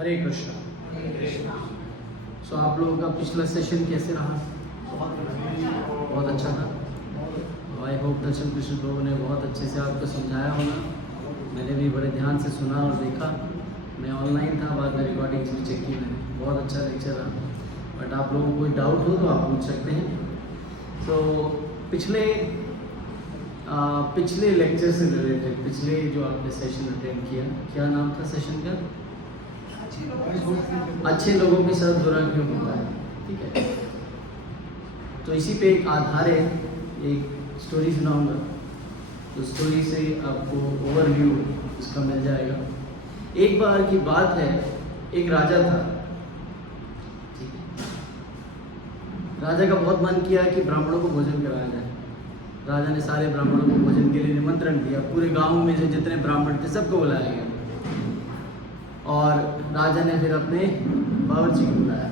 हरे कृष्णा। सो आप लोगों का पिछला सेशन कैसे रहा? बहुत अच्छा था। आई होप दर्शन कृष्ण प्रभु ने बहुत अच्छे से आपको समझाया होगा। मैंने भी बड़े ध्यान से सुना और देखा। मैं ऑनलाइन था, बाद में रिकॉर्डिंग्स भी चेक की मैंने। बहुत अच्छा लेक्चर रहा। बट आप लोगों को कोई डाउट हो तो आप पूछ सकते हैं। तो पिछले लेक्चर से रिलेटेड, पिछले जो आपने सेशन अटेंड किया, क्या नाम था सेशन का? अच्छे लोगों के साथ बुरा क्यों होता है। ठीक है, तो इसी पे एक आधार है, एक स्टोरी सुनाऊंगा। तो स्टोरी से आपको ओवरव्यू इसका मिल जाएगा। एक बार की बात है, एक राजा था। ठीक है, राजा का बहुत मन किया कि ब्राह्मणों को भोजन कराया जाए। राजा ने सारे ब्राह्मणों को भोजन के लिए निमंत्रण दिया। पूरे गांव में जो जितने ब्राह्मण थे सबको बुलाया गया। और राजा ने फिर अपने बावर्ची को बुलाया।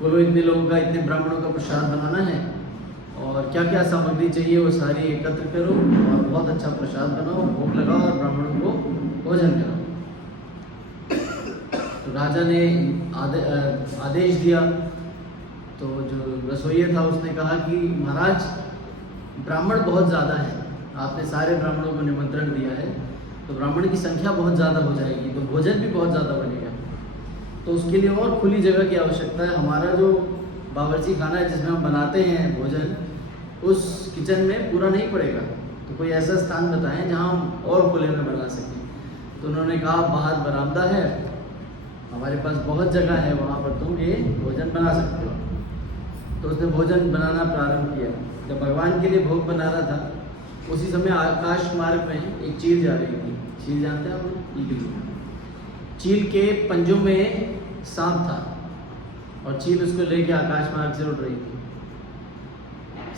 बोलो, इतने लोगों का, इतने ब्राह्मणों का प्रसाद बनाना है और क्या क्या सामग्री चाहिए वो सारी एकत्र करो और बहुत अच्छा प्रसाद बनाओ, भोग लगाओ और ब्राह्मणों को भोजन कराओ। तो राजा ने आदेश दिया। तो जो रसोइया था उसने कहा कि महाराज, ब्राह्मण बहुत ज़्यादा है, आपने सारे ब्राह्मणों को निमंत्रण दिया है तो ब्राह्मण की संख्या बहुत ज़्यादा हो जाएगी, तो भोजन भी बहुत ज़्यादा बनेगा। तो उसके लिए और खुली जगह की आवश्यकता है। हमारा जो बावर्ची खाना है जिसमें हम बनाते हैं भोजन, उस किचन में पूरा नहीं पड़ेगा। तो कोई ऐसा स्थान बताएं जहां हम और खुले में बना सकें। तो उन्होंने कहा, बाहर बरामदा है, हमारे पास बहुत जगह है, वहाँ पर तुम ये भोजन बना सकते हो। तो उसने भोजन बनाना प्रारंभ किया। जब भगवान के लिए भोग बना रहा था, उसी समय आकाश मार्ग में एक चील जा रही थी। चील जानते हैं आप? ईगल। चील के पंजों में सांप था और चील उसको लेके आकाश मार्ग से उड़ रही थी।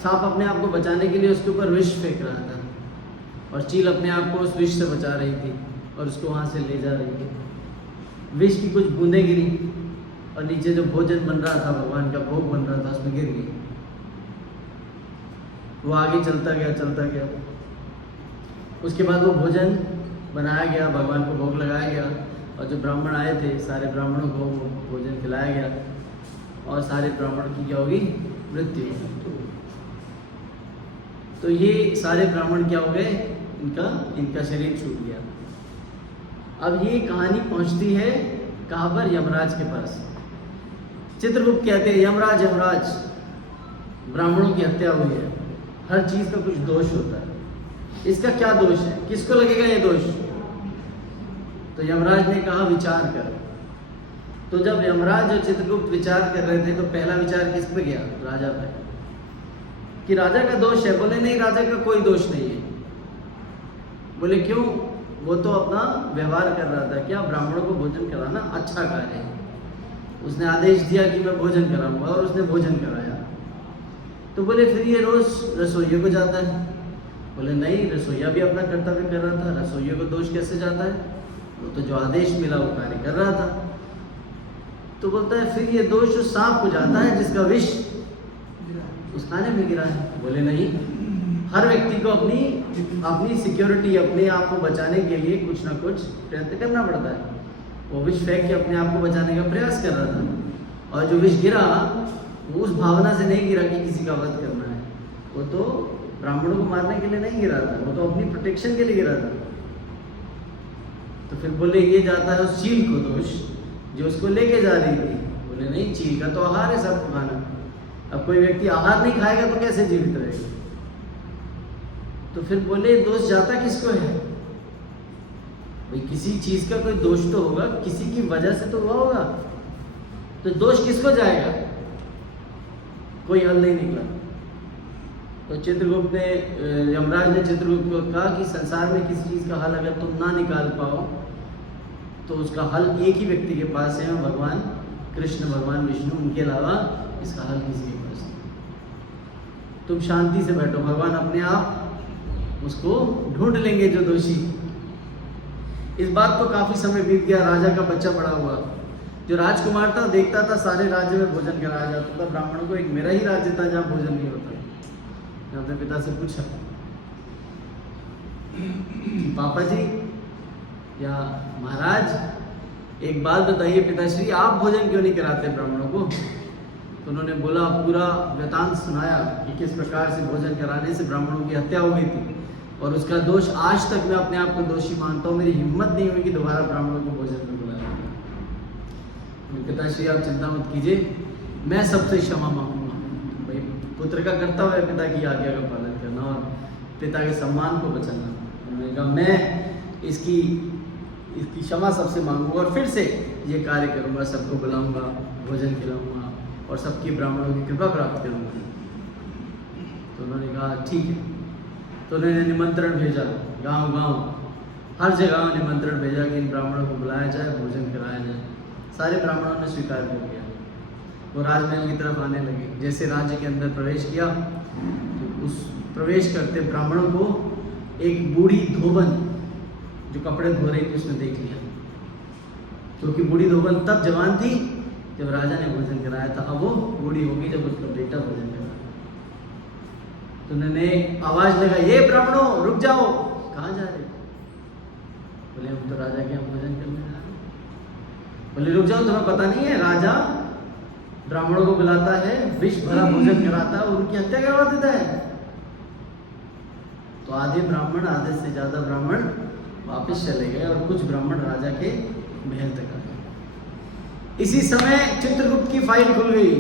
सांप अपने आप को बचाने के लिए उसके ऊपर विष फेंक रहा था और चील अपने आप को उस विष से बचा रही थी और उसको वहाँ से ले जा रही थी। विष की कुछ बूंदें गिरी और नीचे जो भोजन बन रहा था, भगवान का भोग बन रहा था, उसमें गिर गई। वो आगे चलता गया। उसके बाद वो भोजन बनाया गया, भगवान को भोग लगाया गया और जो ब्राह्मण आए थे सारे ब्राह्मणों को वो भोजन खिलाया गया और सारे ब्राह्मण की क्या होगी? मृत्यु। तो ये सारे ब्राह्मण क्या हो गए? इनका शरीर छूट गया। अब ये कहानी पहुंचती है कहाँ पर? यमराज के पास। चित्रगुप्त कहते हैं, यमराज ब्राह्मणों की हत्या हुई है। हर चीज का कुछ दोष होता है, इसका क्या दोष है? किसको लगेगा ये दोष? तो यमराज ने कहा, विचार कर। तो जब यमराज और चित्रगुप्त विचार कर रहे थे तो पहला विचार किस पे गया? राजा पे, कि राजा का दोष है। बोले नहीं, राजा का कोई दोष नहीं है। बोले क्यों? वो तो अपना व्यवहार कर रहा था। क्या? ब्राह्मणों को भोजन कराना अच्छा कार्य है। उसने आदेश दिया कि मैं भोजन कराऊंगा और उसने भोजन कराया। तो बोले फिर ये रोज रसोइये को जाता है। बोले नहीं, रसोइया भी अपना कर्तव्य कर रहा था, रसोइये को दोष कैसे जाता है? वो तो जो आदेश मिला वो कार्य कर रहा था। तो बोलता है फिर ये दोष उस सांप को जाता है जिसका विष उस खाने में गिरा है। बोले नहीं, हर व्यक्ति को अपनी सिक्योरिटी, अपने आप को बचाने के लिए कुछ ना कुछ प्रयत्न करना पड़ता है। वो विष फेंक के अपने आप को बचाने का प्रयास कर रहा था और जो विष गिरा वो उस भावना से नहीं गिरा कि किसी का वध करना है। वो तो ब्राह्मणों को मारने के लिए नहीं गिरा था, वो तो अपनी प्रोटेक्शन के लिए गिरा था। तो फिर बोले ये जाता है उस चील को दोष जो उसको लेके जा रही थी। बोले नहीं, चील का तो आहार है सबको खाना। अब कोई व्यक्ति आहार नहीं खाएगा तो कैसे जीवित रहेगा? तो फिर बोले दोष जाता किसको है? भाई किसी चीज का कोई दोष तो होगा, किसी की वजह से तो हुआ होगा। तो दोष किसको जाएगा? कोई हल नहीं निकला। तो चित्रगुप्त ने, यमराज ने चित्रगुप्त को कहा कि संसार में किसी चीज का हल अगर तुम ना निकाल पाओ तो उसका हल एक ही व्यक्ति के पास है, भगवान कृष्ण, भगवान विष्णु। उनके अलावा इसका हल किसी के पास नहीं। तुम शांति से बैठो, भगवान अपने आप उसको ढूंढ लेंगे जो दोषी। इस बात को काफी समय बीत गया। राजा का बच्चा बड़ा हुआ। जो राजकुमार था देखता था सारे राज्य में भोजन कराया जाता था ब्राह्मणों को। एक मेरा ही राज्य था जहाँ भोजन नहीं होता। अपने पिता से पूछा, पापा जी या महाराज, एक बात बताइए पिताश्री, आप भोजन क्यों नहीं कराते ब्राह्मणों को? तो उन्होंने बोला, पूरा वृतांत सुनाया कि किस प्रकार से भोजन कराने से ब्राह्मणों की हत्या हो गई थी, और उसका दोष आज तक मैं अपने आप को दोषी मानता हूँ। मेरी हिम्मत नहीं हुई कि दोबारा ब्राह्मणों को भोजन में बुलाया। पिताश्री आप चिंता मत कीजिए, मैं सबसे क्षमा मांगूंगा। भाई पुत्र का कर्तव्य है पिता की आज्ञा का पालन करना और पिता के सम्मान को बचाना। उन्होंने कहा मैं इसकी क्षमा सबसे मांगूंगा और फिर से ये कार्य करूंगा, सबको बुलाऊंगा, भोजन खिलाऊंगा और सबकी ब्राह्मणों की कृपा प्राप्त करूंगा। तो उन्होंने कहा ठीक है। तो उन्होंने निमंत्रण भेजा, गांव-गांव हर जगह निमंत्रण भेजा कि इन ब्राह्मणों को बुलाया जाए, भोजन कराया जाए। सारे ब्राह्मणों ने स्वीकार कर लिया। वो राजमहल की तरफ आने लगे। जैसे राज्य के अंदर प्रवेश किया तो उस प्रवेश करते ब्राह्मणों को एक बूढ़ी धोबन जो कपड़े धो रही थी उसने देख लिया, क्योंकि बूढ़ी धोबन तब जवान थी जब राजा ने भोजन कराया था। अब वो बूढ़ी होगी जब उसका बेटा भोजन कराया। तो उन्होंने आवाज लगा, ये ब्राह्मणों रुक जाओ। कहाँ जा रहे? बोले हम तो राजा के यहाँ भोजन करने जा रहे हैं। बोले रुक जाओ, तुम्हें पता नहीं है राजा ब्राह्मणों को बुलाता है, विष भरा भोजन कराता है और उनकी हत्या करवा देता है। तो आधे ब्राह्मण, आधे से ज्यादा ब्राह्मण वापस चले गए और कुछ ब्राह्मण राजा के महल तक आ गए। इसी समय चित्रगुप्त की फाइल खुल गई।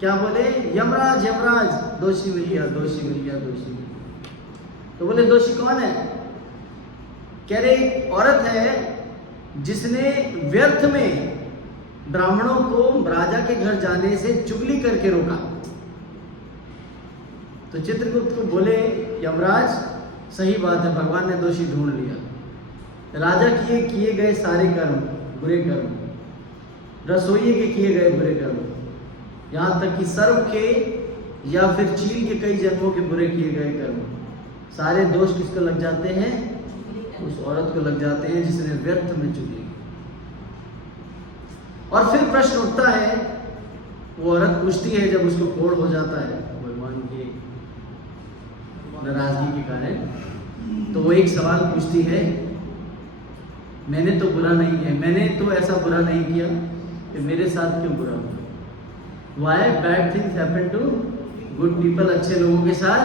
क्या बोले? यमराज यमराज, दोषी मिल गया, दोषी मिल गया, दोषी मिल गया। तो बोले दोषी कौन है? कह रहे एक औरत है जिसने व्यर्थ में ब्राह्मणों को राजा के घर जाने से चुगली करके रोका। तो चित्रगुप्त को बोले यमराज सही बात है, भगवान ने दोषी ढूंढ लिया। राजा के किए गए सारे कर्म, बुरे कर्म, रसोइये के किए गए बुरे कर्म, यहाँ तक कि सर्व के या फिर चील के कई जन्मों के बुरे किए गए कर्म, सारे दोष किसको लग जाते हैं? उस औरत को लग जाते हैं जिसने व्यर्थ में चुगली। और फिर प्रश्न उठता है, वो औरत पूछती है जब उसको कोढ़ हो जाता है भगवान की नाराजगी के कारण, तो वो एक सवाल पूछती है, मैंने तो बुरा नहीं है, मैंने तो ऐसा बुरा नहीं किया कि मेरे साथ क्यों बुरा हुआ? Why bad things happen to good people? अच्छे लोगों के साथ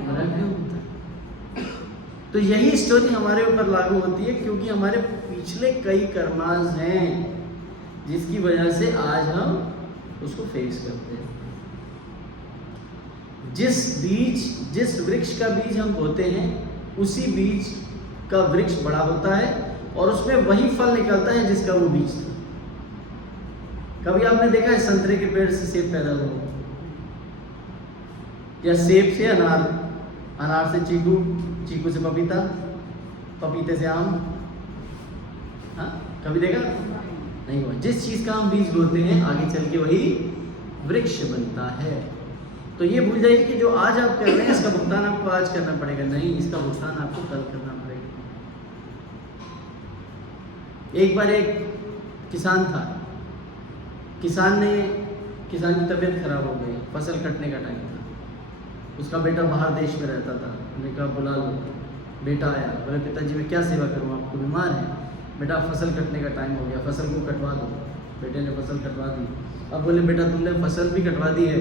बुरा क्यों होता है? तो यही स्टोरी हमारे ऊपर लागू होती है, क्योंकि हमारे पिछले कई कर्मास हैं जिसकी वजह से आज हम उसको फेस करते हैं। जिस वृक्ष का बीज हम बोते हैं उसी बीज का वृक्ष बड़ा होता है और उसमें वही फल निकलता है जिसका वो बीज था। कभी आपने देखा है संतरे के पेड़ से सेब पैदा हुआ, या सेब से अनार, अनार से चीकू, चीकू से पपीता, पपीते से आम? हाँ, कभी देखा नहीं हुआ। जिस चीज का हम बीज बोते हैं आगे चल के वही वृक्ष बनता है। तो ये भूल जाइए कि जो आज आप कर रहे हैं इसका भुगतान आपको आज करना पड़ेगा, नहीं, इसका भुगतान आपको कल करना पड़ेगा। एक बार एक किसान था, किसान की तबीयत खराब हो गई, फसल कटने का टाइम था, उसका बेटा बाहर देश में रहता था। उन्होंने कहा बुला लो। बेटा आया, बोले पिताजी मैं क्या सेवा करूँ, आपको बीमार है? बेटा फसल कटने का टाइम हो गया, फसल को कटवा दो। बेटे ने फसल कटवा दी। अब बोले बेटा तुमने फसल भी कटवा दी है,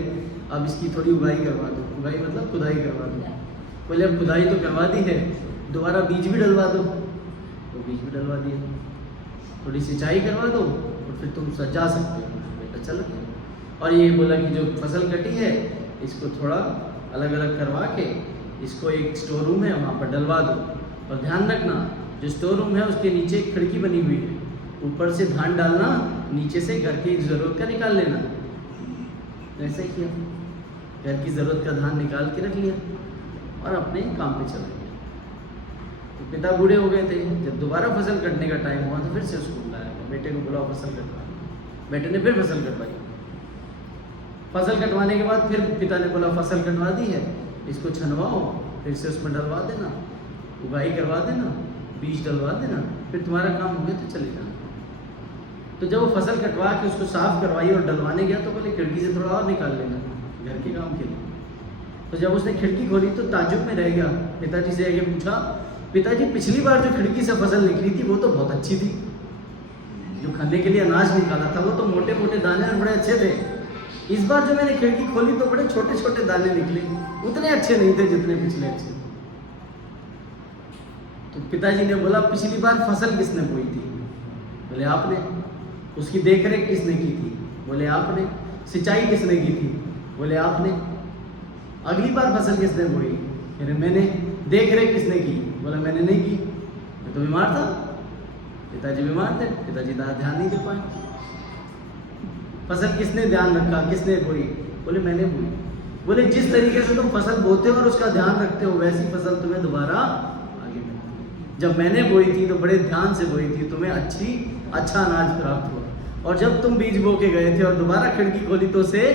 अब इसकी थोड़ी उगाई करवा दो। उगाई मतलब खुदाई करवा दो। बोले अब खुदाई तो करवा दी है, दोबारा बीज भी डलवा दो। तो बीज भी डलवा दिया, थोड़ी सिंचाई करवा दो और फिर तुम सजा सकते हो। बेटा चल गया। और ये बोला कि जो फसल कटी है इसको थोड़ा अलग अलग करवा के इसको एक स्टोर रूम है वहाँ पर डलवा दो। और ध्यान रखना जो स्टोर रूम है उसके नीचे एक खिड़की बनी हुई है, ऊपर से धान डालना, नीचे से घर की ज़रूरत का निकाल लेना। ऐसे ही किया, घर की ज़रूरत का धान निकाल के रख लिया और अपने काम पे चला गया। तो पिता बूढ़े हो गए थे, जब दोबारा फसल कटने का टाइम हुआ तो फिर से उसको बुलाया, बेटे को बुलाओ फसल कटवा। बेटे ने फिर फसल कटवाई। फसल कटवाने के बाद फिर पिता ने बोला फसल कटवा दी है, इसको छनवाओ, फिर से उसमें डलवा देना, उगाई करवा देना, बीज डलवा देना, फिर तुम्हारा काम हो गया तो चले जाना। तो जब वो फसल कटवा के उसको साफ करवाई और डलवाने गया तो बोले खिड़की से थोड़ा और निकाल लेना घर के काम के लिए। तो जब उसने खिड़की खोली तो ताज्जुब में रह गया, पिताजी से आगे पूछा, पिताजी पिछली बार जो खिड़की से फसल निकली थी वो तो बहुत अच्छी थी, खाने के लिए अनाज निकाला था, वो तो मोटे मोटे दाने और बड़े अच्छे थे। इस बार जो मैंने खिड़की खोली तो बड़े छोटे छोटे दाने निकले, उतने अच्छे नहीं थे जितने पिछले अच्छे थे। तो पिताजी ने बोला, पिछली बार फसल किसने बोई थी? बोले आपने। उसकी देखरेख किसने की थी? बोले आपने। सिंचाई किसने की थी? बोले आपने। अगली बार फसल किसने बोई? अरे मैंने। देखरेख किसने की? बोला मैंने नहीं की, मैं तो बीमार था। पिताजी बीमार थे, पिताजी ध्यान नहीं दे पाए। फसल किसने ध्यान रखा, किसने बोई? बोले मैंने बोई। बोले जिस तरीके से तुम फसल बोते हो और उसका ध्यान रखते हो, वैसी फसल तुम्हें दोबारा आगे मिलती है। जब मैंने बोई थी तो बड़े ध्यान से बोई थी, तुम्हें अच्छा अनाज प्राप्त हुआ। और जब तुम बीज बो के गए थे और दोबारा खिड़की खोली तो उसे,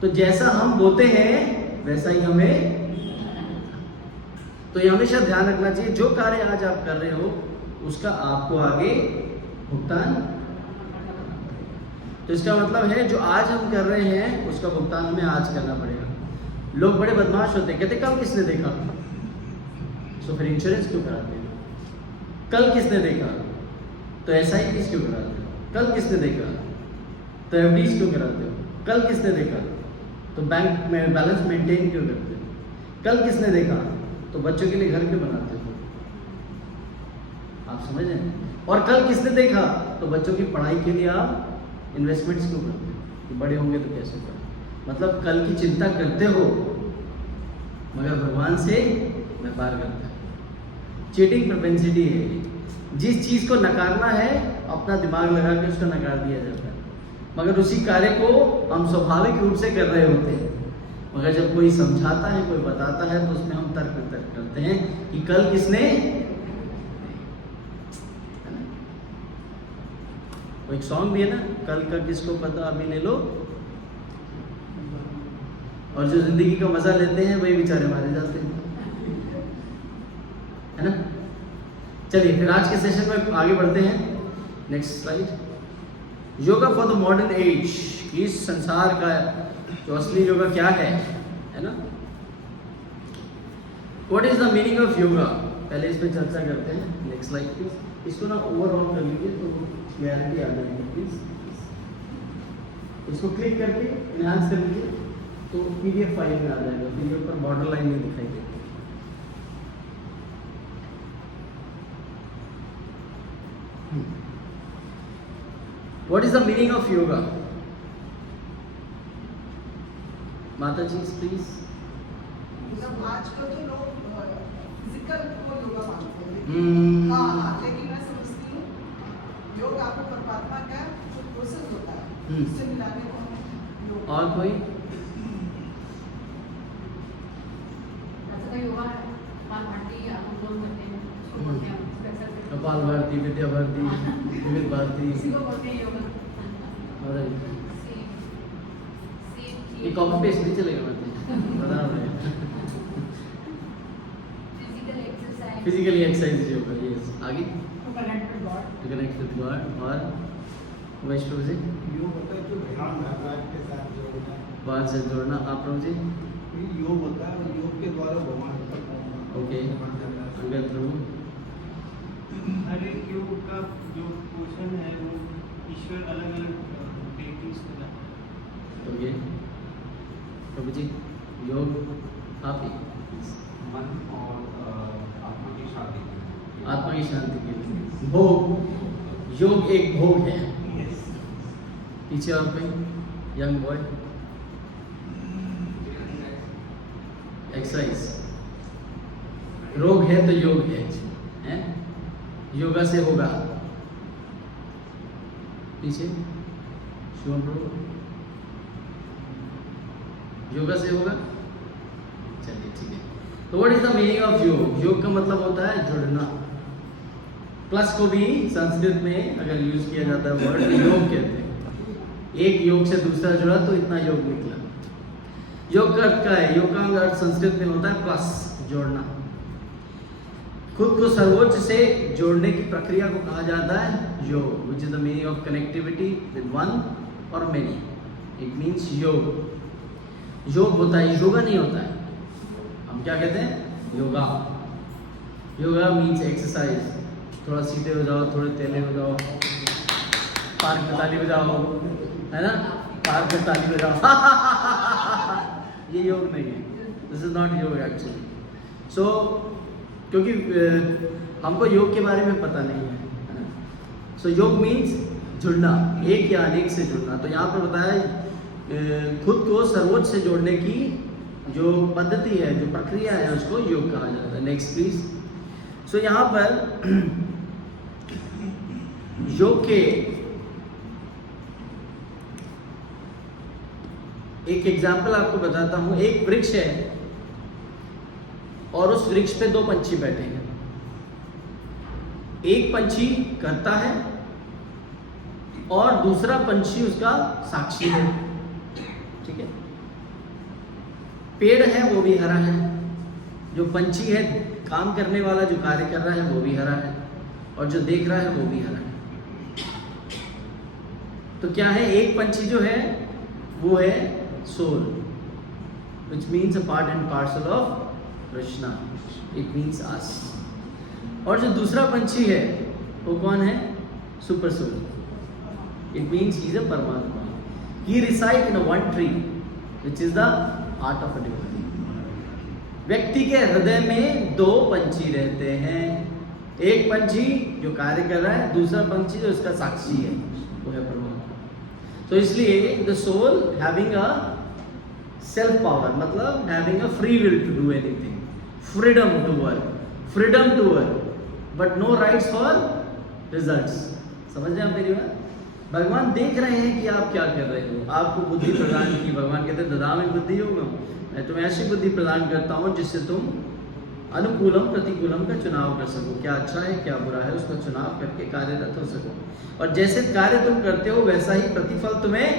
तो जैसा हम बोते हैं वैसा ही हमें, तो ये हमेशा ध्यान रखना चाहिए, जो कार्य आज आप कर रहे हो उसका आपको आगे भुगतान। तो इसका मतलब है जो आज हम कर रहे हैं उसका भुगतान हमें आज करना पड़ेगा। लोग बड़े बदमाश होते हैं, कहते कल किसने देखा, तो फिर इंश्योरेंस क्यों कराते हैं? कल किसने देखा तो SIP क्यों कराते हो? कल किसने देखा तो FD क्यों कराते हो? कल किसने देखा तो बैंक में बैलेंस मेंटेन क्यों करते हो? कल किसने देखा तो बच्चों के लिए घर क्यों बनाते हो? आप समझ रहे हैं? और कल किसने देखा तो बच्चों की पढ़ाई के लिए आप इन्वेस्टमेंट्स क्यों करते हो कि बड़े होंगे तो कैसे करें? मतलब कल की चिंता करते हो मगर भगवान से व्यापार करते हो। चीटिंग प्रोपेंसिटी है। जिस चीज़ को नकारना है अपना दिमाग लगा के उसको नकार दिया जाता है, मगर उसी कार्य को हम स्वाभाविक रूप से कर रहे होते हैं। मगर जब कोई समझाता है, कोई बताता है, तो उसमें हम तर्क वितर्क करते हैं कि कल किसने। वो एक सॉन्ग भी है ना, कल का किसको पता अभी ले लो। और जो जिंदगी का मजा लेते हैं वही बेचारे मारे जाते हैं, है ना। चलिए फिर आज के सेशन में आगे बढ़ते हैं। Next slide. Yoga for the modern age. इस संसार का जो असली योगा क्या है ना। What is the meaning of yoga? पहले इस पे चर्चा करते हैं। Next slide please. इसको ना ओवरऑल कर लीजिए तो क्लैरिटी आ जाएगी प्लीज। इसको क्लिक करके एनहांस कर लीजिए तो PDF फाइल में आ जाएगा। PDF पर बॉर्डर लाइन नहीं दिखाई देगी। What is the meaning of yoga? माता जी प्लीज। मतलब आजकल तो लोग फिजिकल को योगा मानते हैं। हाँ, लेकिन मैं समझती हूँ योग आपको परमात्मा का जो प्रोसेस होता है उससे मिलाने को हम योग। और कोई योगा कपालभाति आप लोग करते हैं, उसको बोलते हैं कपालभाति, विद्या भारती, विविध भारती, इसी को बोलते हैं योगा। ये कॉपी पेस्ट नहीं चलेगा बता रहे हैं। Physically exercise yoga. यस, आगे टू कनेक्ट विद गॉड। और वैष्णव जी योग होता है जो ध्यान भगवान के साथ जोड़ना, बात से जोड़ना। आप प्रभु जी योग होता है और योग के द्वारा भगवान तक पहुंचना। ओके। अंगद प्रभु हर एक योग का जो पोषण है वो ईश्वर अलग अलग डिग्रीज में लाता है। ओके प्रभु जी योग आप ही। मन और आत्मा की शांति। आत्मा की शांति के लिए भोग। योग एक भोग है। पीछे और कोई यंग बॉय। एक्सरसाइज। रोग है तो योग है? योगा से होगा। पीछे शिवम प्रभु योगा से होगा। चलिए ठीक है। तो what is the meaning of योग? योग का मतलब होता है जुड़ना। प्लस को भी संस्कृत में अगर यूज किया जाता है वर्ड योग कहते हैं। एक योग से दूसरा जुड़ा तो इतना योग निकला। योग का अर्थ क्या है? योग का अर्थ संस्कृत में होता है प्लस, जोड़ना। खुद को सर्वोच्च से जोड़ने की प्रक्रिया को कहा जाता है योग, which is the meaning of connectivity with one और मेनी। इट मीन्स योग। योग होता है, योगा नहीं होता है। हम क्या कहते हैं? योगा। Yoga means exercise. थोड़ा सीधे हो जाओ, थोड़े तेले हो जाओ, पार्क में ताली बजाओ, है ना, पार्क में ताली बजाओ। ये योग नहीं है, दिस इज नॉट योग एक्चुअली। सो क्योंकि हमको योग के बारे में पता नहीं है ना। सो योग मीन्स जुड़ना, एक या अनेक से जुड़ना। तो यहाँ पर बताया खुद को सर्वोच्च से जोड़ने की जो पद्धति है, जो प्रक्रिया है, उसको योग कहा जाता है। Next please. सो यहाँ पर योग के एक एग्जाम्पल आपको बताता हूं। एक वृक्ष है और उस वृक्ष पे दो पंछी बैठे हैं। एक पंछी करता है और दूसरा पंछी उसका साक्षी है, ठीक है। पेड़ है वो भी हरा है, जो पंछी है काम करने वाला जो कार्य कर रहा है वो भी हरा है, और जो देख रहा है वो भी हरा है। तो क्या है, एक पंछी जो है वो है soul, which means a part and parcel of Krishna. It means us. और जो दूसरा पंछी है वो कौन है, super soul. It means he is a Paramatma. He resides in a one tree, which is the heart of a devotee. व्यक्ति के हृदय में दो पंछी रहते हैं, एक पंछी जो कार्य कर रहा है, दूसरा पंछी जो इसका साक्षी है, वो है परमात्मा. तो इसलिए the soul having a self power, मतलब having a free will to do anything, freedom to work, but no rights for results. समझ रहे हैं आप मेरी बात? भगवान देख रहे हैं कि आप क्या कर रहे हो, आपको बुद्धि प्रदान की. भगवान कहते हैं ददामि बुद्धि योगम, मैं तुम्हें ऐसी बुद्धि प्रदान करता हूँ जिससे तुम अनुकूलम प्रतिकूलम का चुनाव कर सको, क्या अच्छा है क्या बुरा है उसका चुनाव करके कार्यरत हो सको. और जैसे कार्य तुम करते हो वैसा ही प्रतिफल तुम्हें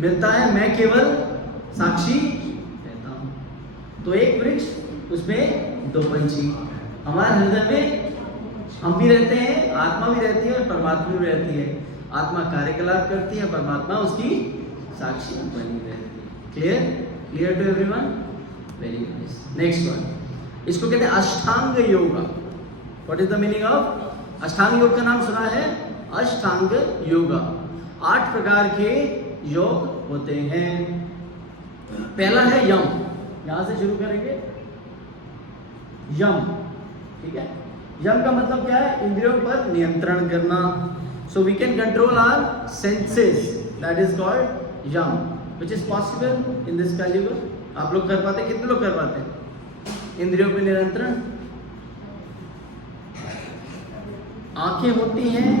मिलता है. मैं केवल साक्षी रहता हूँ. तो एक वृक्ष, उसमें दो पंछी. हमारे हृदय में हम भी रहते हैं, आत्मा भी रहती है और परमात्मा भी रहती है. आत्मा कार्यकलाप करती है, परमात्मा उसकी साक्षी बनी रहती है. Clear to everyone? Very nice. Next one, इसको कहते हैं Ashtanga yoga. What is the meaning of Ashtanga yoga? का नाम सुना है? अष्टांग योगा. 8 प्रकार के योग होते हैं. पहला है यम. यहां से शुरू करेंगे. यम, ठीक है. यम का मतलब क्या है? इंद्रियों पर नियंत्रण करना. So we can control our senses, that is called yama, which is possible in this Kalyug. आप लोग कर पाते? कितने लोग कर पाते हैं इंद्रियों पर नियंत्रण? आंखें होती हैं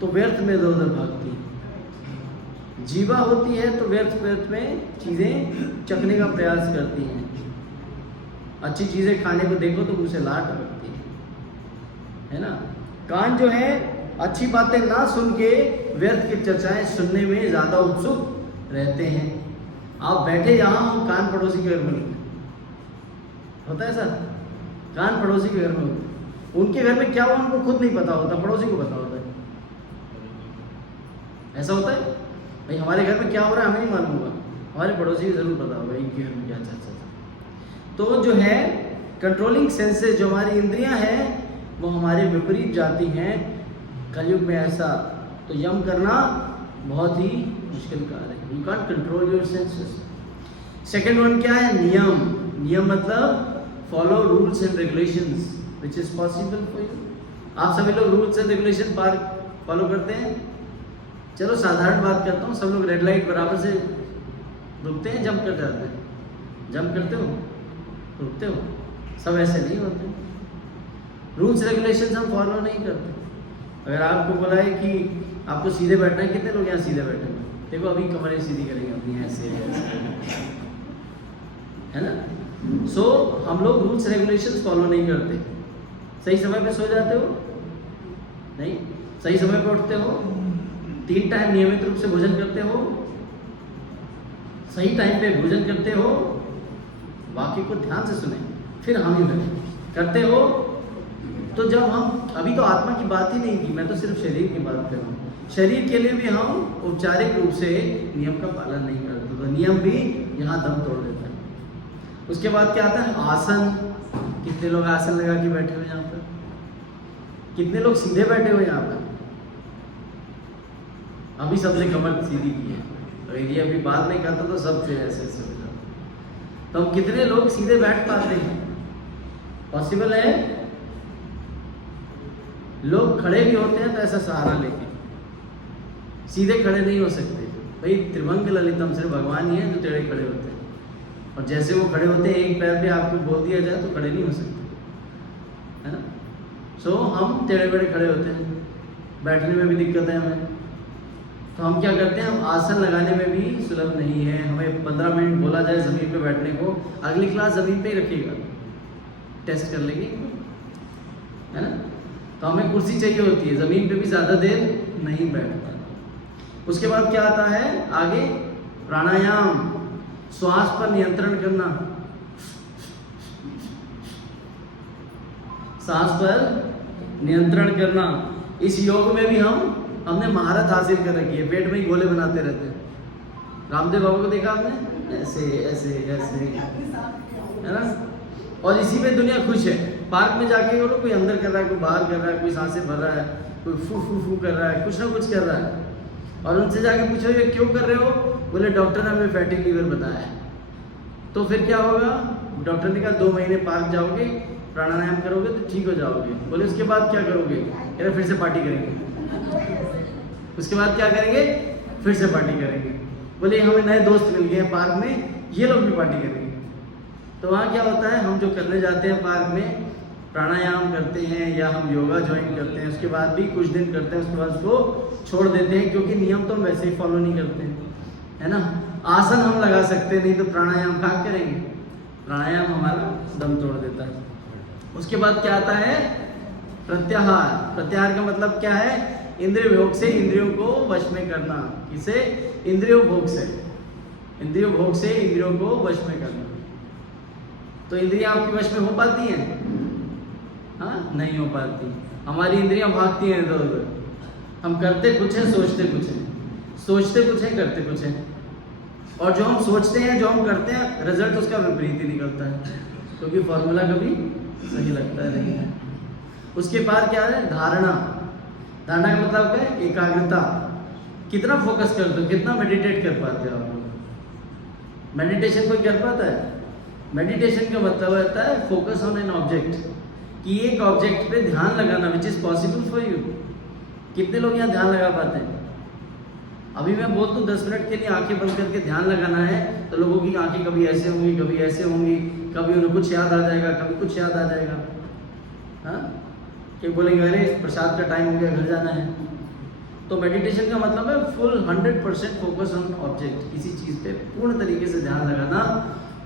तो व्यर्थ में इधर उधर भागती है, जीवा होती है तो व्यर्थ में चीजें चखने का प्रयास करती हैं. अच्छी चीजें खाने को देखो तो मुंह से लार टपकती है ना. कान जो है अच्छी बातें ना सुन के व्यर्थ की चर्चाएं सुनने में ज्यादा उत्सुक रहते हैं. आप बैठे यहाँ हो, कान पड़ोसी के घर में होता है सर. कान पड़ोसी के घर में होता है. उनके घर में क्या हुआ उनको खुद नहीं पता होता, पड़ोसी को पता होता है. ऐसा होता है भाई, हमारे घर में क्या हो रहा है हमें नहीं मालूम होगा, हमारे पड़ोसी को जरूर पता होगा इनके घर में क्या चल रहा है. तो जो है कंट्रोलिंग सेंसेस, जो हमारी इंद्रियां हैं, वो हमारे विपरीत जाती हैं कलयुग में. ऐसा तो यम करना बहुत ही मुश्किल कार्य है. You can't control your senses. Second one क्या है? नियम. नियम मतलब follow rules and regulations, which is possible for you. आप सभी लोग रूल्स एंड रेगुलेशन फॉलो करते हैं? चलो साधारण बात करता हूँ. सब लोग रेड लाइट बराबर से रुकते हैं, जंप कर जाते हैं? जंप करते हो, रुकते हो? सब ऐसे नहीं होते. रूल्स रेगुलेशंस हम फॉलो नहीं करते. अगर आपको बोला है कि आपको सीधे बैठना है, कितने लोग यहाँ सीधे बैठे हैं? देखो अभी कमरें सीधी करेंगे अपनी, ऐसे है ना. सो हम लोग रूल्स रेगुलेशंस फॉलो नहीं करते. सही समय पे सो जाते हो नहीं, सही समय पे उठते हो, 3 टाइम नियमित रूप से भोजन करते हो, सही टाइम पे भोजन करते हो, वाक्य को ध्यान से सुने, फिर हम ही बैठे करते हो. तो जब हम, अभी तो आत्मा की बात ही नहीं की, मैं तो सिर्फ शरीर की बात कर रहा हूँ. शरीर के लिए भी हम औपचारिक रूप से नियम का पालन नहीं करते, तो नियम भी यहाँ दम तोड़ देता है. उसके बाद क्या आता है? आसन. कितने लोग आसन लगा के बैठे हुए यहाँ पर? कितने लोग सीधे बैठे हुए यहाँ पर? अभी सबसे कमर सीधी की है, अगर ये अभी बाद में करता तो सबसे ऐसे ऐसे हो जाता। तो हम कितने लोग सीधे बैठ पाते हैं? पॉसिबल है? लोग खड़े भी होते हैं तो ऐसा सहारा लेके, सीधे खड़े नहीं हो सकते भाई। त्रिभंग ललितम सिर्फ भगवान ही है जो टेढ़े खड़े होते हैं, और जैसे वो खड़े होते हैं एक पैर पे आपको बोल दिया जाए तो खड़े नहीं हो सकते, है ना। सो हम टेढ़े बेढ़े खड़े होते हैं, बैठने में भी दिक्कत है हमें। तो हम क्या करते हैं, हम आसन लगाने में भी सुलभ नहीं है। हमें 15 मिनट बोला जाए ज़मीन पे बैठने को, अगली क्लास ज़मीन पे ही रखिएगा, टेस्ट कर लेंगे, है ना। तो हमें कुर्सी चाहिए होती है, ज़मीन पे भी ज़्यादा देर नहीं बैठ पाता। उसके बाद क्या आता है आगे, प्राणायाम, श्वास पर नियंत्रण करना, सांस पर नियंत्रण करना। इस योग में भी हमने महारत हासिल कर रखी है, पेट में ही गोले बनाते रहते हैं। रामदेव बाबा को देखा आपने, ऐसे ऐसे ऐसे, है ना। और इसी में दुनिया खुश है। पार्क में जाके बोलो, कोई अंदर कर रहा है, कोई बाहर कर रहा है, कोई सांसें भर रहा है, कोई फू फू फू कर रहा है, कुछ ना कुछ कर रहा है। और उनसे जाके पूछो ये क्यों कर रहे हो, बोले डॉक्टर ने हमें फैटी लीवर बताया है। तो फिर क्या होगा, डॉक्टर ने कहा 2 महीने पार्क जाओगे, प्राणायाम करोगे तो ठीक हो जाओगे। बोले उसके बाद क्या करोगे, कह रहे फिर से पार्टी करेंगे। उसके बाद क्या करेंगे, फिर से पार्टी करेंगे। बोले हमें नए दोस्त मिल गए हैं पार्क में, ये लोग भी पार्टी करेंगे। तो वहाँ क्या होता है, हम जो करने जाते हैं पार्क में, प्राणायाम करते हैं या हम योगा ज्वाइन करते हैं, उसके बाद भी कुछ दिन करते हैं, उसके बाद उसको छोड़ देते हैं, क्योंकि नियम तो हम वैसे ही फॉलो नहीं करते हैं, है ना। आसन हम लगा सकते नहीं, तो प्राणायाम कहाँ करेंगे, प्राणायाम हमारा दम तोड़ देता है। उसके बाद क्या आता है, प्रत्याहार। प्रत्याहार का मतलब क्या है, इंद्रिय भोग से इंद्रियों को वश में करना। किसे, इंद्रियों भोग से, इंद्रियों भोग से इंद्रियों को वश में करना। तो इंद्रियां आपकी वश में हो पाती हैं? हाँ, नहीं हो पाती। हमारी इंद्रियां भागती हैं इधर उधर। हम करते कुछ है, सोचते कुछ है, सोचते कुछ है, करते कुछ है। और जो हम सोचते हैं, जो हम करते हैं, रिजल्ट उसका विपरीत ही निकलता है, क्योंकि फॉर्मूला कभी सही लगता नहीं है। उसके बाद क्या है, धारणा। धारणा का मतलब क्या है, एकाग्रता। कितना फोकस करते हो, कितना मेडिटेट कर पाते हो आप लोग। मेडिटेशन कोई कर पाता है? मेडिटेशन का मतलब होता है फोकस ऑन एन ऑब्जेक्ट, कि एक ऑब्जेक्ट पे ध्यान लगाना, विच इज पॉसिबल फॉर यू। कितने लोग यहाँ ध्यान लगा पाते हैं? अभी मैं बोल दूँ 10 मिनट के लिए आंखें बंद करके ध्यान लगाना है, तो लोगों की आंखें कभी ऐसे होंगी, कभी ऐसे होंगी, कभी उन्हें कुछ याद आ जाएगा, कभी कुछ याद आ जाएगा। हाँ, कि बोलेंगे अरे प्रसाद का टाइम हो गया, घर जाना है। तो मेडिटेशन का मतलब है फुल 100% फोकस ऑन ऑब्जेक्ट, किसी चीज़ पे पूर्ण तरीके से ध्यान लगाना,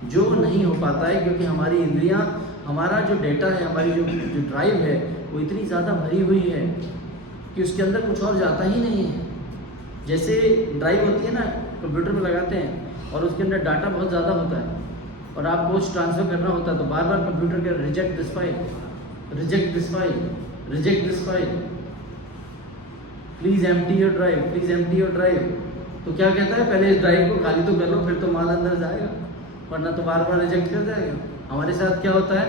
जो नहीं हो पाता है क्योंकि हमारी इंद्रियां, हमारा जो डेटा है, हमारी जो ड्राइव है, वो इतनी ज़्यादा भरी हुई है कि उसके अंदर कुछ और जाता ही नहीं है। जैसे ड्राइव होती है ना, कंप्यूटर में लगाते हैं और उसके अंदर डाटा बहुत ज़्यादा होता है और आपको कुछ ट्रांसफ़र करना होता है, तो बार बार कंप्यूटर के reject this file, reject this file, reject this file, please empty your drive, please empty your drive. तो क्या कहता है, पहले इस ड्राइव को खाली तो कर लो, फिर तो माल अंदर जाएगा, वरना तो बार बार रिजेक्ट कर जाएगा। हमारे साथ क्या होता है,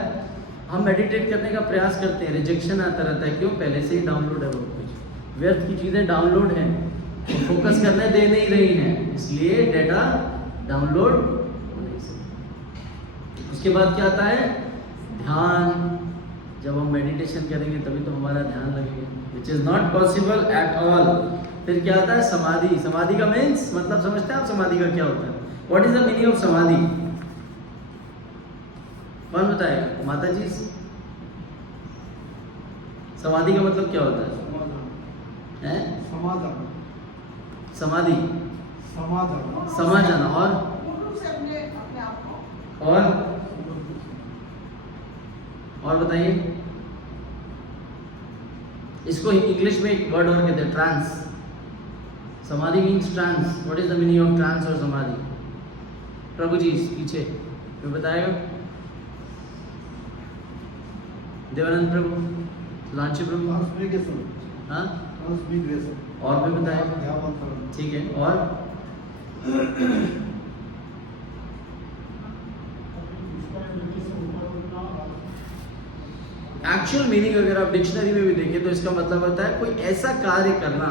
हम मेडिटेट करने का प्रयास करते हैं, रिजेक्शन आता रहता है। क्यों? पहले से ही डाउनलोड है, वो कुछ व्यर्थ की चीज़ें डाउनलोड हैं, तो फोकस करने दे नहीं रही हैं, इसलिए डेटा डाउनलोड हो नहीं सकता। उसके बाद क्या आता है, ध्यान। जब हम मेडिटेशन करेंगे तभी तो हमारा ध्यान लगेगा, which is not possible at all. फिर क्या आता है, समाधि। समाधि का मीन्स मतलब समझते हैं आप, समाधि का क्या होता है? What is the meaning of समाधि? कौन बताएगा? माता जी। समाधि का मतलब क्या होता है? समाधान, समाधि, समाधान, समा जाना। और पूर्ण रूप से अपने आप को और बताइए, इसको इंग्लिश में एक वर्ड और कहते हैं, trance. Samadhi means trance. What is the meaning of trance और समाधि? प्रभु जी पीछे कोई बताएगा? देवानंद प्रभु, लांची प्रभु, ट्रांसमिग्रेशन, हाँ, ट्रांसमिग्रेशन। और भी बताएगा? क्या बात कर रहे हैं? ठीक है, और एक्चुअल मीनिंग अगर आप डिक्शनरी में भी देखें तो इसका मतलब होता है कोई ऐसा कार्य करना,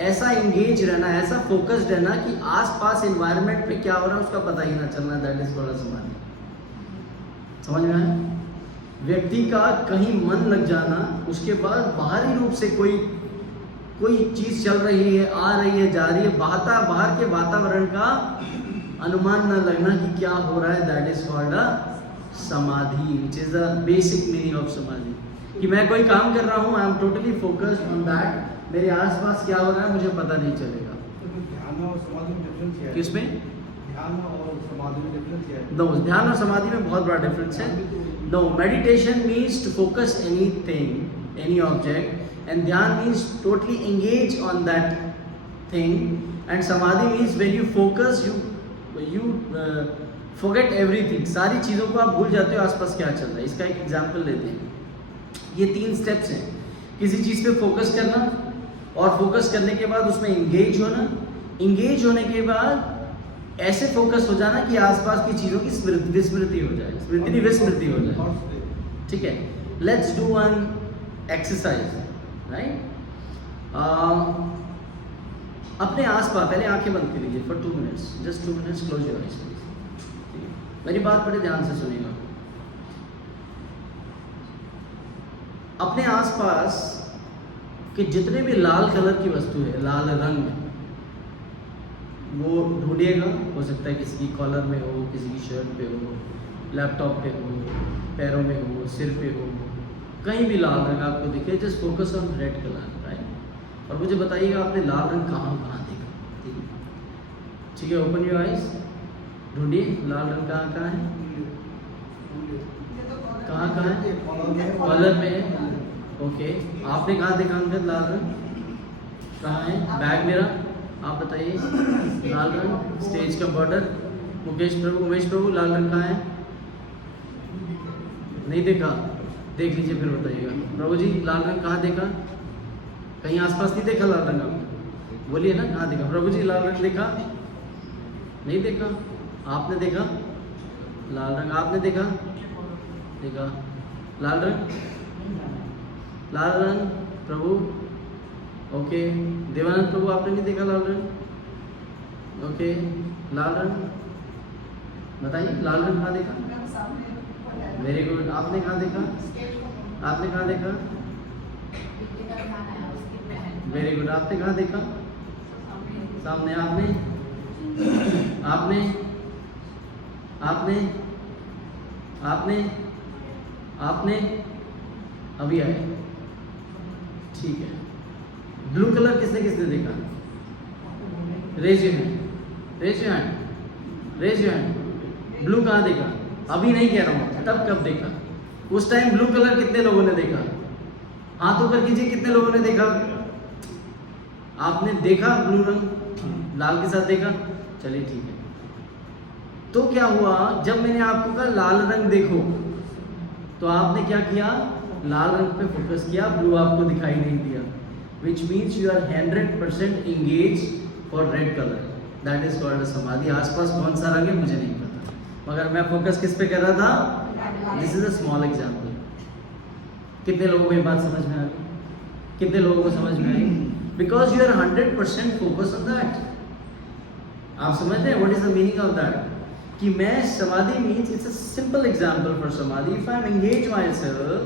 ऐसा इंगेज रहना, ऐसा फोकस्ड रहना कि आसपास एनवायरनमेंट पे क्या हो रहा है उसका पता ही ना चलना, दैट इज कॉल्ड समाधि। समझ में आया? व्यक्ति का कहीं मन लग जाना, उसके बाद बाहरी रूप से कोई चीज चल रही है, आ रही है, जा रही है, बाहर के वातावरण का अनुमान न लगना कि क्या हो रहा है, दैट इज कॉल्ड अ समाधि, which is the basic meaning of समाधि। कि मैं कोई काम कर रहा हूँ, I am totally focused on that, मेरे आसपास क्या हो रहा है मुझे पता नहीं चलेगा। ध्यान और समाधि में डिफरेंस क्या है? किसमें? ध्यान और समाधि में डिफरेंस क्या है? नो, ध्यान और समाधि में बहुत बड़ा डिफरेंस है। No, meditation means to focus anything, any object, and dhyan means totally engage on that thing, and samadhi means when you focus you forget everything, सारी चीज़ों को आप भूल जाते हो आसपास क्या चल रहा है। इसका एक एग्जाम्पल लेते हैं। ये 3 स्टेप्स हैं, किसी चीज़ पे फोकस करना, और फोकस करने के बाद उसमें इंगेज होना, इंगेज होने के बाद ऐसे फोकस हो जाना कि आसपास की चीज़ों की विस्मृति हो जाए, विस्मृति हो जाए। ठीक है, let's do one exercise, right? अपने आसपास पहले आंखें बंद कर लीजिए for 2 minutes, just 2 minutes, close your eyes please. मेरी बात बड़े ध्यान से सुनिएगा। अपने आसपास कि जितने भी लाल कलर की वस्तु है, लाल रंग, वो ढूंढिएगा। हो सकता है किसी की कॉलर में हो, किसी की शर्ट पे हो, लैपटॉप पे हो, पैरों में हो, सिर पे हो, कहीं भी लाल रंग आपको दिखे, just focus on red colour, right? और मुझे बताइएगा आपने लाल रंग कहाँ देखा। ठीक है, ओपन योर आइज, ढूंढिए लाल रंग कहाँ है, कहाँ है? कॉलर में है। ओके, आपने कहाँ देखा अंकल लाल रंग? कहाँ है? बैग मेरा, आप बताइए। लाल रंग स्टेज का बॉर्डर, उमेश प्रभु लाल रंग कहाँ है? नहीं देखा? देख लीजिए फिर बताइएगा। प्रभु जी लाल रंग कहाँ देखा? कहीं आसपास नहीं देखा लाल रंग आपने? बोलिए ना कहाँ देखा? प्रभु जी लाल रंग देखा? नहीं देखा? आपने देखा लाल रंग? आपने देखा? देखा लाल रंग? लाल रंग प्रभु, ओके। देवानंद प्रभु आपने नहीं देखा लाल रंग? ओके, लाल रंग बताइए, लाल रंग कहाँ देखा? Very good. आपने कहाँ देखा? आपने कहाँ देखा? Very good. आपने कहाँ देखा? सामने। आपने अभी आए। ठीक है, ब्लू कलर किसने देखा? Raise your hand, raise your hand, raise your hand. Blue कहाँ देखा? अभी नहीं कह रहा हूँ, तब कब देखा? उस टाइम ब्लू कलर कितने लोगों ने देखा? हाथ ऊपर कीजिए, कितने लोगों ने देखा? आपने देखा ब्लू रंग लाल के साथ देखा? चलिए ठीक है। तो क्या हुआ, जब मैंने आपको कहा लाल रंग देखो, तो आपने क्या किया? लाल रंग पे फोकस किया, ब्लू आपको दिखाई नहीं दिया, which means you are 100% engaged for red colour, that is called samadhi. आसपास कौन सा रंग है मुझे नहीं पता, मगर मैं फोकस किस पे कर रहा था? This is a small example. कितने लोगों को ये बात समझ में आ गई? कितने लोगों को समझ में आई? Because you are 100% focus on that. आप समझ रहे हैं what is the meaning of that? कि मैं samadhi means it's a simple example for samadhi. If I am engage myself,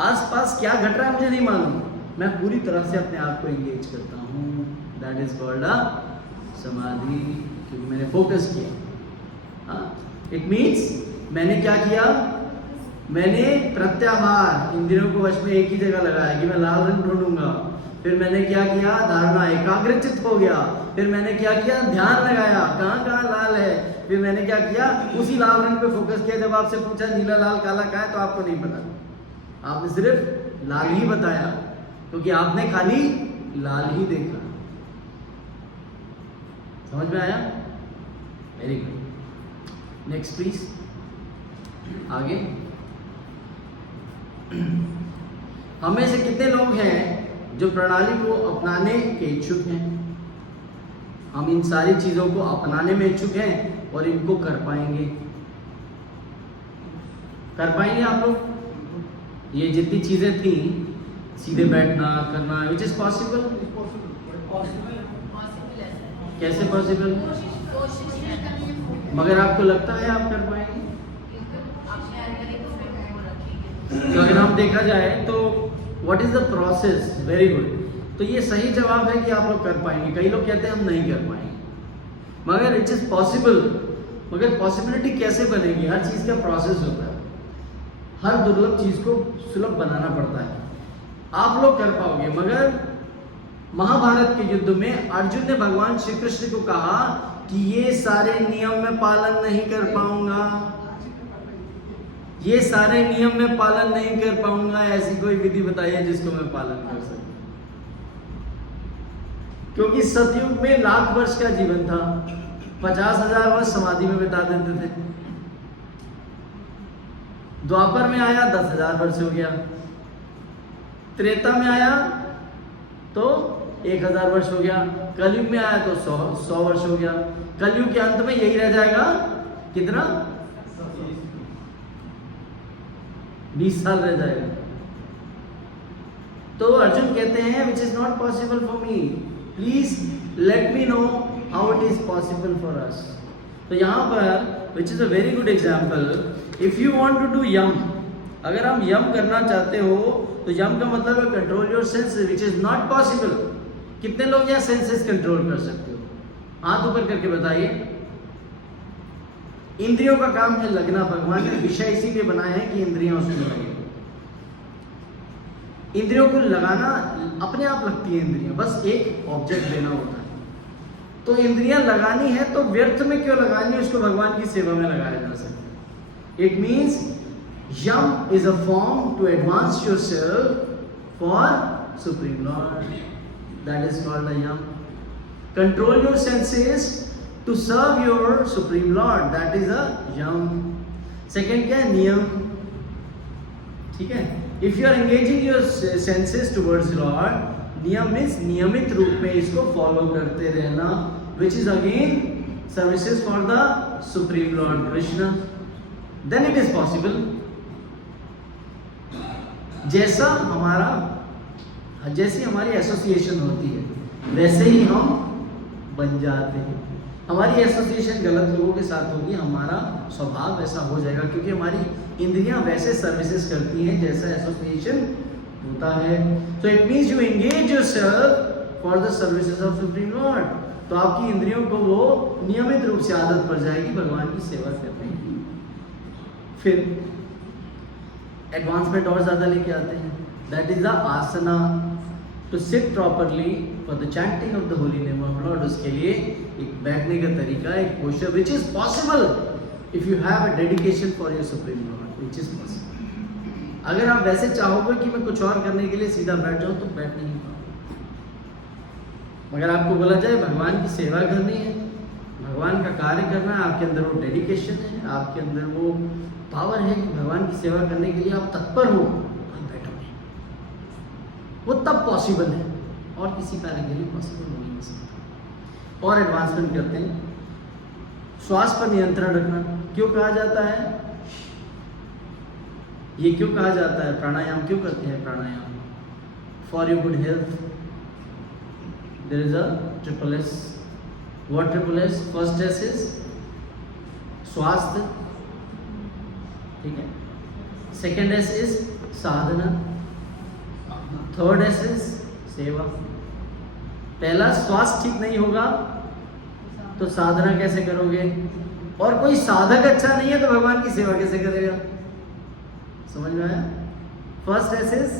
आसपास क्या घट रहा है मुझे नहीं मालूम, मैं पूरी तरह से अपने आप को एंगेज करता हूँ, दैट इज कॉल्ड अ समाधि, क्योंकि मैंने फोकस किया। इट मीन्स मैंने क्या किया? मैंने प्रत्याहार, इंद्रियों को वश में एक ही जगह लगाया कि मैं लाल रंग ढूंढूंगा। फिर मैंने क्या किया? धारणा, एकाग्रचित हो गया। फिर मैंने क्या किया? ध्यान लगाया, कहाँ कहाँ लाल है। फिर मैंने क्या किया? उसी लाल रंग पे फोकस किया। जब आपसे पूछा नीला लाल काला कहाँ है, तो आपको नहीं पता, आपने सिर्फ लाल ही बताया, क्योंकि आपने खाली लाल ही देखा। समझ में आया? Very good. नेक्स्ट प्लीज, आगे। हमें से कितने लोग हैं जो प्रणाली को अपनाने के इच्छुक हैं? हम इन सारी चीजों को अपनाने में इच्छुक हैं और इनको कर पाएंगे? कर पाएंगे आप लोग? ये जितनी चीजें थी, सीधे बैठना करना, विच इज पॉसिबल? पॉसिबल है सर। कैसे पॉसिबल? कोशिश करनी है। मगर आपको लगता है आप कर पाएंगे? अपने अंदर एक उसमें वो रखिए। तो अगर हम देखा जाए तो what is the process? Very good. तो ये सही जवाब है कि आप लोग कर पाएंगे। कई लोग कहते हैं हम नहीं कर पाएंगे, मगर इट इज पॉसिबल। मगर पॉसिबिलिटी कैसे बनेगी? हर चीज का प्रोसेस होता है, हर दुर्लभ चीज को सुलभ बनाना पड़ता है। आप लोग कर पाओगे, मगर महाभारत के युद्ध में अर्जुन ने भगवान श्री कृष्ण को कहा कि ये सारे नियम में पालन नहीं कर पाऊंगा, ये सारे नियम में पालन नहीं कर पाऊंगा, ऐसी कोई विधि बताइए जिसको मैं पालन कर सकूं। क्योंकि सतयुग में लाख वर्ष का जीवन था, 50,000 वर्ष समाधि में बिता देते थे। द्वापर में आया 10,000 वर्ष हो गया, त्रेता में आया तो 1,000 वर्ष हो गया, कलयुग में आया तो 100 वर्ष हो गया। कलयुग के अंत में यही रह जाएगा, कितना? 20 साल रह जाएगा। तो अर्जुन कहते हैं which is not possible for me, please let me know how it is possible for us. तो यहाँ पर which is a very good example, if you want to do yam, अगर हम यम करना चाहते हो तो यम का मतलब है control your senses, which is not possible. कितने लोग यहाँ सेंसेस कंट्रोल कर सकते हो? हाथ ऊपर करके बताइए। इंद्रियों का काम है लगना, भगवान ने विषय इसीलिए बनाया है कि इंद्रियां उसमें लगे। इंद्रियों को लगाना अपने आप लगती है इंद्रियां, बस एक ऑब्जेक्ट लेना होता है। तो इंद्रियां लगानी है तो व्यर्थ में क्यों लगानी है, उसको भगवान की सेवा में लगाया जा सकता है। It means yama is a form to advance yourself for supreme lord, that is called a yama. Control your senses to serve your supreme lord, that is a yam. Second क्या है? नियम। ठीक है, if you are engaging your senses towards lord, नियम means नियमित रूप में इसको फॉलो करते रहना, which is again services for the supreme lord Krishna, then it is possible। जैसी हमारी एसोसिएशन होती है वैसे ही हम बन जाते हैं। हमारी एसोसिएशन गलत लोगों के साथ होगी, हमारा स्वभाव वैसा हो जाएगा, क्योंकि हमारी इंद्रियां वैसे सर्विसेज करती हैं जैसा एसोसिएशन होता है। So it means you engage yourself for the services of supreme Lord, तो आपकी इंद्रियों को वो नियमित रूप से आदत पड़ जाएगी भगवान की सेवा करने की। फिर एडवांसमेंट और ज्यादा लेके आते हैं, that is the asana, to sit properly for the chanting of the holy name of lord. उसके लिए एक बैठने का तरीका, एक posture which is possible if you have a dedication for your supreme lord, which is possible. अगर आप वैसे चाहोगे कि मैं कुछ और करने के लिए सीधा बैठ जाऊं तो बैठ नहीं पाओगे। मगर आपको बोला जाए भगवान की सेवा करनी है, भगवान का कार्य करना है, आपके अंदर वो डेडिकेशन है, आपके अंदर वो पावर है कि भगवान की सेवा करने के लिए आप तत्पर हो, आप बैठोगे, वो तब पॉसिबल है, और किसी कार्य के लिए पॉसिबल हो नहीं सकता। और एडवांसमेंट करते हैं, श्वास पर नियंत्रण रखना। क्यों कहा जाता है ये, क्यों कहा जाता है प्राणायाम क्यों करते हैं? Pranayam for your good health. There is a triple S. What triple S? First S is swasthya, ठीक है, second S is sadhana, third S is seva. पहला स्वास्थ्य ठीक नहीं होगा तो साधना कैसे करोगे? और कोई साधक अच्छा नहीं है तो भगवान की सेवा कैसे करेगा? समझ में आया? फर्स्ट एस इज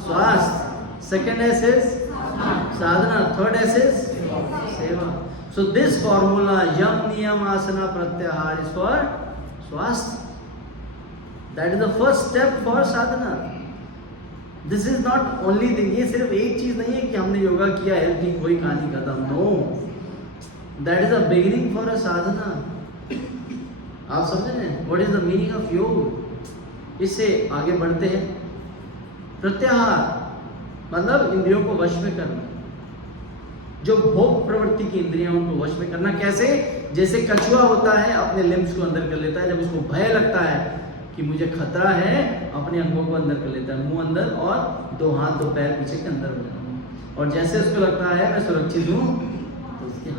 स्वास्थ्य, second S is sadhana, third S is सेवा। सो दिस फॉर्मूला यम नियम आसना प्रत्याहार इज फॉर स्वास्थ्य। That is the first step for Sadhana. This is not only thing, ये सिर्फ एक चीज नहीं है कि हमने योगा किया हेल्थ ठीक हुई कहानी खत्म। No, that is the beginning for a sadhana. आप समझ रहे हैं what is the meaning of yog? इससे आगे बढ़ते हैं। प्रत्याहार मतलब इंद्रियों को वश में करना, जो भोग प्रवृत्ति की इंद्रियों को वश में करना। कैसे? जैसे कछुआ होता है अपने लिम्स को अंदर कर लेता है, जब उसको भय लगता है कि मुझे खतरा है, अपने अंगों को अंदर कर लेता है, मुंह अंदर और 2 हाथ 2 पैर पीछे के अंदर हो जाता हूँ। और जैसे उसको लगता है मैं सुरक्षित हूँ तो उसके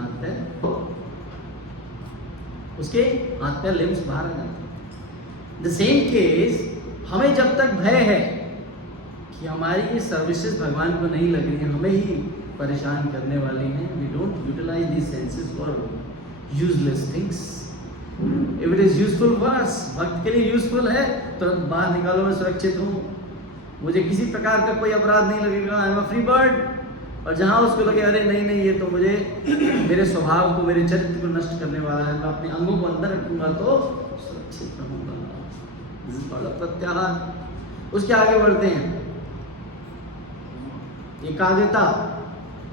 हाथ पैर लिम्स बाहर आ जाते हैं। द सेम केस, हमें जब तक भय है कि हमारी ये सर्विसेज भगवान को नहीं लग रही है, हमें ही परेशान करने वाली हैं, we don't utilise these senses for useless things. If it is useful for us, भक्त के लिए यूजफुल है, तुरंत बाहर निकालो, मैं सुरक्षित हूँ, मुझे किसी प्रकार का कोई अपराध नहीं लगेगा, I am a free bird. और जहाँ उसको लगे अरे नहीं नहीं ये तो मुझे मेरे स्वभाव को, मेरे चरित्र को नष्ट करने वाला है, मैं अपने अंगों को अंदर रखूंगा तो सुरक्षित रहूंगा, प्रत्याहार। उसके आगे बढ़ते हैं, एकाग्रता,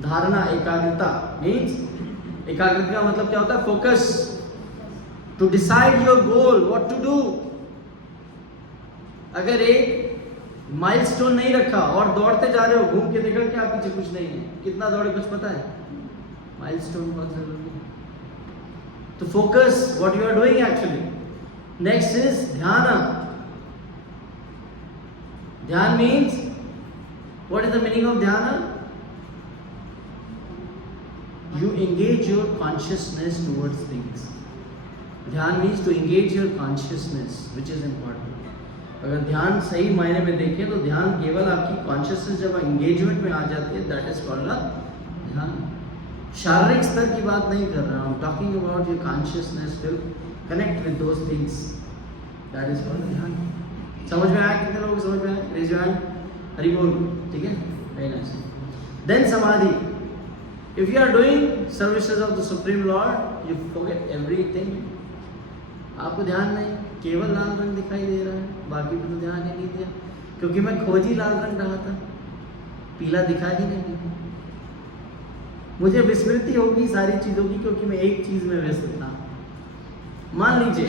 धारणा, एकाग्रता मीन्स, एकाग्रता का मतलब क्या होता है? Focus, to decide your goal, what to do. अगर एक माइलस्टोन नहीं रखा और दौड़ते जा रहे हो, घूम के देखो क्या पीछे कुछ नहीं है, कितना दौड़े कुछ पता है? माइलस्टोन बहुत जरूरी है। तो focus, what you are doing actually. Next is dhyan. Dhyan means, what is the meaning of dhyan? You engage your consciousness towards things. ध्यान means to engage your consciousness, which is important. अगर ध्यान सही मायने में देखें तो ध्यान केवल आपकी कॉन्शियसनेस जब एंगेजमेंट में आ जाती है, दैट इज कॉल्ड ध्यान। शारीरिक स्तर की बात नहीं कर रहा हूँ, talking about your consciousness will connect with those things, that is called ध्यान। समझ में आया? कितने लोग समझ में आया? रेज योर हैंड, हरि बोल। ठीक है, वेरी नाइस। देन समाधि। If you are doing services of the Supreme Lord, you forget everything. आपको ध्यान नहीं, केवल लाल रंग दिखाई दे रहा है, बाकी पे तो ध्यान ही नहीं दिया, क्योंकि मैं खोज ही लाल रंग रहा था, पीला दिखा ही नहीं। मुझे विस्मृति होगी सारी चीज़ों की, क्योंकि मैं एक चीज़ में व्यस्त था। मान लीजिए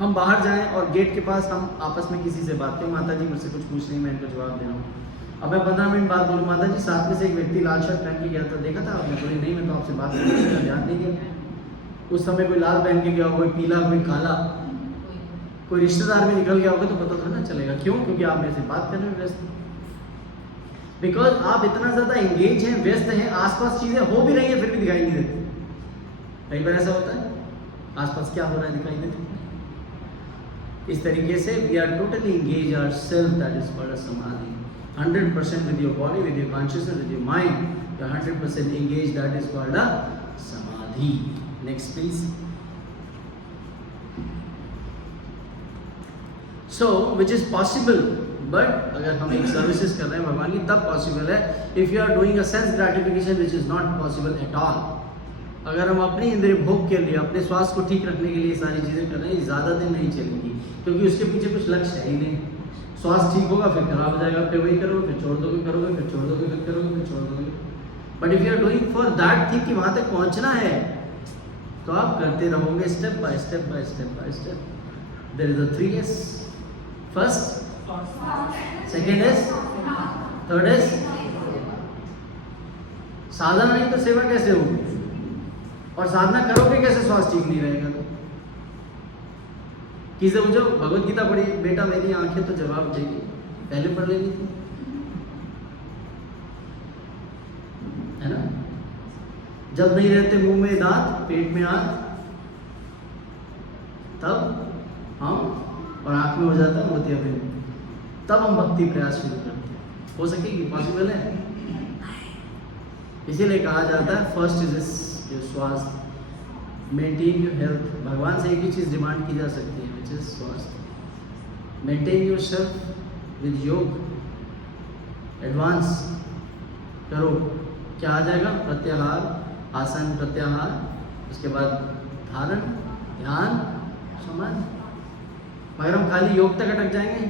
हम बाहर जाएं और गेट के पास हम आपस में किसी से बात करें, माता जी मुझसे कुछ पूछ रही, मैं इनको जवाब दे रहा हूँ। अब मैं 15 मिनट बाद बोलूँ, माता जी साथ में से एक व्यक्ति लाल शर्ट पहन के गया था, देखा था आपने? बोली नहीं, मैं तो आपसे बात करने का ध्यान नहीं दिया। उस समय कोई लाल पहन के गया, कोई पीला, कोई काला, कोई रिश्तेदार में निकल गया होगा तो पता था ना चलेगा। क्यों? क्योंकि आप मेरे से बात करने में व्यस्त हैं। बिकॉज आप इतना ज़्यादा एंगेज हैं, व्यस्त हैं, आसपास चीज़ें हो भी रही हैं फिर भी दिखाई नहीं देती। कई बार ऐसा होता है, आसपास क्या हो रहा है दिखाई देती। इस तरीके से we are totally engage ourself, that is called samadhi. 100% with your body, with your consciousness, with your mind, you are 100% engaged, that is called a samadhi. Next please. So which is possible, but अगर हम एक services कर रहे हैं भगवान की तब possible है। If you are doing a sense gratification which is not possible at all, अगर हम अपनी इंद्रिय भोग के लिए, अपने स्वास्थ्य को ठीक रखने के लिए सारी चीज़ें कर रहे हैं, ज़्यादा दिन नहीं चलेंगी, क्योंकि उसके पीछे कुछ लक्ष्य है ही नहीं। स्वास्थ्य ठीक होगा फिर खराब हो जाएगा, फिर वही करोगे, फिर छोड़ दोगे, करोगे, फिर छोड़ दोगे, फिर करोगे, फिर छोड़ दोगे। But if you are doing for that thing कि वहाँ तक पहुँचना है, तो आप करते रहोगे step by step by step by step. There is a 3S। First, second S, third S। साधना नहीं तो सेवा कैसे होगी? और साधना करोगे कैसे स्वास्थ्य ठीक नहीं रहेगा? तो किसे पूछो, भगवत गीता पढ़ी, बेटा मेरी आंखें तो जवाब देगी, पहले पढ़ लेनी थी, है ना? जब नहीं रहते मुंह में दांत, पेट में आंत, तब हम, और आंख में हो जाता है मोतिया बिंदु, तब हम भक्ति प्रयास शुरू करते हैं। हो सकेगी? पॉसिबल है? इसीलिए कहा जाता है फर्स्ट इज योर स्वास्थ्य, मेंटेन योर हेल्थ। भगवान से एक ही चीज़ डिमांड की जा सकती है, विच इज स्वास्थ्य। मेंटेन योर सेल्फ विद योग, एडवांस करो। क्या आ जाएगा? प्रत्याहार, आसन प्रत्याहार, उसके बाद धारण, ध्यान, समाधि। मगर हम खाली योग तक अटक जाएंगे,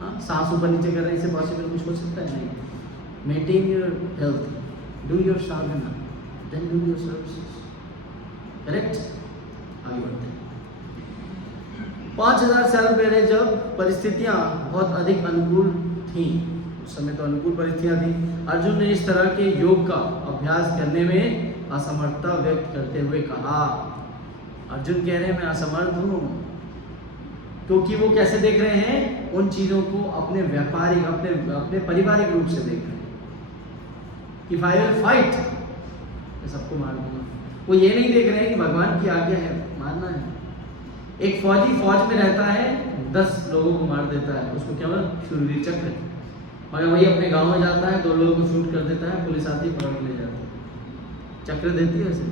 हाँ, सांस ऊपर नीचे कर रहे हैं, इससे पॉसिबल कुछ हो सकता है? नहीं। Maintain your health, do your sadhana, then do your services. Correct? आगे बढ़ते हैं। 5000 साल पहले जब परिस्थितियां बहुत अधिक अनुकूल थीं, उस समय तो अनुकूल परिस्थितियां थी, अर्जुन ने इस तरह के योग का अभ्यास करने में असमर्थता व्यक्त करते हुए कहा। अर्जुन कह रहे हैं मैं असमर्थ हूँ, क्योंकि वो कैसे देख रहे हैं, उन चीजों को अपने व्यापारिक अपने पारिवारिक रूप से देख रहे हैं कि आई विल फाइट, मैं सबको मार दूंगा। वो ये नहीं देख रहे हैं कि भगवान की आज्ञा है, मारना है। एक फौजी फौज में रहता है, 10 लोगों को मार देता है, उसको क्या बोला, शूरवीर चक्र। मगर वही अपने गांव में जाता है, 2 लोगों को शूट कर देता है, पुलिस आती है, पकड़ के ले जाती है। चक्र देती है वैसे,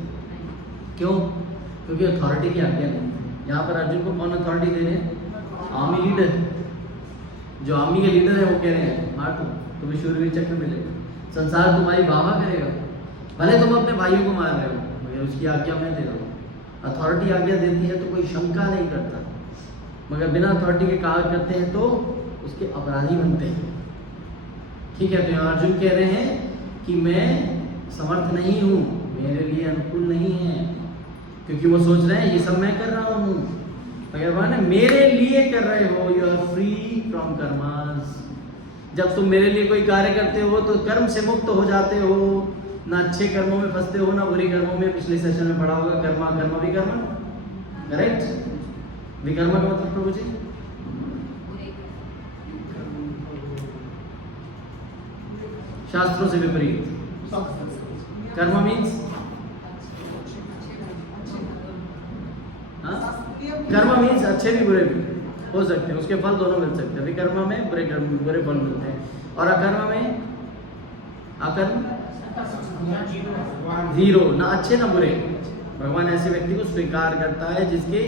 क्यों? क्योंकि अथॉरिटी की आज्ञा नहीं है। यहाँ पर अर्जुन को कौन अथॉरिटी दे रहे हैं? Army leader. जो आर्मी के लीडर है वो कह रहे हैं मार दो, तुम्हें शूरवीर चक्र मिलेगा, संसार तुम्हारी वाह करेगा। भले तुम अपने भाइयों को मार रहे हो, मगर उसकी आज्ञा मैं दे रहा हूँ। अथॉरिटी आज्ञा देती है तो कोई शंका नहीं करता, मगर बिना अथॉरिटी के कार्य करते हैं तो उसके अपराधी बनते हैं। ठीक है, तो यहाँ अर्जुन कह रहे हैं कि मैं समर्थ नहीं हूँ, मेरे लिए अनुकूल नहीं है, क्योंकि वो सोच रहे हैं ये सब मैं कर रहा हूँ। मगर भगवान मेरे लिए कर रहे हो, you are free from karmas. जब तुम मेरे लिए कोई कार्य करते हो तो कर्म से मुक्त हो जाते हो, ना अच्छे कर्मों में फंसते हो ना बुरे कर्मों में। पिछले सेशन में पढ़ा होगा कर्मा कर्मा विकर्मा, करेक्ट? विकर्मा का मतलब प्रभु जी शास्त्रों से विपरीत। कर्मा मीन्स कर्मा मीन्स अच्छे भी बुरे भी हो सकते हैं, उसके फल दोनों मिल सकते हैं। विकर्मा में बुरे फल मिलते हैं, और अकर्मा में अकर्म जीरो, ना अच्छे ना बुरे। भगवान ऐसे व्यक्ति को स्वीकार करता है जिसके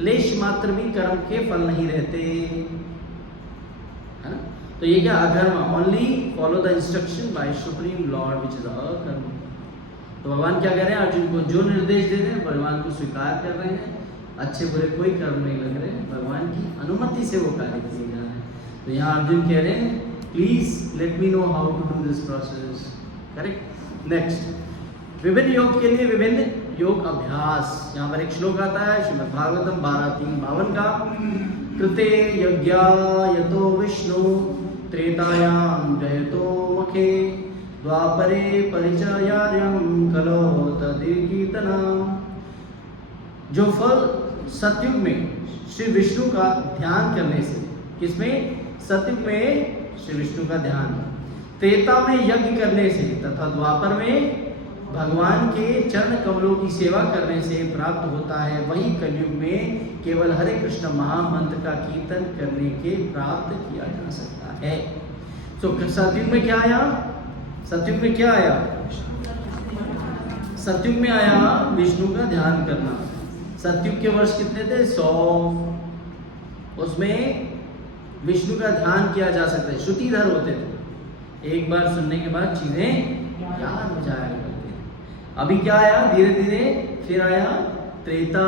लेश मात्र भी कर्म के फल नहीं रहते, है ना? तो ये क्या akarma, only follow the instruction by supreme lord which is akarm. तो भगवान क्या कह रहे हैं, अर्जुन को जो निर्देश दे रहे हैं भगवान को स्वीकार कर रहे हैं। अच्छे बुरे कोई कर्म नहीं लग रहे, भगवान की अनुमति से वो कार्य किए जा रहे हैं। तो यहाँ अर्जुन कह रहे हैं please let me know how to do this process, correct? Next, विभिन्न योग के लिए विभिन्न योग अभ्यास। यहाँ पर एक श्लोक आता है श्रीमद् भागवतम 12:3-52 का, कृते यज्ञा यतो विष्णु त्रेतायाम जयतो मुखे द्वापरे परिचर्यार्यं कलो तदीकीर्तनम्। जो फल सतयुग में श्री विष्णु का ध्यान करने से, किसमें? सतयुग में श्री विष्णु का ध्यान, त्रेता में यज्ञ करने से तथा द्वापर में भगवान के चरण कमलों की सेवा करने से प्राप्त होता है, वही कलयुग में केवल हरे कृष्ण महामंत्र का कीर्तन करने के प्राप्त किया जा सकता है। तो सतयुग में क्या आया? सतयुग में क्या आया? सतयुग में आया विष्णु का ध्यान करना। सतयुग के वर्ष कितने थे? 100। उसमें विष्णु का ध्यान किया जा सकता है, श्रुतिधर होते थे, एक बार सुनने के बाद चीजें याद हो जाया करती हैं। अभी क्या आया? धीरे धीरे फिर आया त्रेता।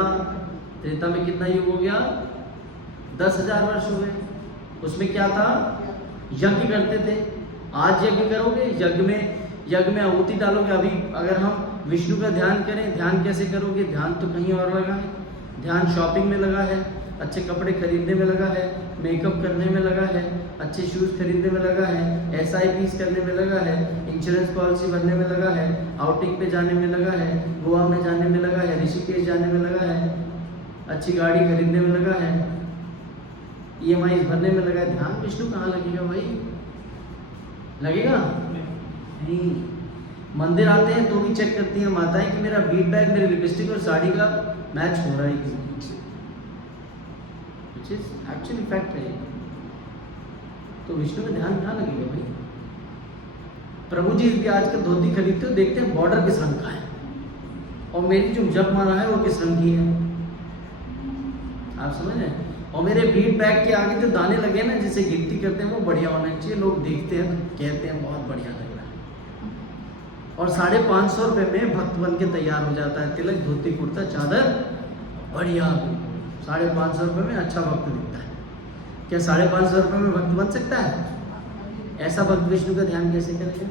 त्रेता में कितना युग हो गया? 10,000 वर्ष हो गए। उसमें क्या था? यज्ञ करते थे। आज यज्ञ करोगे, यज्ञ में आहुति डालोगे। अभी अगर हम विष्णु का ध्यान करें, ध्यान कैसे करोगे? ध्यान तो कहीं और लगा है, ध्यान शॉपिंग में लगा है, अच्छे कपड़े खरीदने में लगा है, मेकअप करने में लगा है, अच्छे शूज़ खरीदने में लगा है, SIPs करने में लगा है, इंश्योरेंस पॉलिसी भरने में लगा है, आउटिंग पे जाने में लगा है, गोवा में जाने में लगा है, ऋषिकेश जाने में लगा है, अच्छी गाड़ी खरीदने में लगा है, EMIs भरने में लगा है। ध्यान विष्णु कहाँ लगेगा भाई? लगेगा नहीं। मंदिर आते हैं तो भी चेक करती हैं माताएं कि मेरा बीट बैग, मेरी लिपस्टिक और साड़ी का मैच हो रहा है कि नहीं, which is actually fact है। तो विष्णु में ध्यान कहाँ लगेगा भाई? प्रभु जी भी आजकल धोती खरीदते हो, देखते हैं बॉर्डर किस रंग का है, और मेरी जो जब मारा है वो किस रंग की है, आप समझ रहे हैं? और मेरे बीट बैग के आगे जो दाने लगे ना, जिसे गिनती करते हैं, वो बढ़िया होना चाहिए। लोग देखते हैं तो कहते हैं बहुत बढ़िया लग रहा है, और 550 रुपये में भक्त बन के तैयार हो जाता है। तिलक, धोती, कुर्ता, चादर, बढ़िया, 550 रुपये में अच्छा भक्त दिखता है। क्या 550 रुपये में भक्त बन सकता है? ऐसा भक्त विष्णु का ध्यान कैसे करेगा?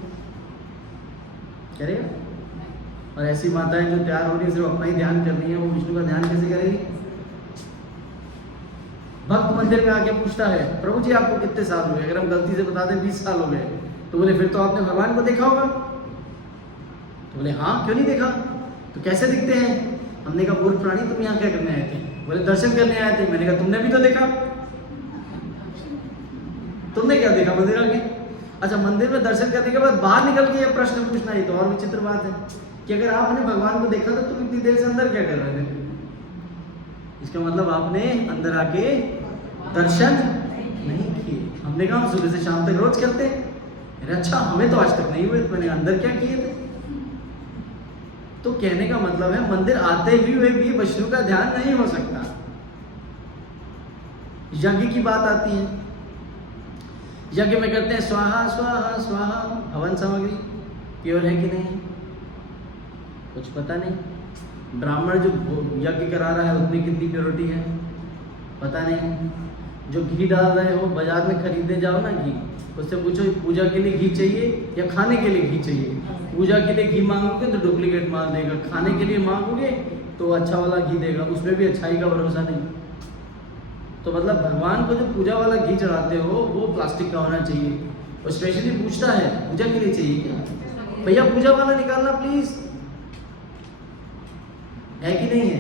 करेगा? और ऐसी माताएं जो तैयार हो रही है सिर्फ अपना ही ध्यान कर रही है, वो विष्णु का ध्यान कैसे करेगी? भक्त मंदिर में आके पूछता है, प्रभु जी आपको कितने साल हो गए? अगर हम गलती से बता दें 20 साल हो गए, तो बोले फिर तो आपने भगवान को देखा होगा। तो बोले हाँ, क्यों नहीं देखा? तो कैसे दिखते हैं? हमने कहा मूर्ख प्राणी, तुम यहाँ क्या करने आए थे? बोले दर्शन करने आए थे। मैंने कहा तुमने भी तो देखा। तुमने क्या देखा मंदिर आके? अच्छा, मंदिर में दर्शन करने के बाद बाहर निकल के ये प्रश्न पूछना, ये तो और विचित्र बात है कि अगर आपने भगवान को देखा तो तुम इतनी देर से अंदर क्या कर रहे थे? इसका मतलब आपने अंदर आके दर्शन नहीं किए। हमने कहा हम सुबह से शाम तक रोज करते हैं। अरे अच्छा, हमें तो आज तक नहीं हुए, तो मैंने अंदर क्या किए थे? तो कहने का मतलब है मंदिर आते हुए भी वैष्णव का ध्यान नहीं हो सकता। यज्ञ की बात आती है, यज्ञ में करते हैं स्वाहा स्वाहा स्वाहा, हवन सामग्री प्योर है कि नहीं कुछ पता नहीं। ब्राह्मण जो यज्ञ करा रहा है उसमें कितनी प्योरिटी है पता नहीं। जो घी डाल रहे हो, बाजार में खरीदने जाओ ना घी, उससे पूछो पूजा के लिए घी चाहिए या खाने के लिए घी चाहिए। पूजा के लिए घी मांगोगे तो डुप्लीकेट माल देगा, खाने के लिए मांगोगे तो अच्छा वाला घी देगा, उसमें भी अच्छाई का भरोसा नहीं। तो मतलब भगवान को जो पूजा वाला घी चढ़ाते हो वो प्लास्टिक का होना चाहिए। और स्पेशली पूछता है पूजा के लिए चाहिए क्या? भैया पूजा वाला निकालना प्लीज, है कि नहीं है?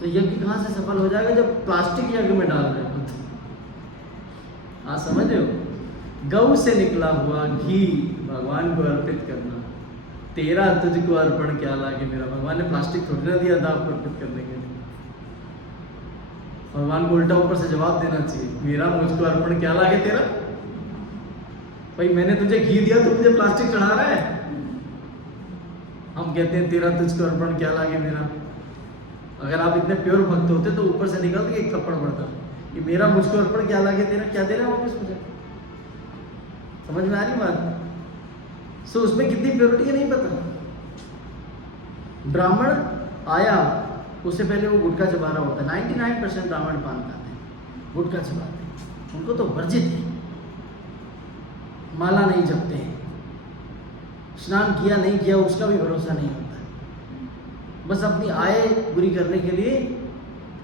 तो यज्ञ कहाँ से सफल हो जाएगा जब प्लास्टिक यज्ञ में डाल रहे हो? आप समझ रहे हो? गौ से निकला हुआ घी भगवान को अर्पित करना, तेरा तुझको अर्पण क्या लागे मेरा। भगवान ने प्लास्टिक थोड़ी ना दिया था आपको अर्पित करने के लिए। भगवान को उल्टा ऊपर से जवाब देना चाहिए, मेरा मुझको अर्पण क्या लागे तेरा। भाई मैंने तुझे घी दिया तो मुझे प्लास्टिक चढ़ा रहा है। हम कहते हैं तेरा तुझको अर्पण क्या लागे मेरा। अगर आप इतने प्योर भक्त होते तो ऊपर से निकल के एक थप्पड़ पड़ता कि मेरा मुझको अर्पण क्या लागे तेरा, क्या दे रहा है वापस मुझे। समझ में आ रही बात? सो उसमें कितनी प्योरिटी है नहीं पता। ब्राह्मण आया उससे पहले वो गुटखा चबा रहा होता है। 99% ब्राह्मण पान खाते हैं, गुटखा चबाते हैं, उनको तो वर्जित है। माला नहीं जपते हैं, स्नान किया नहीं किया उसका भी भरोसा नहीं होता है, बस अपनी आय पूरी करने के लिए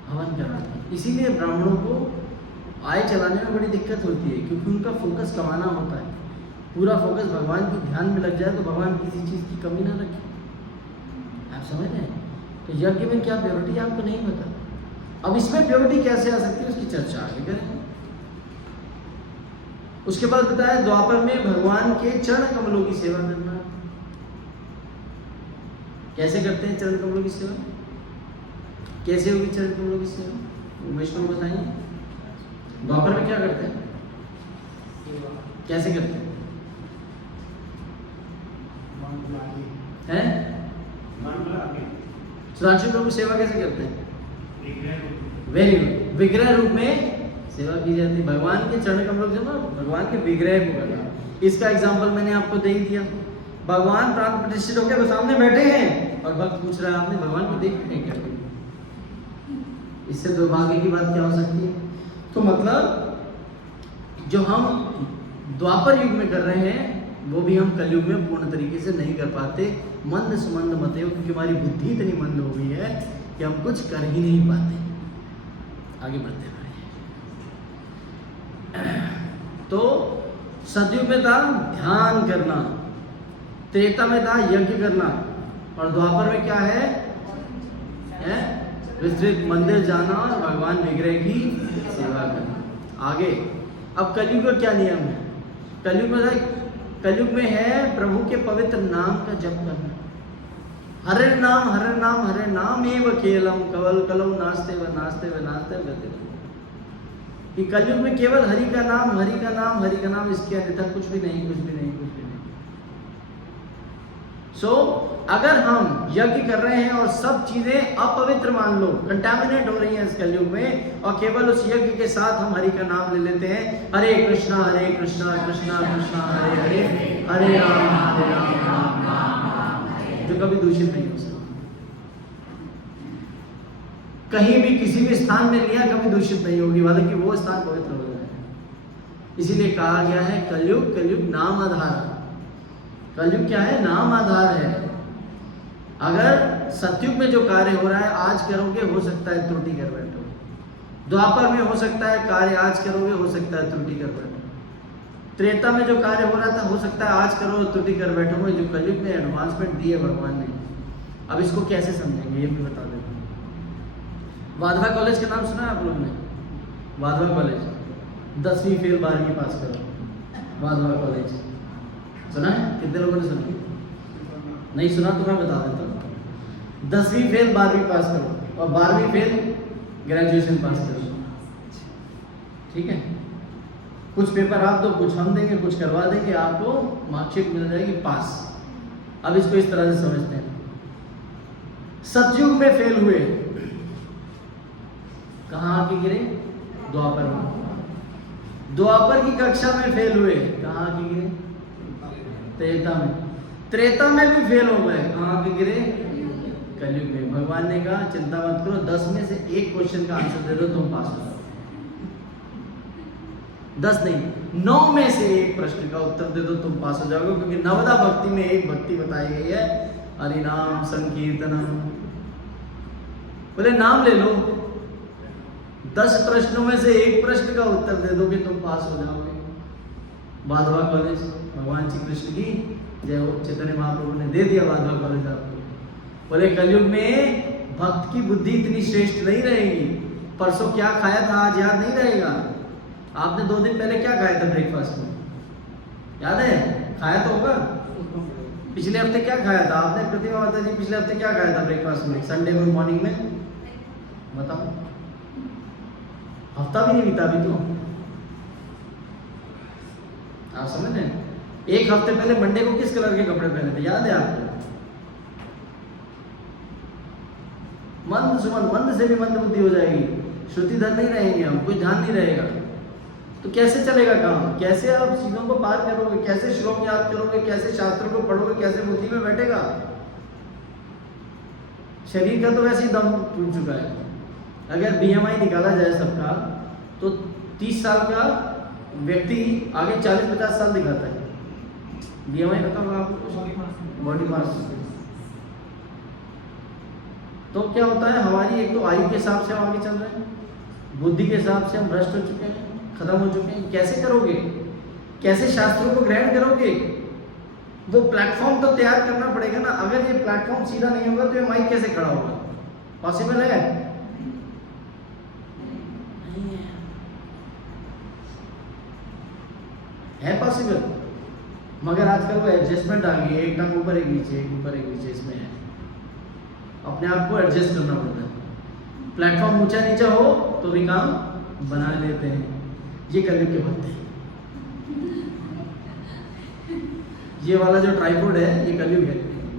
हवन कराते हैं। इसीलिए ब्राह्मणों को आय चलाने में बड़ी दिक्कत होती है, क्योंकि उनका फोकस कमाना होता है। पूरा फोकस भगवान के ध्यान में लग जाए तो भगवान किसी चीज़ की कमी ना रखे। आप समझ रहे हैं? तो यज्ञ में क्या प्योरिटी आपको नहीं पता। अब इसमें प्योरिटी कैसे आ सकती है उसकी चर्चा आगे करेंगे। उसके बाद बताया द्वापर में भगवान के चरण कमलों की सेवा करना। कैसे करते हैं चरण कमलों की सेवा? कैसे होगी चरण कमलों की सेवा? उमेश को बताइए। द्वापर में क्या करते हैं, कैसे करते हैं? सुधांशु प्रभु सेवा कैसे करते हैं? वेरी गुड, विग्रह रूप में सेवा की जाती है। भगवान के चरण कमलों से ना भगवान के विग्रह को करना। इसका एग्जांपल मैंने आपको दे ही दिया। भगवान प्राण प्रतिष्ठित होकर सामने बैठे हैं और भक्त पूछ रहा है आपने भगवान को देखा नहीं क्या? इससे दुर्भाग्य की बात क्या हो सकती है? तो मतलब जो हम द्वापर युग में कर रहे हैं वो भी हम कलयुग में पूर्ण तरीके से नहीं कर पाते। मंद सुमंद मत हो, क्योंकि हमारी बुद्धि इतनी मंद हो गई है कि हम कुछ कर ही नहीं पाते। आगे बढ़ते हैं। तो सतयुग में था ध्यान करना, त्रेता में था यज्ञ करना, और द्वापर में क्या है? विस्तृत मंदिर जाना और भगवान विग्रह की सेवा करना। आगे अब कलयुग का क्या नियम है? कलयुग में है प्रभु के पवित्र नाम का जप करना। हरे नाम हरे नाम एव केवलम कवल कलौ नास्ते व नास्ते व नास्ते गति। कि कलयुग में केवल हरि का नाम हरि का नाम हरि का नाम, इसके अन्यथा कुछ भी नहीं, कुछ भी नहीं, कुछ भी नहीं। सो अगर हम यज्ञ कर रहे हैं और सब चीजें अपवित्र मान लो, कंटामिनेट हो रही हैं इस कलयुग में, और केवल उस यज्ञ के साथ हम हरि का नाम ले लेते हैं, हरे कृष्णा कृष्णा कृष्णा हरे हरे, हरे राम राम राम, जो कभी दूषित नहीं हो सकता। कहीं भी किसी भी स्थान में लिया कभी दूषित नहीं होगी, हालांकि वो स्थान पवित्र हो जाए। इसीलिए कहा गया है कलयुग नाम आधार। कलयुग क्या है? नाम आधार है। अगर सतयुग में जो कार्य हो रहा है आज करोगे, हो सकता है त्रुटि कर बैठोगे। द्वापर में हो सकता है कार्य आज करोगे, हो सकता है त्रुटि कर बैठोगे। त्रेता में जो कार्य हो रहा था हो सकता है आज करो त्रुटि कर बैठोगे। जो कलयुग में एडवांसमेंट दी है भगवान ने, अब इसको कैसे समझेंगे ये भी बता देते हैं। वाधवा कॉलेज का नाम सुना है आप लोगों ने? वाधवा कॉलेज 10वीं फेल 12वीं पास करो, वाधवा कॉलेज। सुना है? कितने लोगों ने सुना? नहीं सुना तो मैं बता देता हूँ। 10वीं फेल 12वीं पास करो और 12वीं फेल ग्रेजुएशन पास करो, ठीक है? कुछ पेपर आप दो, कुछ हम देंगे, कुछ करवा देंगे, आपको मार्कशीट मिल जाएगी पास। अब इसको इस तरह से समझते हैं। सतयुग में फेल हुए, कहाँ आके गिरे? द्वापर में। द्वापर की कक्षा में फेल हुए, कहाँ आके गिरे? त्रेता में। त्रेता में भी फेल हो गए, कहाँ आके गिरे? कलयुग में। भगवान ने कहा चिंता मत करो, 10 में से एक क्वेश्चन का आंसर दे दो, तुम पास हो जाओ। 10 नहीं, 9 में से एक प्रश्न का उत्तर दे दो, तुम पास हो जाओगे। क्योंकि नवदा भक्ति में एक भक्ति बताई गई है, हरिनाम संकीर्तनम। बोले नाम ले लो, 10 प्रश्नों में से एक प्रश्न का उत्तर दे दो कि तुम पास हो जाओगे। वाधवा कॉलेज, भगवान श्री कृष्ण की जय हो। चैतन्य महाप्रभु ने दे दिया वाधवा कॉलेज आपको। बोले कलयुग में भक्त की बुद्धि इतनी श्रेष्ठ नहीं रहेगी। परसों क्या खाया था आज याद नहीं रहेगा। आपने 2 दिन पहले क्या खाया था ब्रेकफास्ट में, याद है? खाया तो होगा। पिछले हफ्ते क्या खाया था आपने? प्रतिमा माता जी पिछले हफ्ते क्या खाया था ब्रेकफास्ट में, संडे को मॉर्निंग में? बताओ, हफ्ता भी नहीं बीता अभी तो। आप समझ रहे हैं? एक हफ्ते पहले मंडे को किस कलर के कपड़े पहने थे, याद है आपको? मंद सुमन, मंद से भी मंद बुद्धि हो जाएगी, श्रुतिधर नहीं रहेंगे हम, कोई ध्यान नहीं रहेगा। तो कैसे चलेगा काम? कैसे आप चीजों को पार करोगे? कैसे श्लोक याद करोगे? कैसे शास्त्रों को पढ़ोगे? कैसे बुद्धि में बैठेगा? शरीर का तो वैसे ही दम टूट चुका है। अगर BMI निकाला जाए सबका तो 30 साल का व्यक्ति आगे 40-50 साल दिखाता है। BMI पता होगा आपको? Body mass. तो क्या होता है, हमारी एक तो आयु के हिसाब से हम आगे चल रहे हैं, बुद्धि के हिसाब से हम भ्रष्ट हो चुके हैं, खत्म हो चुके हैं। कैसे करोगे? कैसे शास्त्रों को ग्रहण करोगे? वो प्लेटफॉर्म तो तैयार करना पड़ेगा ना। अगर ये प्लेटफॉर्म सीधा नहीं होगा तो ये माइक कैसे खड़ा होगा? पॉसिबल है? है पॉसिबल, मगर आजकल वो एडजस्टमेंट आ गई है, एक टांग ऊपर एक नीचे, एक ऊपर एक नीचे, इसमें है अपने आप को एडजस्ट करना पड़ता है। प्लेटफॉर्म ऊंचा नीचा हो तो भी काम बना लेते हैं। ये कलयुग के भक्त हैं। ये वाला जो ट्राइपॉड है ये कलयुग है।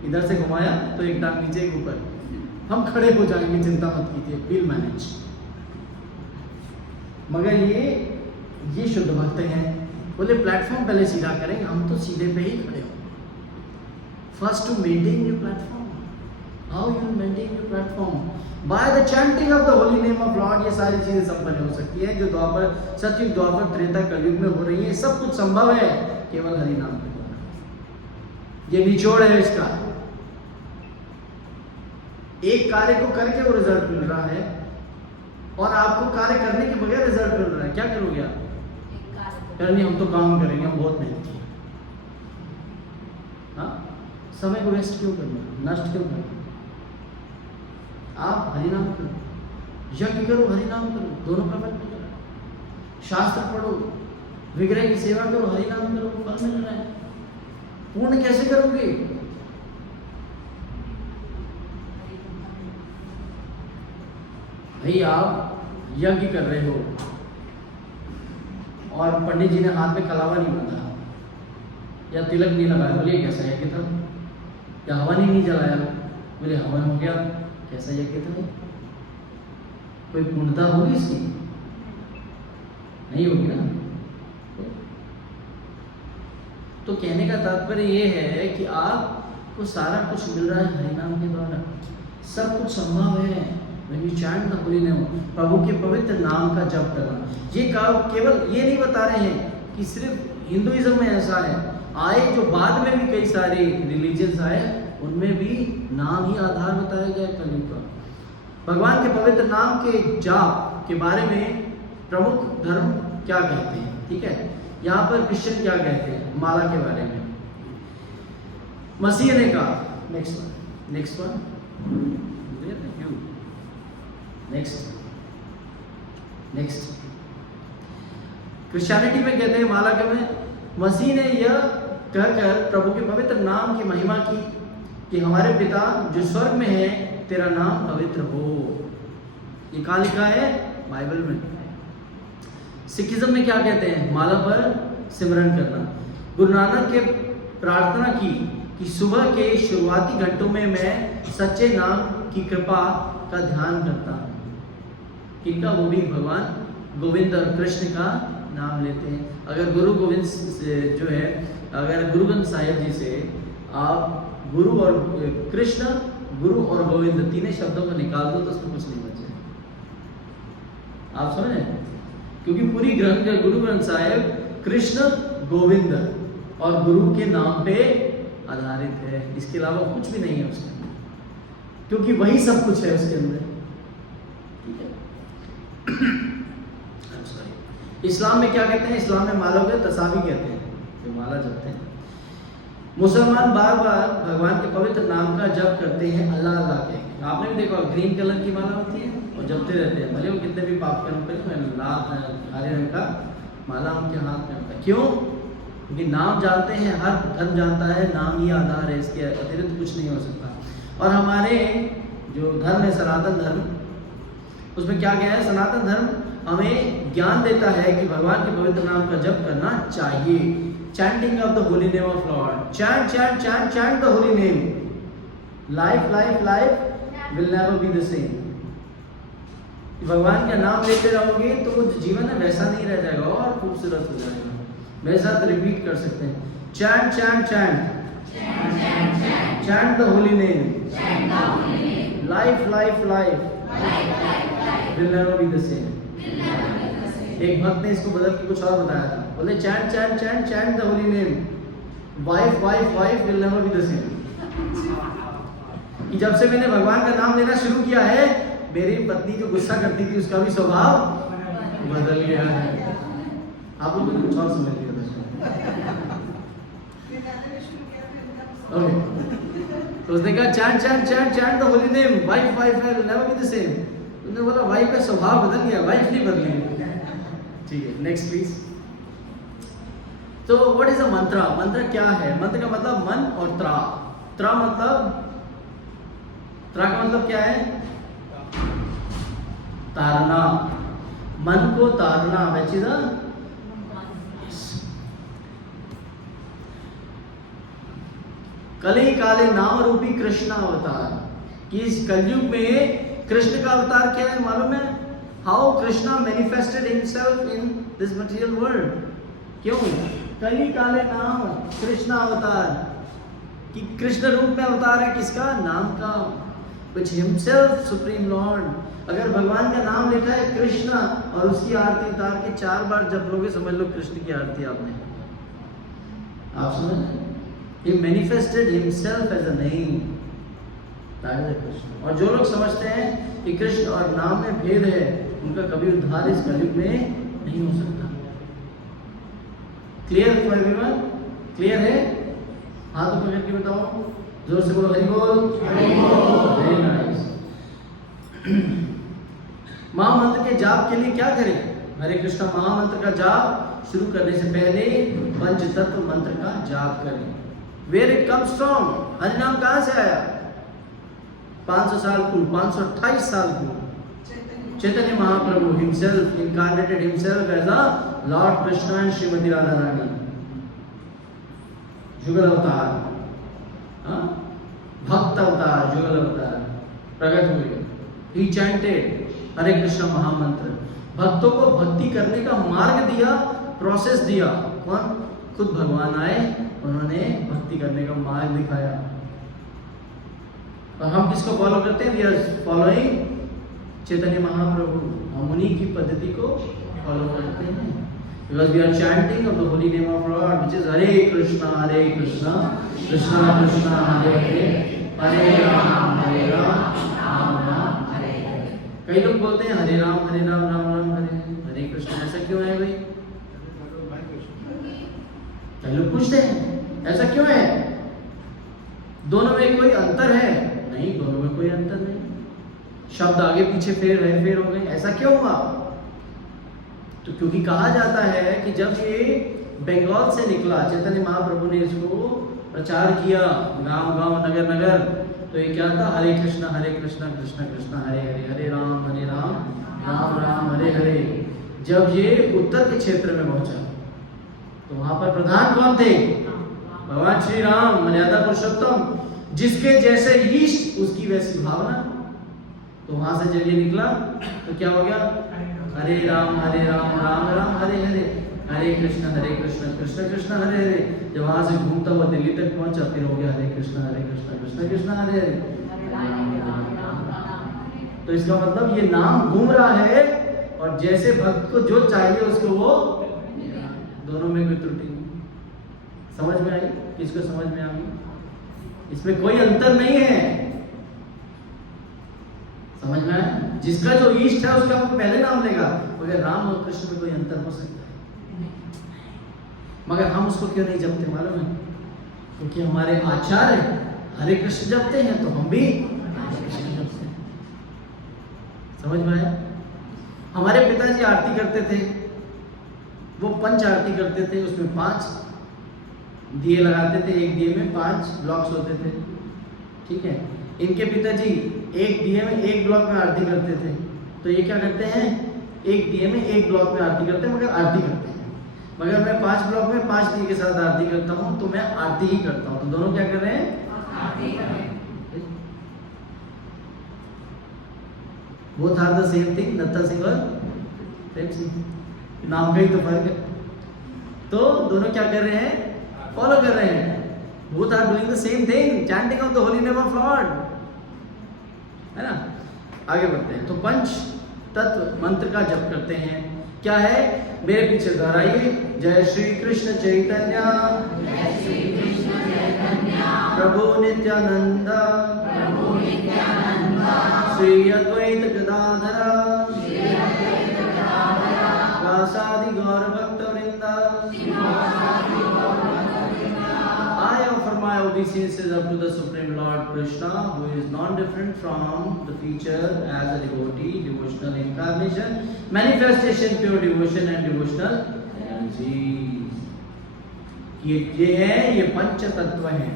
इधर से घुमाया तो एक टांग नीचे एक ऊपर, हम खड़े हो जाएंगे, चिंता मत कीजिए, विल मैनेज। मगर ये शुद्ध भक्त हैं। बोले प्लेटफॉर्म पहले सीधा करें, हम तो सीधे पे ही खड़े हो। First to maintain your platform. How you maintain your platform? By the chanting of the holy name of lord. ये सारी चीजें संपन्न हो सकती है जो द्वापर, सतयुग, द्वापर, त्रेता, कलयुग में हो रही है। सब कुछ संभव है केवल हरि नाम के द्वारा। ये निचोड़ है इसका। एक कार्य को करके वो रिजल्ट मिल रहा है और आपको कार्य करने के बगैर रिजल्ट मिल रहा है। क्या करोगे आप? नहीं हम तो काम करेंगे, हम बहुत मेहनती हैं। हाँ, समय को वेस्ट क्यों करना, नष्ट क्यों करना? आप हरिनाम करो, यज्ञ करो, हरिनाम करो, दोनों का फल मिल रहा है। शास्त्र पढ़ो, विग्रह की सेवा करो, हरिनाम करो, फल मिल रहा है। पूर्ण कैसे करोगे? भाई आप यज्ञ कर रहे हो और पंडित जी ने हाथ में कलावा नहीं बांधा या तिलक नहीं लगाया, बोलिए कैसा यज्ञ था? या हवन ही नहीं जलाया, बोले हवन हो गया, कैसा यज्ञ था? कोई पूर्णता होगी इसकी? नहीं होगी ना। तो कहने का तात्पर्य ये है कि आपको सारा कुछ मिल रहा है हरिनाम के द्वारा। सब कुछ संभव है। When you chant the holy name, प्रभु के पवित्र नाम का जप करना। ये केवल ये नहीं बता रहे हैं कि सिर्फ हिंदुइज्म में ऐसा है। आए जो बाद में भी कई सारे रिलीजन्स आए, उनमें भी नाम ही आधार बताया गया कलयुग का। भगवान के पवित्र नाम के जाप के बारे में प्रमुख धर्म क्या कहते हैं, ठीक है? यहाँ पर क्रिश्चियन क्या कहते हैं माला के बारे में? मसीह ने कहा, नेक्स्ट वन, क्रिश्चियनिटी में कहते हैं माला के में मसीह ने यह कहकर प्रभु के पवित्र नाम की महिमा की कि हमारे पिता जो स्वर्ग में है, तेरा नाम पवित्र हो। ये कहाँ लिखा है? बाइबल में। सिखिज्म में क्या कहते हैं? माला पर सिमरन करना। गुरु नानक के प्रार्थना की कि सुबह के शुरुआती घंटों में मैं सच्चे नाम की कृपा का ध्यान करता हूँ। किनका? वो भी भगवान गोविंद और कृष्ण का नाम लेते हैं। अगर गुरु गोविंद से जो है, अगर गुरु ग्रंथ साहिब जी से आप गुरु और कृष्ण, गुरु और गोविंद तीनों शब्दों को निकाल दो तो उसमें कुछ नहीं बचे। आप समझे? क्योंकि पूरी ग्रंथ गुरु ग्रंथ साहिब कृष्ण, गोविंद और गुरु के नाम पे आधारित है। इसके अलावा कुछ भी नहीं है उसके अंदर, क्योंकि वही सब कुछ है उसके अंदर। ठीक है। इस्लाम में क्या कहते हैं? इस्लाम में माला को तसाबी कहते हैं, जो माला जपते हैं। मुसलमान बार बार भगवान के पवित्र नाम का जप करते हैं, अल्लाह अल्लाह के। आपने भी देखा ग्रीन कलर की माला होती है और जपते रहते हैं, भले वो कितने भी पाप कर्म करें। हरे रंग का माला उनके हाथ में होता है। क्यों? क्योंकि नाम जानते हैं, हर धर्म जानता है नाम ही आधार है, इसके अतिरिक्त कुछ नहीं हो सकता। और हमारे जो धर्म है सनातन धर्म, उसमें क्या क्या है? सनातन धर्म हमें ज्ञान देता है कि भगवान के पवित्र नाम का जप करना चाहिए। Chanting of the holy name of Lord, chant chant chant chant the holy name, life life life will never be the same. भगवान का नाम लेते रहोगे तो वो जीवन है वैसा नहीं रह जाएगा और खूबसूरत हो जाएगा। मेरे साथ रिपीट कर सकते हैं, chant chant chant chant the holy name, life life life will never be the same. एक भक्त ने इसको बदल के कुछ और बताया था, बोले chant chant chant chant the holy name, wife wife wife will never be the same. कि जब से मैंने भगवान का नाम लेना शुरू किया है, मेरी पत्नी जो गुस्सा करती थी उसका भी स्वभाव बदल गया है। आप लोगों ने कुछ और समझ लिया ओके। तो उसने कहा chant chant chant chant the holy name, wife wife will never be the same. उसने बोला वाइफ का स्वभाव बदल गया, वाइफ नहीं बदली। ठीक है, नेक्स्ट प्लीज। तो व्हाट इज अ मंत्र? मंत्र क्या है? मंत्र का मतलब मन और त्रा। त्रा मतलब, त्रा का मतलब क्या है? तारना, मन को तारना। which is a कली काले नाम रूपी कृष्ण अवतार। कि इस कलयुग में कृष्ण का अवतार क्या है मालूम है? How Krishna manifested himself in this material world. क्यों? कली काले नाम कृष्ण अवतार, कि कृष्ण रूप में अवतार है किसका? नाम का, which himself supreme lord। अगर भगवान का नाम लिखा है कृष्णा और उसकी आरती उतार के 4 बार जप लोगे, समझ लो कृष्ण की आरती आपने। आप समझ? He manifested himself as a name, that is Krishna. और जो लोग समझते हैं कि कृष्ण और नाम में भेद है, उनका कभी उद्धार इस कलयुग में नहीं हो सकता। क्लियर है एवरीवन? क्लियर है? हाथ ऊपर करके बताओ, जोर से बोलो हरि बोल। Very nice. महामंत्र के जाप के लिए क्या करें? हरे कृष्णा महामंत्र का जाप शुरू करने से पहले पंच तत्व मंत्र का जाप करें। Where it comes from? Hari नाम कहां से आया? 500 साल पूर्व, 528 साल पूर्व Chaitanya Mahaprabhu himself incarnated himself as a Lord Krishna and Shrimati Radha Rani, जुगल अवतार, भक्त अवतार, जुगल अवतार प्रकट हुए। He chanted हरे कृष्ण महामंत्र, भक्तों को भक्ति करने का मार्ग दिया, प्रोसेस दिया। कौन? खुद भगवान आए, उन्होंने भक्ति करने का मार्ग दिखाया। और हम किसको फॉलो करते हैं? We are following Chaitanya Mahaprabhu. हम उन्हीं की पद्धति को फॉलो करते हैं। Because we are chanting of the holy name of Lord, which is Hare Krishna, Krishna Krishna, Hare Hare, Hare Ram, Ram Ram, Hare Hare। कई लोग बोलते हैं हरे राम राम राम हरे हरे कृष्ण। ऐसा क्यों है भाई? कई लोग पूछते हैं ऐसा क्यों है? दोनों में कोई अंतर है? नहीं, दोनों में कोई अंतर नहीं। शब्द आगे पीछे फेर हो गए, ऐसा क्यों हुआ? तो क्योंकि कहा जाता है कि जब ये बंगाल से निकला, चैतन्य महाप्रभु ने इसको प्रचार किया गांव गांव नगर नगर, तो ये क्या था, हरे कृष्णा कृष्ण कृष्ण हरे हरे, हरे राम राम राम हरे हरे। जब ये उत्तर के क्षेत्र में पहुंचा तो वहां पर प्रधान कौन थे, भगवान श्री राम, मर्यादा पुरुषोत्तम, जिसके जैसे ईष्ट उसकी वैसी भावना। तो वहां से जब ये निकला तो क्या हो गया, हरे राम राम राम हरे हरे, हरे कृष्ण कृष्ण कृष्ण हरे हरे। जब वहां से घूमता हुआ दिल्ली तक पहुंचा, फिर हो गया हरे कृष्ण कृष्ण कृष्ण हरे हरे। तो इसका मतलब ये नाम घूम रहा है, और जैसे भक्त को जो चाहिए उसको वो, दोनों में कोई त्रुटि नहीं। समझ में आई, किसको समझ में आ गई? इसमें कोई अंतर नहीं है, समझ में आया? जिसका जो इष्ट है उसका वो पहले नाम लेगा, मगर राम और कृष्ण में कोई अंतर हो सकता है, मगर हम उसको क्यों नहीं जपते मालूम है? क्योंकि हमारे आचार्य हरे कृष्ण जपते हैं, तो हम भी हरे कृष्ण जपते हैं। समझ में आया? हमारे पिताजी आरती करते थे, वो पंच आरती करते थे, उसमें 5 दिए लगाते थे, एक दिए में 5 ब्लॉक्स होते थे, ठीक है। इनके पिताजी एक दिए में 1 ब्लॉक में आरती करते थे, तो ये क्या करते हैं, एक दिए में 1 ब्लॉक में आरती करते हैं, मगर आरती करते हैं। मगर मैं 5 ब्लॉक में 5 दिए के साथ आरती करता हूँ, तो मैं आरती ही करता हूँ। तो दोनों क्या कर रहे हैं, आरती कर रहे हैं। Both are the same thing, nothing और सेम थिंग, नाम का ही तो फर्क है। तो दोनों क्या कर रहे हैं, फॉलो कर रहे हैं। Both are doing the same thing, chanting of the holy name of lord, है ना। आगे बढ़ते हैं। तो पंच तत्व मंत्र का जप करते हैं। क्या है, मेरे पीछे दोहराइए, जय श्री कृष्ण चैतन्य प्रभु नित्यानंद श्री अद्वैत गदाधर वासादि गौर भक्त वृंदा। I offer my obeisances up to the Supreme Lord Krishna, who is non-different from the feature as a devotee, devotional incarnation, manifestation, pure devotion and devotional energy. ये है, ये पंच तत्व है।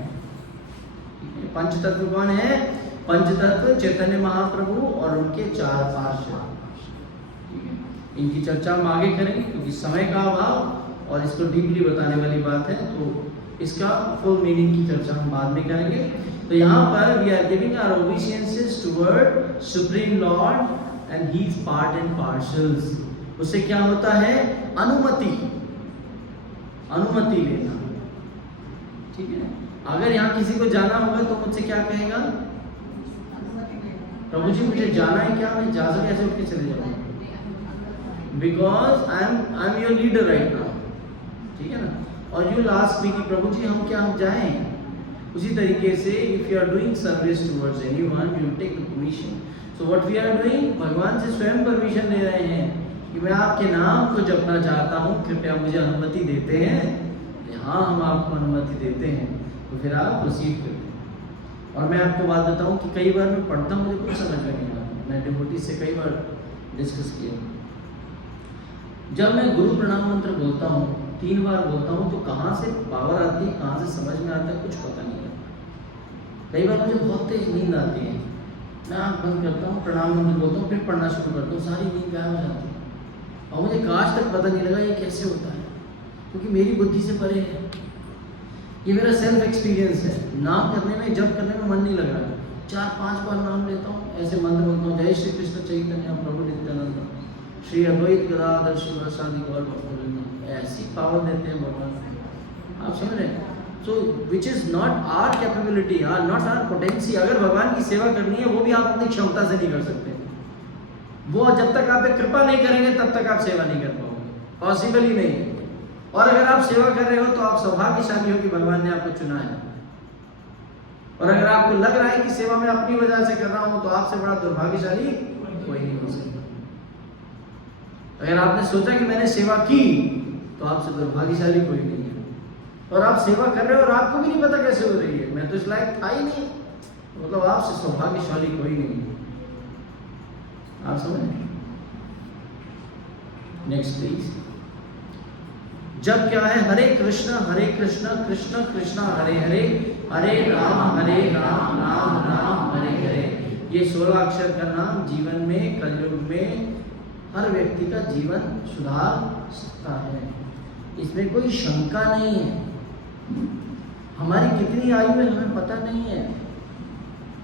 पंच तत्व कौन है, पंच तत्व चैतन्य महाप्रभु और उनके 4 पार्षद। इनकी चर्चा हम आगे करेंगे क्योंकि समय का अभाव और इसको डीपली बताने वाली बात है, तो इसका फुल मीनिंग की चर्चा हम बाद में करेंगे। तो यहाँ पर we are giving our obediences toward supreme lord and he is part and parcels. उससे क्या होता है, अनुमति लेना, ठीक है। अगर यहाँ किसी को जाना होगा तो मुझसे क्या कहेगा, प्रभु जी मुझे जाना है, क्या मैं इजाजत कैसे उठ के चले जाऊंगा, because I am your leader right now, ठीक है ना। और यू लास्ट मी कि प्रभु जी हम जाएं। उसी तरीके से if you are doing service towards anyone you take the permission. So what we are doing, भगवान से स्वयं परमिशन ले रहे हैं कि मैं आपके नाम को जपना चाहता हूँ, कृपया मुझे अनुमति देते हैं। हाँ, हम आपको अनुमति देते हैं, तो फिर आप प्रोसीड करते हैं। और मैं आपको बात बताऊँ कि कई बार मैं पढ़ता हूँ, मुझे कुछ समझ में नहीं आता। मैं डिवोटी से कई बार डिस्कस किया, जब मैं गुरु प्रणाम मंत्र बोलता हूँ 3 बार बोलता हूँ, तो कहाँ से पावर आती है, कहाँ से समझ में आता है, कुछ पता नहीं लगता। कई बार मुझे बहुत तेज नींद आती है, मैं आँख बंद करता हूँ, प्रणाम मंत्र बोलता हूँ, फिर पढ़ना शुरू करता हूँ, सारी नींद गायब हो जाती है। और मुझे आज तक पता नहीं लगा ये कैसे होता है, क्योंकि मेरी बुद्धि से परे है। ये मेरा सेल्फ एक्सपीरियंस है। नाम करने में, जप करने में मन नहीं लग रहा, 4-5 बार नाम लेता हूँ, ऐसे मंत्र बोलता हूँ, जय श्री कृष्ण चैतन्य प्रभु नित्यानंद श्री अद्वैत गदाधर शिवासादि गौर भक्त, ऐसी पावर देते हैं भगवान। आप समझ रहे हैं? So which is not our capability, not our potency. अगर भगवान की सेवा करनी है, वो भी आप अपनी क्षमता से नहीं कर सकते। वो जब तक आप पे कृपा नहीं करेंगे तब तक आप सेवा नहीं कर पाओगे, पॉसिबल ही नहीं है। और अगर आप सेवा कर रहे हो तो आप सौभाग्यशाली हो कि भगवान ने आपको चुना है। और अगर आपको लग रहा है कि सेवा मैं अपनी वजह से कर रहा हूं, तो आपसे बड़ा दुर्भाग्यशाली कोई नहीं हो सकता। अगर आपने सोचा कि मैंने सेवा की, तो आपसे दुर्भाग्यशाली कोई नहीं है। और आप सेवा कर रहे हो और आपको भी नहीं पता कैसे हो रही है, मैं तो इस लायक था ही नहीं, मतलब आपसे सौभाग्यशाली कोई नहीं है। आप समझ, नेक्स्ट प्लीज। जब क्या है, हरे कृष्ण कृष्ण कृष्ण हरे हरे, हरे राम राम राम हरे हरे। ये 16 अक्षर का नाम जीवन में, कलयुग में हर व्यक्ति का जीवन सुधार सकता है, इसमें कोई शंका नहीं है। हमारी कितनी आयु है हमें पता नहीं है।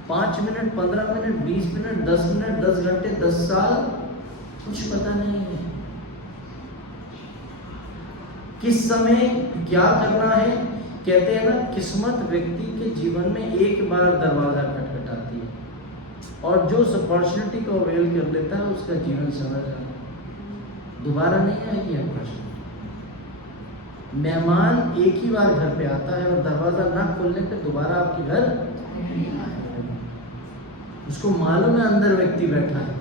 5 मिनट, 15 मिनट, 20 मिनट, 10 मिनट, 10 घंटे, 10 साल, कुछ पता नहीं है। किस समय क्या करना है। कहते हैं ना, किस्मत व्यक्ति के जीवन में एक बार दरवाजा खटखटाती है, और जो उस अपॉर्चुनिटी को अवेल कर लेता है उसका जीवन संवर जाता है, दोबारा नहीं आएगी अपॉर्चुनिटी। मेहमान एक ही बार घर पे आता है और दरवाजा ना खोलने पे दोबारा आपके घर, उसको मालूम है अंदर व्यक्ति बैठा है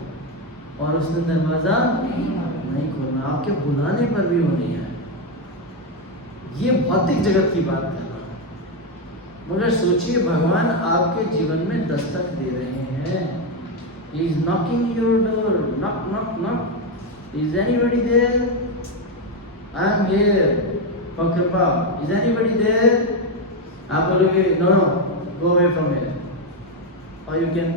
और उसने दरवाजा नहीं खोलना, आपके बुलाने पर भी वो नहीं आए। ये भौतिक जगत की बात है, मगर सोचिए भगवान आपके जीवन में दस्तक दे रहे हैं। He is knocking your door, knock knock knock. Is anybody there? I am here for कृपा। Is anybody there? आप बोलोगे no no, go away from here, or you can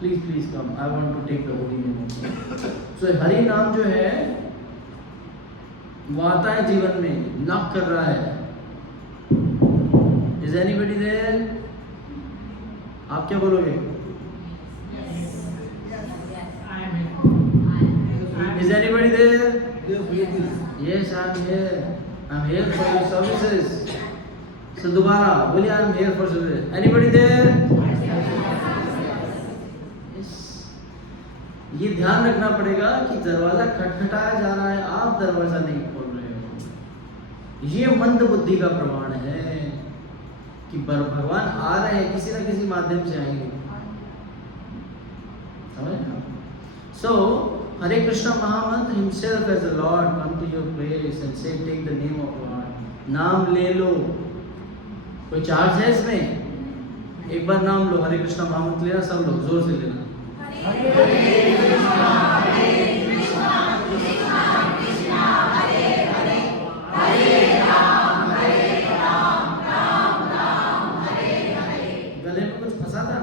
please come, I want to take the holy name। So Hari नाम जो है वो आता है जीवन में, नॉक कर रहा है। Is anybody there? आप क्या बोलोगे? Is anybody there? Yes, I am here. I am here for your services. So दोबारा बोलिए, I am here for services. Anybody there? Yes. ये ध्यान रखना पड़ेगा कि दरवाजा खटखटाया जा रहा है, आप दरवाजा नहीं खोल रहे हो। ये मंद बुद्धि का प्रमाण है कि भगवान आ रहे हैं, किसी न किसी माध्यम से आएंगे। So Hare Krishna Mahamantra himself as a Lord come to your place and say take the name of God। नाम ले लो, कोई चार्ज है इसमें? एक बार नाम लो, हरे कृष्णा महामंत्र लेना, सब लोग जोर से लेना। गले में कुछ फंसा था?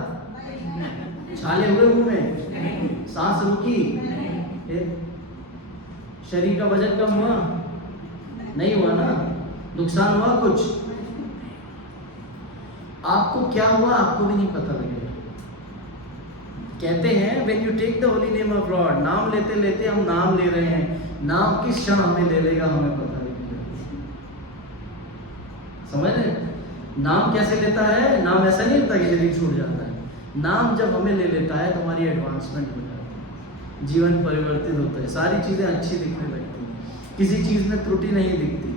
छाले हुए मुंह में? सांस रुकी? शरीर का वजन कम हुआ? नहीं हुआ ना? नुकसान हुआ कुछ? आपको क्या हुआ आपको भी नहीं पता लगेगा। कहते हैं when you take the holy name of Lord, नाम लेते लेते हम नाम ले रहे हैं, नाम किस क्षण हमें ले लेगा हमें पता नहीं। समझ रहे? नाम कैसे लेता है? नाम ऐसा नहीं होता कि शरीर छूट जाता है। नाम जब हमें ले लेता है तो हमारी एडवांसमेंट हो जाती है, जीवन परिवर्तित होता है, सारी चीजें अच्छी दिखने लगती हैं, किसी चीज में त्रुटि नहीं दिखती,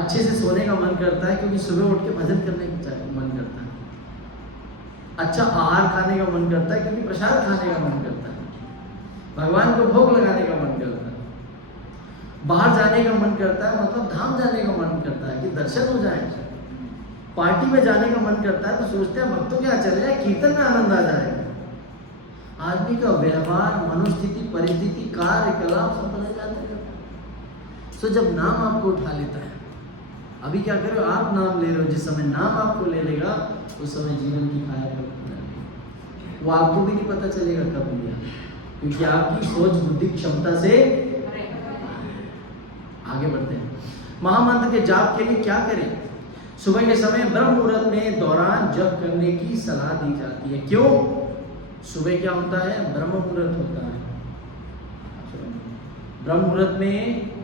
अच्छे से सोने का मन करता है क्योंकि सुबह उठ के भजन करने का मन करता है, अच्छा आहार खाने का मन करता है क्योंकि प्रसाद खाने का मन करता है, भगवान को भोग लगाने का मन करता है, बाहर जाने का मन करता है, मतलब धाम जाने का मन करता है कि दर्शन हो जाए, पार्टी में जाने का मन करता है तो सोचते हैं भक्तों क्या चले जाए, कीर्तन में आनंद आ जाएगा। आदमी का व्यवहार, मनोस्थिति, परिस्थिति, कार्यकलाप सब बदल जाते हैं। सो जब नाम आपको उठा लेता है, अभी क्या करो, आप नाम ले रहे हो, जिस समय नाम आपको ले लेगा उस समय जीवन की काया कल्पना वो आपको भी नहीं पता चलेगा कब लिया, क्योंकि आपकी सोच बुद्धि क्षमता से आगे बढ़ते हैं। महामंत्र के जाप के लिए क्या करें? सुबह के समय ब्रह्म मुहूर्त में दौरान जप करने की सलाह दी जाती है। क्यों? सुबह क्या होता है? ब्रह्म मुहूर्त होता है। ब्रह्म मुहूर्त में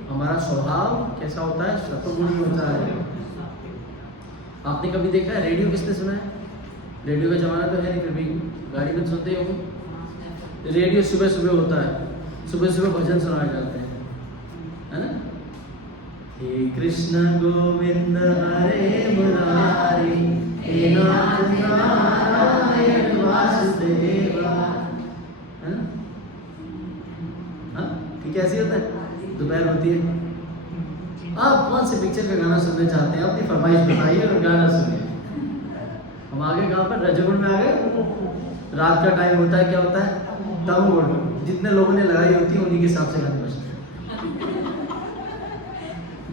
हमारा स्वभाव कैसा होता है? सत्वगुणी होता है। आपने कभी देखा है? रेडियो किसने सुना है? रेडियो का जमाना तो है नहीं, फिर भी गाड़ी में सुनते होंगे। रेडियो सुबह सुबह होता है, सुबह सुबह भजन सुनाए जाते हैं, है ना? हे कृष्ण गोविंद हरे मुरारी, हे नाथ नारायण वासुदेवा, है ना? हाँ, ठीक है, ऐसे होता है। दोपहर होती है, आप कौन से पिक्चर का गाना सुनना चाहते हैं? अपनी फरमाइश बताइए और गाना सुनिए। हम आगे कहाँ पर? रजोगुण में आ गए। रात का टाइम होता है, क्या होता है? तमोगुण। जितने लोगों ने लगाई होती है उन्हीं के हिसाब से गाने बजते हैं।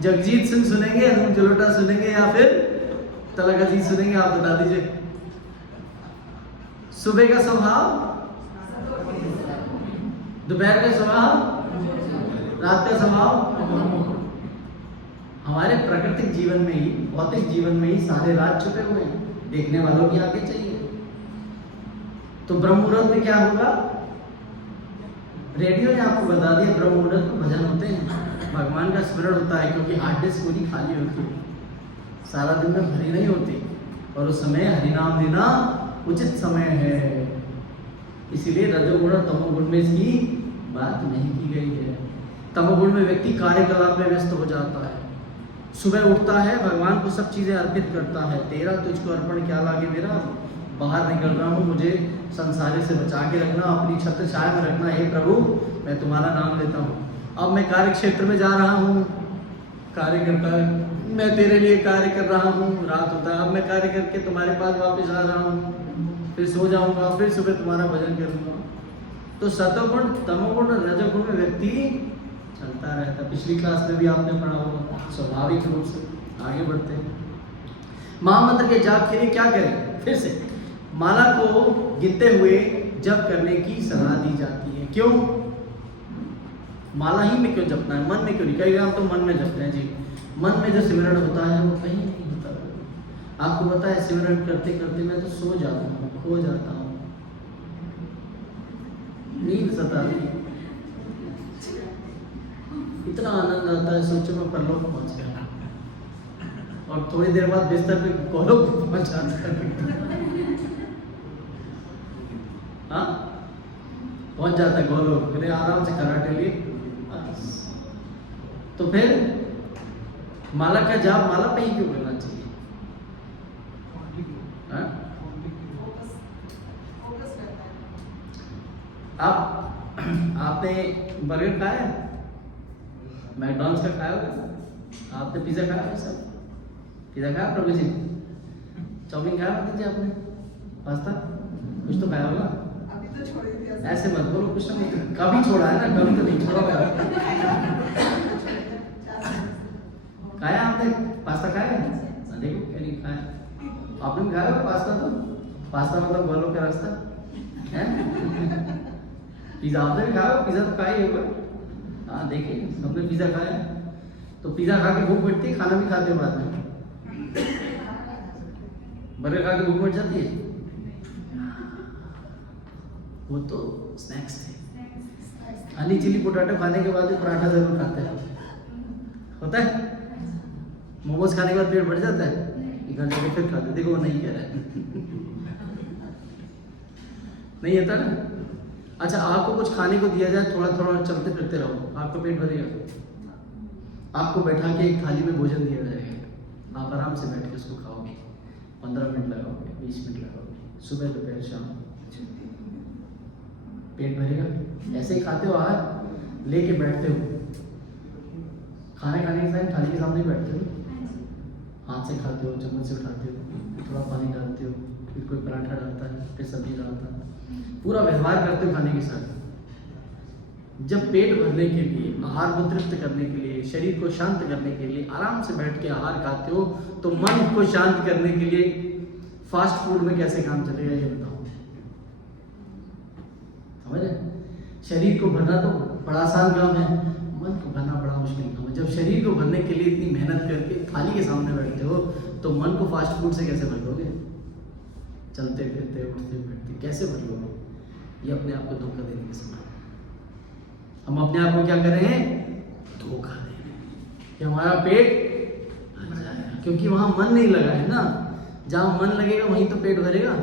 जगजीत सिंह सुनेंगे, अनूप जलोटा सुनेंगे या फिर तलक अजीज सुनेंगे? आप बता दीजिए। सुबह का स्वभाव, दोपहर का स्वभाव, रात का स्वभाव। हमारे प्राकृतिक जीवन में ही, भौतिक जीवन में ही सारे राज छुपे हुए हैं, देखने वालों की आंखें चाहिए। तो ब्रह्म मुहूर्त में क्या होगा? रेडियो ने आपको बता दिया, ब्रह्म मुहूर्त में भजन होते हैं, भगवान का स्मरण होता है, क्योंकि हार्ड डिस्क पूरी खाली होती है, सारा दिन में भरी नहीं होती, और उस समय हरिनाम लेना उचित समय है। इसीलिए रजोगुण और तमोगुण में इसकी बात नहीं की गई है। तमोगुण में व्यक्ति कार्यकलाप में व्यस्त हो जाता है, सुबह उठता है, भगवान को सब चीजें अर्पित करता है, तेरा तुझको अर्पण क्या लागे मेरा, बाहर निकल रहा हूँ, मुझे संसारी से बचा के रखना, अपनी छत्र छाया में रखना, हे प्रभु मैं तुम्हारा नाम लेता हूँ। अब मैं कार्य क्षेत्र में जा रहा हूँ, कार्य करता है, मैं तेरे लिए कार्य कर रहा हूँ, रात होता है, अब मैं कार्य करके तुम्हारे पास वापस आ रहा हूँ, फिर सो जाऊंगा, फिर सुबह तुम्हारा भजन करूंगा। तो सतोगुण, तमोगुण और रजोगुण में व्यक्ति चलता रहता। पिछली क्लास में भी आपने पढ़ा होगा, स्वाभाविक रूप से आगे बढ़ते हैं। महामंत्र के जाप के लिए क्या करें? फिर से माला को गिनते हुए जप करने की सलाह दी जाती है। क्यों? माला ही में क्यों जपना है, मन में क्यों नहीं? कई बार तो मन में जपते हैं जी, मन में जो सिमरण होता है वो कहीं नहीं होता। आपको पता है सिमरण करते करते मैं तो सो जाता हूँ, खो जाता हूँ, नींद सताती है, इतना आनंद आता है, सोचो मैं परलोक पहुंच गया, और थोड़ी देर बाद बिस्तर पे गोलोक पहुंच जाता है। हाँ, पहुंच जाता है गोलोक, फिर आराम से कराटे लिए। तो फिर माला का जाप माला पे ही क्यों करना चाहिए? हाँ? फोकस रहता है। आपने बर्गर खाया है? मैकडॉनल्ड्स का खाया होगा? आपने पिज्जा खाया है? सब पिज्जा खाया प्रभु जी? चाउमीन खाया होता जी आपने? पास्ता कुछ तो खाया होगा? अभी तो छोड़ ही दिया। ऐसे मत बोलो, कुछ ना कुछ कभी छोड़ा है ना, कभी तो नहीं छोड़ा होगा। खाया आपने? पास्ता खाया है? देखो क्या नहीं खाया। आपने भी खाया होगा पास्ता? तो पास्ता मतलब गोलों का रास्ता है। पिज्जा आपने भी खाया होगा? पिज्जा तो खाया ही होगा। हाँ देखिए, सबने पिज्जा खाया है, तो पिज्जा खा के भूख मिटती है, खाना भी खाते हो बाद में। बर्गर खा के भूख मिट जाती है, वो तो स्नैक्स थे। हनी चिली पोटैटो खाने के बाद भी पराठा जरूर खाते हैं, होता है। मोमोज खाने के बाद पेट भर जाता है, एक घंटे के फिर खाते। देखो वो नहीं कह रहा है। नहीं होता ना। अच्छा, आपको कुछ खाने को दिया जाए, थोड़ा थोड़ा चलते फिरते रहो, आपका पेट भरेगा। आपको बैठा के एक थाली में भोजन दिया जाएगा, आप आराम से बैठ के उसको खाओगे, 15 मिनट लगाओगे, 20 मिनट लगाओगे, सुबह दोपहर शाम, पेट भरेगा। ऐसे ही खाते हो, आहार लेके बैठते हो, खाने खाने के टाइम थाली के सामने बैठते हो, हाथ से खाते हो, चम्मच से उठाते हो, थोड़ा पानी डालते हो, फिर कोई पराठा डालता है, फिर सब्जी डालता है, पूरा व्यवहार करते हो खाने के साथ। जब पेट भरने के लिए, आहार को तृप्त करने के लिए, शरीर को शांत करने के लिए आराम से बैठ के आहार खाते हो, तो मन को शांत करने के लिए फास्ट फूड में कैसे काम चलेगा ये बताओ। समझ रहे? शरीर को भरना तो बड़ा आसान काम है, मन को भरना बड़ा मुश्किल काम है। जब शरीर को भरने के लिए इतनी मेहनत करके थाली के सामने बैठते हो, तो मन को फास्ट फूड से कैसे भर लोगे? चलते फिरते उठते बैठते कैसे भर लोगे? ये अपने आप को धोखा देने के समान है। हम अपने आप को क्या कर रहे हैं? धोखा दे रहे हैं कि हमारा पेट भर जाएगा, क्योंकि वहां मन नहीं लगा है ना। जहां मन लगेगा वहीं तो पेट भरेगा।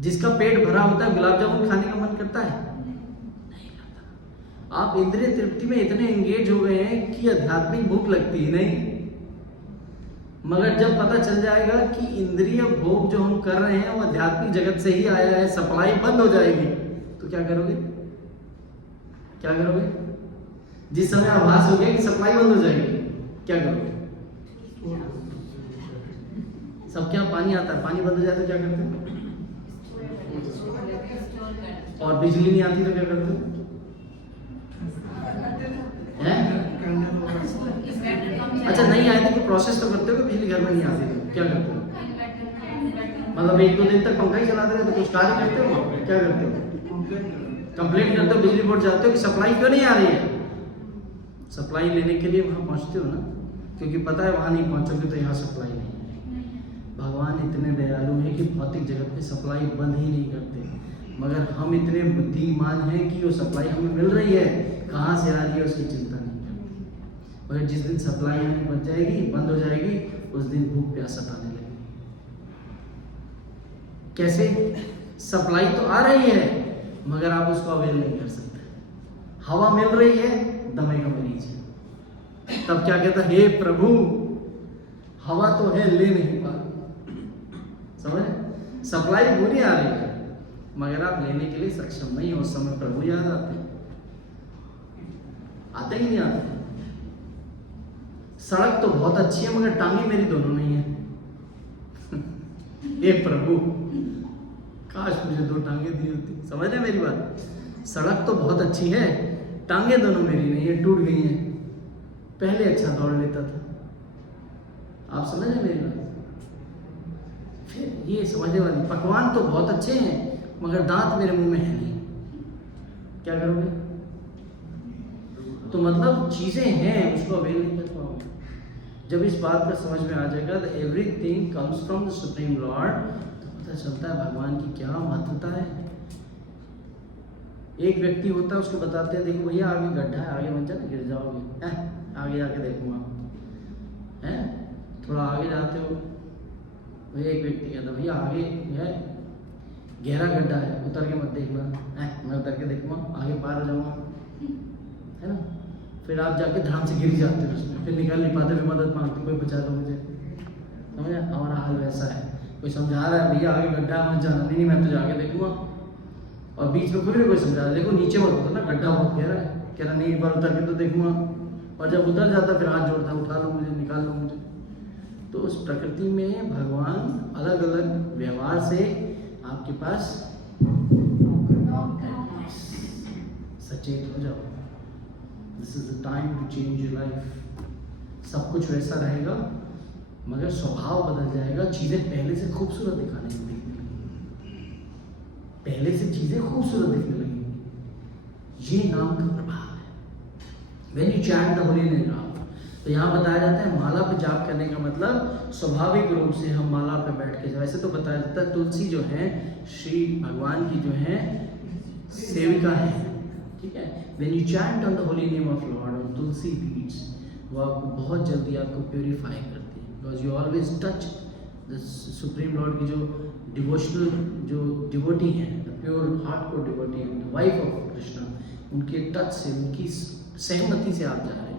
जिसका पेट भरा होता है, गुलाब जामुन खाने का मन करता है? नहीं करता। आप इंद्रिय तृप्ति में इतने एंगेज हो गए हैं कि आध्यात्मिक भूख लगती ही नहीं। मगर जब पता चल जाएगा कि इंद्रिय भोग जो हम कर रहे हैं वो आध्यात्मिक जगत से ही आया है, सप्लाई बंद हो जाएगी, तो क्या करोगे? क्या करोगे? जिस समय आभास हो गया कि सप्लाई बंद हो जाएगी, क्या करोगे? सबके यहाँ पानी आता है, पानी बंद हो जाए तो क्या करते हैं? और बिजली नहीं आती तो क्या करते हैं? अच्छा नहीं आए तो प्रोसेस तो करते हो कि बिजली घर में नहीं आती तो क्या करते हो? मतलब 1-2 दिन तक पंखा ही चलाते रहे तो कुछ कार्य करते हो? क्या करते हो? कंप्लेंट करते हो, बिजली बोर्ड जाते हो कि सप्लाई क्यों नहीं आ रही है? सप्लाई लेने के लिए वहाँ पहुँचते हो ना, क्योंकि पता है वहाँ नहीं पहुँचोगे तो यहाँ सप्लाई नहीं है। भगवान इतने दयालु हैं कि भौतिक जगत में सप्लाई बंद ही नहीं करते, मगर हम इतने बुद्धिमान हैं कि वो सप्लाई हमें मिल रही है, कहाँ से आ रही है उसकी चिंता नहीं करते। मगर जिस दिन सप्लाई हमें बंद जाएगी, बंद हो जाएगी, उस दिन भूख प्यास सताने लगेगी। कैसे? सप्लाई तो आ रही है मगर आप उसको अवेल नहीं कर सकते। हवा मिल रही है, दमे का मरीज है, तब क्या कहता है, हे प्रभु हवा तो है ले नहीं पा। समझ? सप्लाई पूरी आ रही है मगर आप लेने के लिए सक्षम नहीं हो। उस समय प्रभु याद आते हैं, आते ही नहीं आते। सड़क तो बहुत अच्छी है मगर टांगे मेरी दोनों नहीं है। हे प्रभु काश मुझे 2 टांगे दी होती। समझ रहे मेरी बात? सड़क तो बहुत अच्छी है, टांगे दोनों मेरी नहीं है, टूट गई हैं। पहले अच्छा दौड़ लेता था। आप समझ रहे मेरी बात? फिर ये समझने वाली, पकवान तो बहुत अच्छे हैं मगर दांत मेरे मुंह में है नहीं, क्या करोगे? तो मतलब चीजें हैं, उसको अवेल नहीं कर पाओगे। जब इस बात का समझ में आ जाएगा तो everything comes from the supreme Lord, तो पता चलता है भगवान की क्या महत्वता है। एक व्यक्ति होता है, उसको बताते हैं देखो भैया आगे गड्ढा है, आगे मत जाना गिर जाओगे, आगे जाके देखूंगा, हैं थोड़ा आगे जाते हो। भैया एक व्यक्ति कहता भैया आगे है गहरा गड्ढा है, उतर के मत देखना, मैं उतर के देखूंगा, आगे पार हो जाऊंगा, है ना। फिर आप जाके धड़ाम से गिर जाते हो उसमें, फिर निकल नहीं पाते, फिर मदद मांगते, कोई बचा दो मुझे। समझे? हमारा हाल वैसा है। कोई समझा रहा है भैया आगे गड्ढा मत जाना, नहीं मैं तो जाके देखूंगा, और बीच में कोई समझा रहा है देखो नीचे मत होता ना, गड्ढा बहुत गहरा है, कह रहा नहीं एक बार उतर के तो देखूंगा, और जब उतर जाता फिर हाथ जोड़ता, उठा लो मुझे, निकाल लो मुझे। तो उस प्रकृति में भगवान अलग अलग व्यवहार से आपके पास सचेत हो जाओ। This is the time to change your life. सब कुछ वैसा रहेगा मगर स्वभाव बदल जाएगा। चीजें पहले से खूबसूरत दिखने लगेंगी, पहले से चीजें खूबसूरत दिखने लगेंगी। ये नाम का प्रभाव है। When you chant the holy name, तो यहाँ बताया जाता है माला पे जाप करने का मतलब स्वाभाविक रूप से हम माला पे बैठ के, वैसे तो बताया जाता है तुलसी जो है श्री भगवान की जो है सेविका है, ठीक है। When you chant on the holy name of Lord, और तुलसी बीट्स, वो आपको बहुत जल्दी आपको प्योरीफाई करती है, because you always touch the supreme Lord की जो डिवोशनल जो डिवोटी है, द प्योर हार्ट को डिवोटी, वाइफ ऑफ कृष्ण, उनके टच से, उनकी सहमति से आप जा रहे हैं।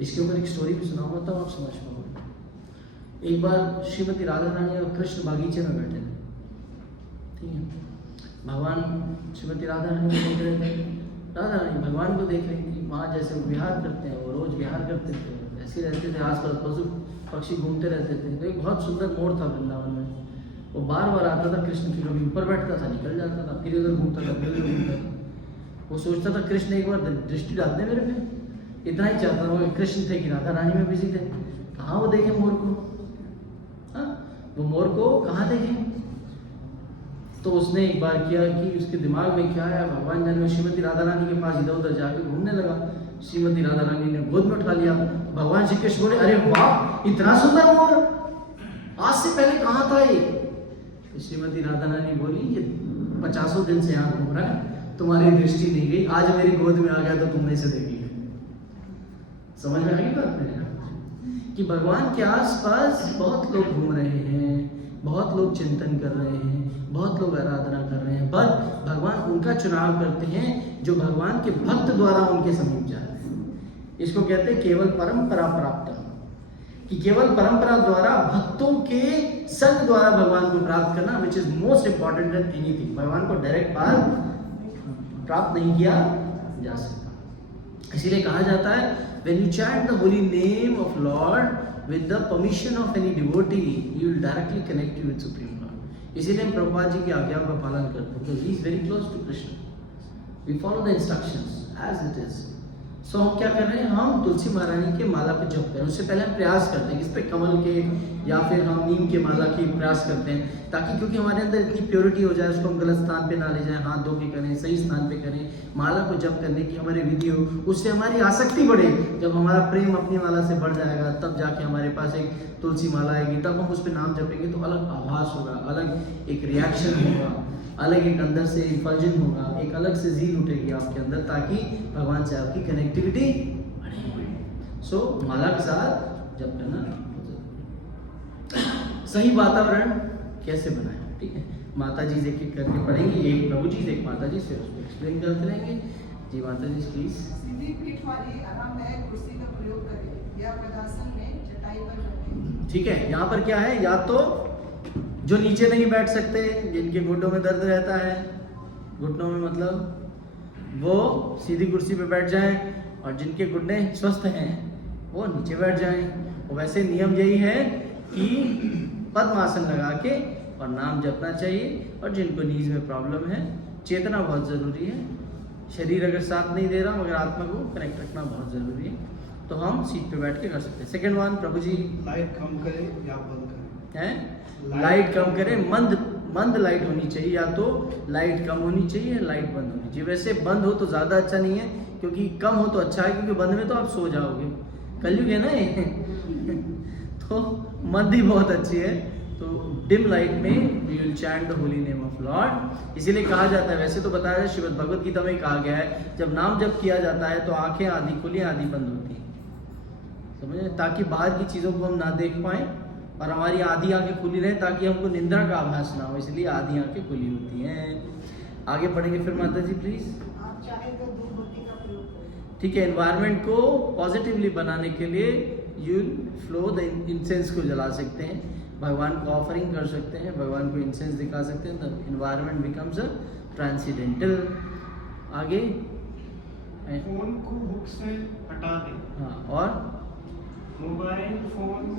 इसके ऊपर एक स्टोरी भी सुनाऊंगा तब आप समझ पाओगे। एक बार श्रीमती राधा रानी और कृष्ण बागीचे में बैठे थे, ठीक है। भगवान श्रीमती राधा रानी को देख रहे थे, राधा रानी भगवान को देख रही थी। वहाँ जैसे वो विहार करते हैं, वो रोज विहार करते थे, ऐसे रहते थे, आसपास पशु पक्षी घूमते रहते थे। तो एक बहुत सुंदर मोर था वृंदावन में, वो बार बार आता था कृष्ण की, कभी ऊपर बैठता था निकल जाता था, फिर उधर घूमता था, फिर उधर घूमता था। वो सोचता था कृष्ण एक बार दृष्टि डालते मेरे पे, इतना ही चाहता था। कृष्ण थे कि राधा रानी में बिजी थे, कहाँ वो देखे मोर को, हाँ वो मोर को कहाँ देखे। तो उसने एक बार किया कि उसके दिमाग में क्या आया, भगवान जाने, श्रीमती राधा रानी के पास इधर उधर जाके घूमने लगा। श्रीमती राधा रानी ने गोद में उठा लिया। भगवान श्री कृष्ण बोले अरे वाह इतना सुंदर मोर, आज से पहले कहाँ था ये। तो श्रीमती राधा रानी बोली ये 50 दिन से यहाँ घूम रहा है, तुम्हारी दृष्टि नहीं गई, आज मेरी गोद में आ गया तो तुमने इसे देखी। समझ में आ गई बात मेरे कि भगवान के आसपास बहुत लोग घूम रहे हैं, बहुत लोग चिंतन कर रहे हैं, बहुत लोग आराधना कर रहे हैं, बट भगवान उनका चुनाव करते हैं जो भगवान के भक्त द्वारा उनके समीप जा रहे हैं। इसको कहते हैं केवल परंपरा प्राप्त, कि केवल परंपरा द्वारा भक्तों के संग द्वारा भगवान को प्राप्त करना, which is most important than anything. भगवान को डायरेक्ट पार प्राप्त नहीं किया जा सकता। इसीलिए कहा जाता है when you chant the holy name of Lord with the permission of any devotee, you will directly connect you with Supreme Lord. इसीलिए हम प्रभुपाद जी की आज्ञाओं का पालन करते हैं, because he is very close to Krishna. We follow the instructions as it is. सो हम क्या कर रहे हैं, हम तुलसी महारानी के माला पे जप करें। उससे पहले हम प्रयास करते हैं, इस पे कमल के या फिर हम नीम के माला की प्रयास करते हैं, ताकि क्योंकि हमारे अंदर इतनी प्योरिटी हो जाए, उसको हम गलत स्थान पे ना ले जाएं, हाथ धो के करें, सही स्थान पे करें, माला को जप करने की हमारी विधि हो, उससे हमारी आसक्ति बढ़े। जब हमारा प्रेम अपनी माला से बढ़ जाएगा, तब जाके हमारे पास एक तुलसी माला आएगी, तब हम उस पर नाम जपेंगे तो अलग आभास होगा, अलग एक रिएक्शन होगा, अलग एक अंदर से इफल्जन होगा, एक अलग से जील उठेगी आपके अंदर, ताकि भगवान से आपकी कनेक्टिविटी बढ़े। सो माला के साथ जप करना सही वातावरण कैसे बनाएं, ठीक है। माता जी एक एक करके पढ़ेंगे, एक प्रभु जी एक माता जी, फिर उसको एक्सप्लेन करते रहेंगे। जी माता जी प्लीज। सीधी पीठ वाली आरामदायक कुर्सी का प्रयोग करें या पदासन में चटाई पर बैठें। ठीक है, यहाँ पर क्या है, या तो जो नीचे नहीं बैठ सकते, जिनके घुटनों में दर्द रहता है, घुटनों में मतलब वो सीधी कुर्सी पे बैठ जाएं, और जिनके घुटने स्वस्थ हैं वो नीचे बैठ जाएं। और वैसे नियम यही है कि पद्मासन लगा के और नाम जपना चाहिए। और जिनको नीज में प्रॉब्लम है, चेतना बहुत ज़रूरी है, शरीर अगर साथ नहीं दे रहा मगर आत्मा को कनेक्ट रखना बहुत ज़रूरी है, तो हम सीट पे बैठ के कर सकते हैं। सेकंड वन प्रभु जी। लाइट कम करें या बंद करें? हैं लाइट कम करें, मंद लाइट होनी चाहिए, या तो लाइट कम होनी चाहिए, लाइट बंद होनी चाहिए। वैसे बंद हो तो ज़्यादा अच्छा नहीं है, क्योंकि कम हो तो अच्छा है, क्योंकि बंद में तो आप सो जाओगे, कलयुग है ना ये तो मंद ही बहुत अच्छी है। तो डिम लाइट में we will chant the holy name of lord. इसीलिए कहा जाता है, वैसे तो बताया है, श्रीमद् भगवत गीता में कहा गया है, जब नाम जप किया जाता है तो आंखें आधी खुली आधी बंद होती हैं, समझे, ताकि बाहर की चीज़ों को हम ना देख पाएं, और हमारी आधी आंखें खुली रहे ताकि हमको निंद्रा का आभास ना हो, इसलिए आधी आंखें खुली होती हैं। आगे बढ़ेंगे फिर माता जी प्लीज। आप चाहे तो धूपबत्ती का प्रयोग करें। ठीक है, एनवायरनमेंट को पॉजिटिवली बनाने के लिए यू फ्लो द इंसेंस को जला सकते हैं, भगवान को ऑफरिंग कर सकते हैं, भगवान को इंसेंस दिखा सकते हैं, the environment becomes a transcendental. आगे फोन को हुक से हटा दें। हाँ, और मोबाइल फोन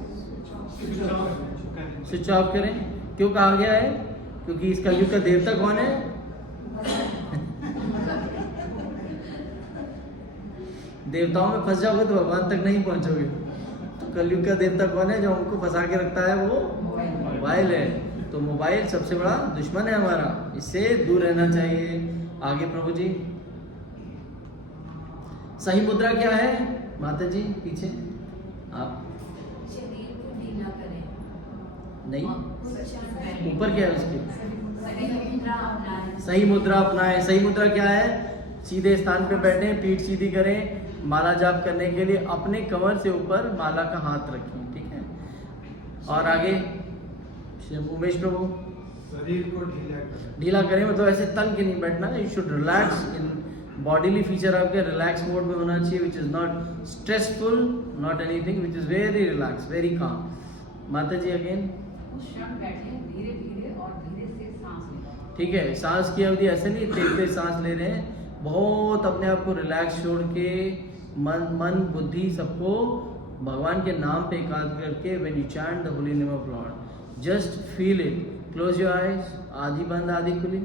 स्विच ऑफ करें। स्विच ऑफ करें। क्यों कहा गया है? क्योंकि इस कलयुग का देवता कौन है? देवताओं में फंस जाओगे तो भगवान तक नहीं पहुंचोगे। तो कलयुग का देवता कौन है? जो हमको फंसा के रखता है वो मोबाइल है। तो मोबाइल सबसे बड़ा दुश्मन है हमारा, इससे दूर रहना चाहिए। आगे प्रभु जी। सही मुद्रा क्या है माता जी? पीछे आप शरीर को ढीला करें, नहीं, ऊपर क्या है उसके? सही मुद्रा अपनाएं। सही मुद्रा अपनाएं। सही मुद्रा क्या है? सीधे स्थान पे बैठे, पीठ सीधी करें, माला जाप करने के लिए अपने कमर से ऊपर माला का हाथ रखें, ठीक है। और आगे उमेश प्रभु। शरीर को ढीला करें। ढीला करें मतलब ऐसे तन के नहीं बैठना, you should relax in bodily feature आपके रिलैक्स मोड में होना चाहिए, विच is not stressful, not anything, which is very relax, very calm. माता जी अगेन। उस क्षण बैठे, धीरे धीरे और धीरे से सांस लें। ठीक है, सांस की अवधि ऐसे नहीं तेज तेज सांस ले रहे हैं, बहुत अपने आप को रिलैक्स छोड़ के मन बुद्धि सबको भगवान के नाम पे एकाग्र करके when you chant the holy name of Lord just feel it. Close your eyes, आधी बंद आधी खुली।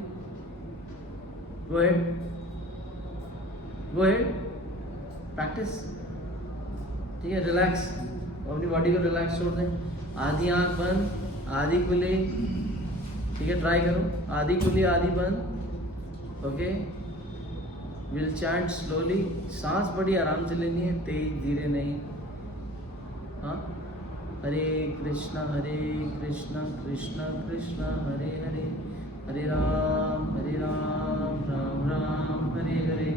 Go ahead, go ahead, practice. ठीक है, रिलैक्स, अपनी बॉडी को रिलैक्स छोड़ दें। आधी आंख बंद आधी खुली, ठीक है, ट्राई करो। आधी खुली आधी बंद, ओके। Will chant slowly. सांस बड़ी आराम से लेनी है, तेज धीरे नहीं। हाँ, हरे कृष्णा कृष्णा कृष्णा हरे हरे, हरे राम राम राम हरे हरे,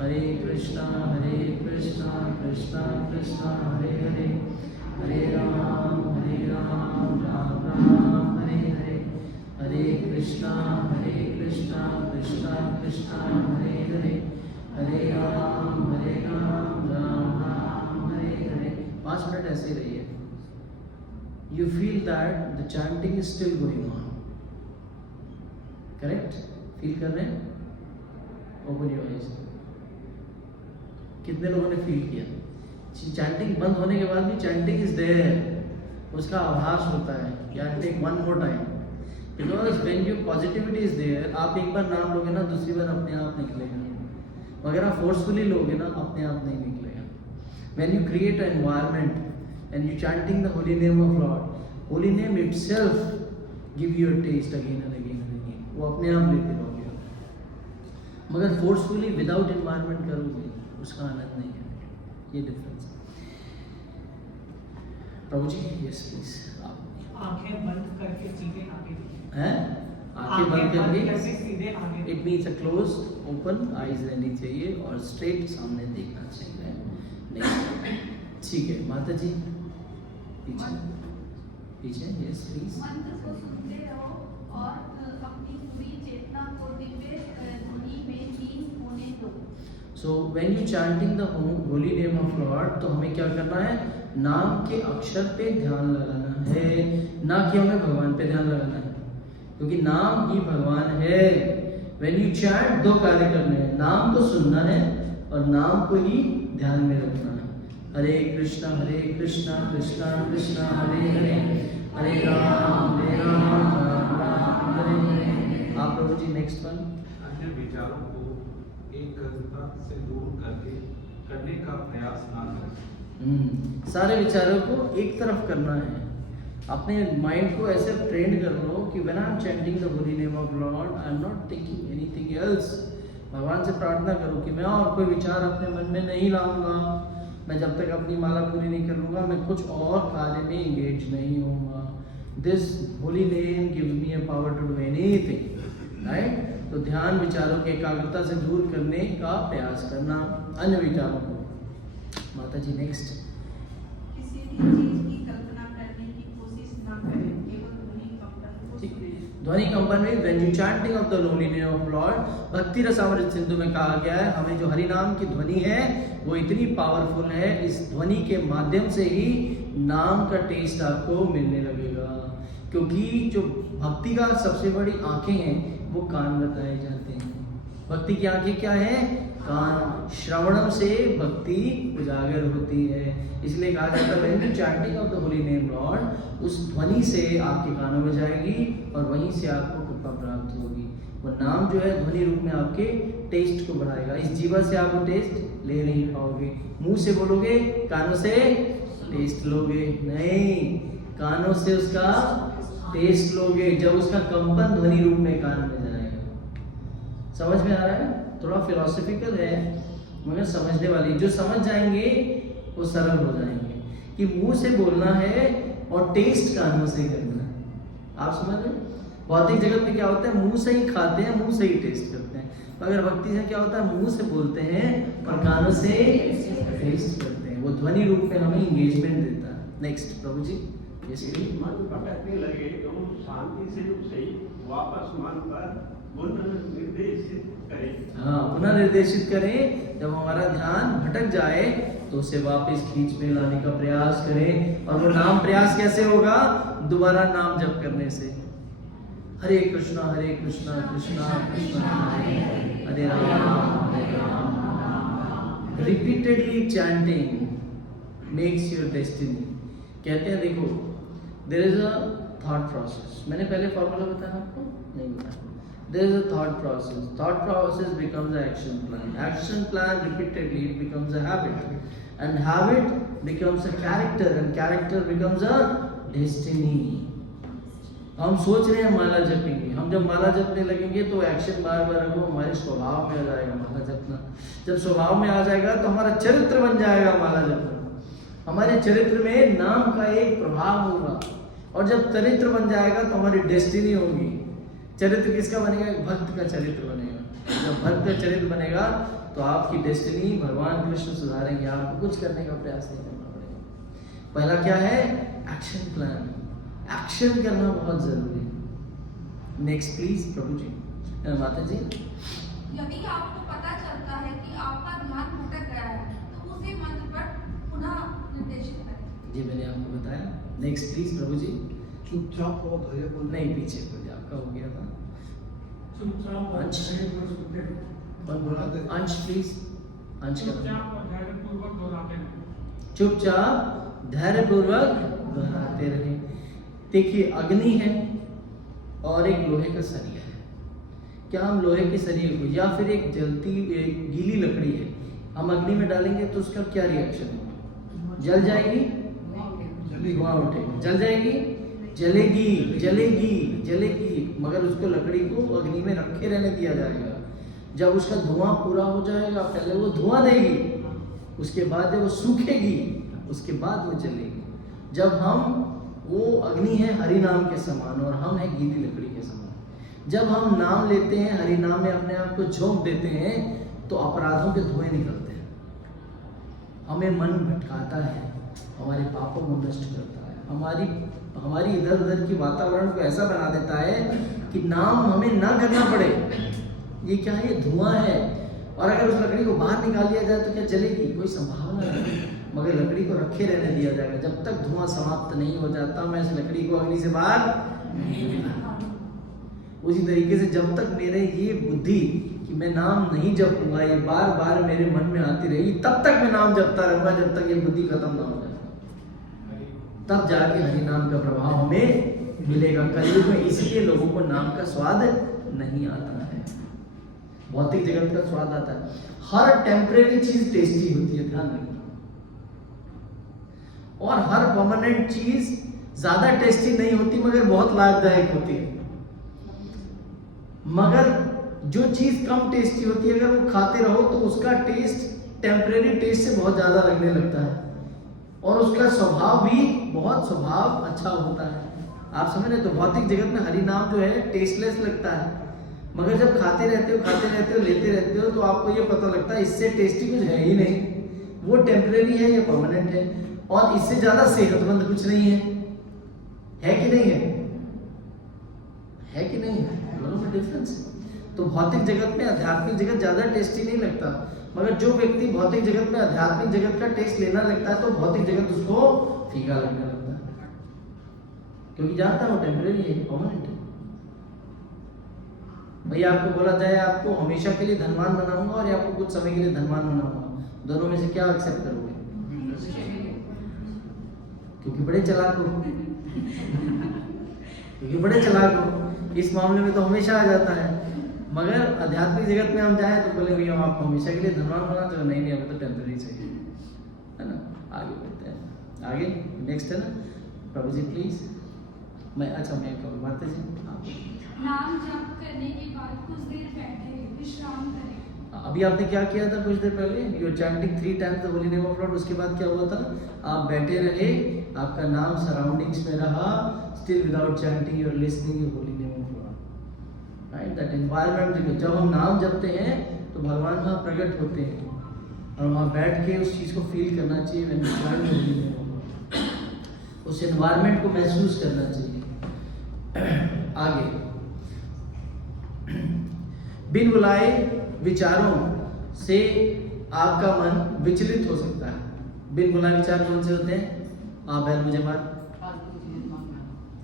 हरे कृष्णा कृष्णा कृष्णा हरे हरे, हरे राम राम राम हरे हरे, हरे कृष्णा कृष्णा कृष्णा हरे हरे, हरे राम राम राम हरे हरे। 5 मिनट ऐसे ही रहिए। You feel that the chanting is still going on. Correct? Feel कर रहे हैं? Open your eyes. कितने लोगों ने फील किया? चैंटिंग बंद होने के बाद भी चैंटिंग इज देयर, उसका आभास होता है। या take one more time, because when you positivity is there, आप एक बार नाम लोगे ना, दूसरी बार अपने आप निकलेगा। अगर आप फोर्सफुली लोगे ना, अपने आप नहीं निकलेगा। When you create an environment and you chanting the holy name of lord, holy name itself give you a taste again and again and again, वो अपने आप लेते रहोगे। मगर फोर्सफुली विदाउट एनवायरनमेंट करोगे उसका आनंद नहीं है, ये डिफरेंस है। प्रभु जी यस प्लीज। आंखें बंद करके सीधे आगे हैं? आंखें बंद करके सीधे आगे। It means a close open eyes रहनी चाहिए और स्ट्रेट सामने देखना चाहिए। नहीं ठीक है माता जी, पीछे पीछे यस प्लीज। मंत्र को सुनते रहो और अपनी पूरी चेतना को दिव्य ध्वनि में लीन होने दो। So when you chanting the holy name of Lord, तो हमें क्या करना है? नाम के अक्षर पे ध्यान लगाना है, ना कि हमें भगवान पे ध्यान लगाना है, क्योंकि नाम ही भगवान है। When you chant, दो कार्य करने हैं, नाम को सुनना है और नाम को ही ध्यान में रखना है। हरे कृष्णा कृष्णा कृष्णा हरे हरे, हरे राम राम राम हरे हरे। आप प्रभु जी नेक्स्ट वन। अन्य विचारों को एकाग्रता से दूर करके करने का प्रयास ना करें। सारे विचारों को एक तरफ करना है। अपने माइंड को ऐसे ट्रेंड कर लो कि when I am chanting the holy name of Lord I am not thinking anything else. भगवान से प्रार्थना करो कि मैं और कोई विचार अपने मन में नहीं लाऊंगा, मैं जब तक अपनी माला पूरी नहीं कर लूँगा मैं कुछ और कार्य में इंगेज नहीं होऊंगा। This holy name gives me a power to do anything, right. तो ध्यान विचारों की एकाग्रता से दूर करने का प्रयास करना, अन्य विचारों को। माता जी नेक्स्ट। किसी भी चीज की कल्पना करने की कोशिश ना करें, केवल ध्वनि कंपन को सुनें। ध्वनि कंपन में when you chanting of the holy name of Lord, भक्ति रसामृत सिंधु में कहा गया है हमें जो हरि नाम की ध्वनि है वो इतनी पावरफुल है, इस ध्वनि के माध्यम से ही नाम का टेस्ट आपको मिलने लगेगा। क्योंकि जो भक्ति का सबसे बड़ी आंखें हैं वो कान बताए जाते हैं। भक्ति की आंखें क्या है? कान। श्रवणम से भक्ति उजागर होती है, इसलिए कहा जाता है when you chanting of the holy name Lord, उस ध्वनि से आपके कानों में जाएगी और वहीं से आपको कृपा प्राप्त होगी। वो नाम जो है ध्वनि रूप में आपके टेस्ट को बढ़ाएगा। इस जीवन से आप वो टेस्ट ले नहीं पाओगे, मुंह से बोलोगे, कानों से टेस्ट लोगे नहीं, कानों से उसका टेस्ट लोगे जब उसका कंपन ध्वनि रूप में कान में जाएगा। समझ में आ रहा है? थोड़ा फिलोसफिकल है मगर समझने वाली, जो समझ जाएंगे वो सरल हो जाएंगे कि मुंह से बोलना है और टेस्ट कानों से करना है। आप समझ रहे? भौतिक जगत में क्या होता है? मुंह से ही खाते हैं, मुंह से ही टेस्ट करते हैं। मगर भक्ति से क्या होता है? मुंह से बोलते हैं और कानों से टेस्ट करते हैं। वो ध्वनि रूप में हमें इंगेजमेंट देता है। नेक्स्ट प्रभु जी। मन भटकने लगे तो शांति से उसे वापस मन पर पुनर्निर्देशित करें। हाँ, पुनर्निर्देशित करें। जब हमारा ध्यान भटक जाए तो उसे वापस खींच में लाने का प्रयास करें। और वो नाम प्रयास कैसे होगा? दोबारा नाम जप करने से। Hare Krishna Krishna Krishna Hare Ram Hare Ram. Repeatedly chanting makes your destiny. कहते हैं देखो, there is a thought process. मैंने पहले फॉर्मूला बताया आपको? नहीं बताया। There is a thought process. Thought process becomes an action plan. Action plan repeatedly it becomes a habit, and habit becomes a character, and character becomes a destiny. हम सोच रहे हैं माला जपेंगे, हम जब माला जपने लगेंगे तो एक्शन बार बार वो हमारे स्वभाव में आ जाएगा माला जपना। जब स्वभाव में आ जाएगा तो हमारा चरित्र बन जाएगा माला जपना। हमारे चरित्र में नाम का एक प्रभाव होगा, और जब चरित्र बन जाएगा तो हमारी डेस्टिनी होगी। चरित्र किसका बनेगा? भक्त का चरित्र बनेगा। जब भक्त का चरित्र बनेगा तो आपकी डेस्टिनी भगवान कृष्ण सुधारेंगे, आपको कुछ करने का प्रयास नहीं करना पड़ेगा। पहला क्या है? Action plan. एक्शन करना बहुत जरूरी है। नेक्स्ट प्लीज प्रभु जी। माता जी। यदि आपको पता चलता है कि आपका ध्यान भटक गया है तो उसे मंत्र पर पुनः निर्देशित करें। जी मैंने आपको बताया। नेक्स्ट प्लीज प्रभु जी। चुपचाप और धैर्यपूर्वक। नहीं, पीछे प्रभु जी आपका हो गया था। चुपचाप और धैर्यपूर्वक सुनते हैं। कौन बोला? अंश प्लीज। अंश का चुपचाप और धैर्यपूर्वक दोहराते हैं। चुपचाप धैर्यपूर्वक दोहराते रहे। देखिए, अग्नि है और एक लोहे का सरिया है। क्या हम लोहे के शरीर को या फिर एक जलती एक गीली लकड़ी है, हम अग्नि में डालेंगे तो उसका क्या रिएक्शन होगा? जल जाएगी, धुआं उठेगा, जल जाएगी, जलेगी जलेगी जलेगी, मगर उसको लकड़ी को अग्नि में रखे रहने दिया जाएगा। जब उसका धुआं पूरा हो जाएगा, पहले वो धुआं देगी, उसके बाद जब वो सूखेगी उसके बाद वो जलेगी। जब हम वो अग्नि है हरि नाम के समान और हम है गीली लकड़ी के समान। जब हम नाम लेते हैं, हरि नाम में अपने आप को झोंक देते हैं तो अपराधों के धुएं निकलते हैं, हमें मन भटकाता है, हमारे पापों को नष्ट करता है, हमारी इधर उधर की वातावरण को ऐसा बना देता है कि नाम हमें ना करना पड़े। ये क्या है? ये धुआं है। और अगर उस लकड़ी को बाहर निकाल दिया जाए तो क्या जलेगी? कोई संभावना नहीं, मगर लकड़ी को रखे रहने दिया जाएगा। जब तक धुआं समाप्त नहीं हो जाता मैं इस लकड़ी को अग्नि से बाहर नहीं निकालूंगा। उसी तरीके से जब तक मेरे ये बुद्धि कि मैं नाम नहीं जपूंगा, ये बार बार मेरे मन में आती रहेगी, तब तक मैं नाम जपता रहूंगा जब तक ये बुद्धि खत्म ना हो जाए। तब जाके हरि नाम का प्रभाव हमें मिलेगा। कलयुग में इसलिए लोगों को नाम का स्वाद नहीं आता है, भौतिक जगत का स्वाद आता है। हर टेम्परेरी चीज टेस्टी होती है, ध्यान रखिए, और हर परमानेंट चीज ज्यादा टेस्टी नहीं होती मगर बहुत लाभदायक होती है। मगर जो चीज कम टेस्टी होती है अगर वो खाते रहो तो उसका टेस्ट टेम्परेरी टेस्ट से बहुत ज्यादा लगने लगता है और उसका स्वभाव भी बहुत स्वभाव अच्छा होता है। आप समझ रहे? तो भौतिक जगत में हरि नाम जो है टेस्टलेस लगता है, मगर जब खाते रहते हो लेते रहते हो तो आपको ये पता लगता है इससे टेस्टी कुछ है ही नहीं, वो टेम्परेरी है, ये परमानेंट है, और इससे ज्यादा सेहतमंद कुछ नहीं है कि नहीं है? है कि नहीं है? दोनों में डिफरेंस है। तो भौतिक जगत में आध्यात्मिक जगत ज्यादा टेस्टी नहीं लगता, मगर जो व्यक्ति भौतिक जगत में आध्यात्मिक जगत का टेस्ट लेना लगता है तो भौतिक जगत उसको फीका लगने लगता है, क्योंकि जानता है वो टेम्परेरी है, परमानेंट है। भैया आपको बोला जाए आपको हमेशा के लिए धनवान बनाऊंगा और आपको कुछ समय के लिए धनवान बनाऊंगा, दोनों में से क्या एक्सेप्ट करोगे? क्योंकि बड़े चालाक हो, क्योंकि बड़े चालाक हो, इस मामले में तो हमेशा आ जाता है। मगर आध्यात्मिक जगत में हम जाए तो बोले भैया आप हमेशा के लिए धनवान बना, तो नहीं हमें तो टेम्परेरी चाहिए, है ना। आगे बढ़ते हैं, आगे नेक्स्ट है ना प्रभु जी प्लीज। मैं माता जी नाम जप करने के बाद कुछ देर बैठे विश्राम करें। अभी आपने क्या किया था कुछ देर पहले? You are chanting 3 times the holy name of lord. उसके बाद क्या हुआ था? आप बैठे रहे, आपका नाम सराउंडिंग्स में रहा, still without chanting you are listening your holy name of lord, right. That environment, जब हम नाम जपते हैं तो भगवान वहाँ प्रकट होते हैं और वहाँ बैठ के उस चीज़ को फील करना चाहिए, when we join the holy name of lord, उस एनवायरनमेंट को महसूस करना चाहिए। आगे, बिन बुलाए विचारों से आपका मन विचलित हो सकता है। बिन बुलाए विचार कौन से होते हैं? आप बैल मुझे मार,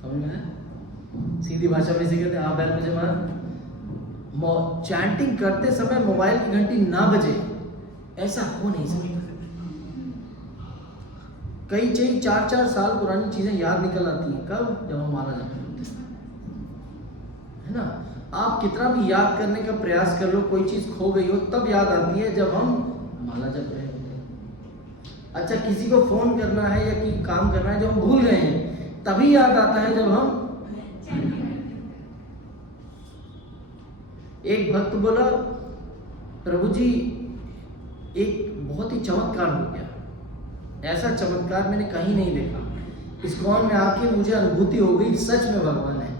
समझ में है? सीधी भाषा में इसे कहते हैं आप बैल मुझे मार। चैंटिंग करते समय मोबाइल की घंटी ना बजे, ऐसा हो नहीं सकता। कई 4-4 साल पुरानी चीजें याद निकल आती हैं, कब? जब हम माला जाते है ना। आप कितना भी याद करने का प्रयास कर लो, कोई चीज खो गई हो तब याद आती है जब हम माला जप रहे होते हैं। अच्छा, किसी को फोन करना है या कि काम करना है जो हम भूल गए हैं तभी याद आता है जब हम। एक भक्त बोला प्रभु जी एक बहुत ही चमत्कार हो गया, ऐसा चमत्कार मैंने कहीं नहीं देखा, इस्कॉन में आके मुझे अनुभूति हो गई सच में भगवान है,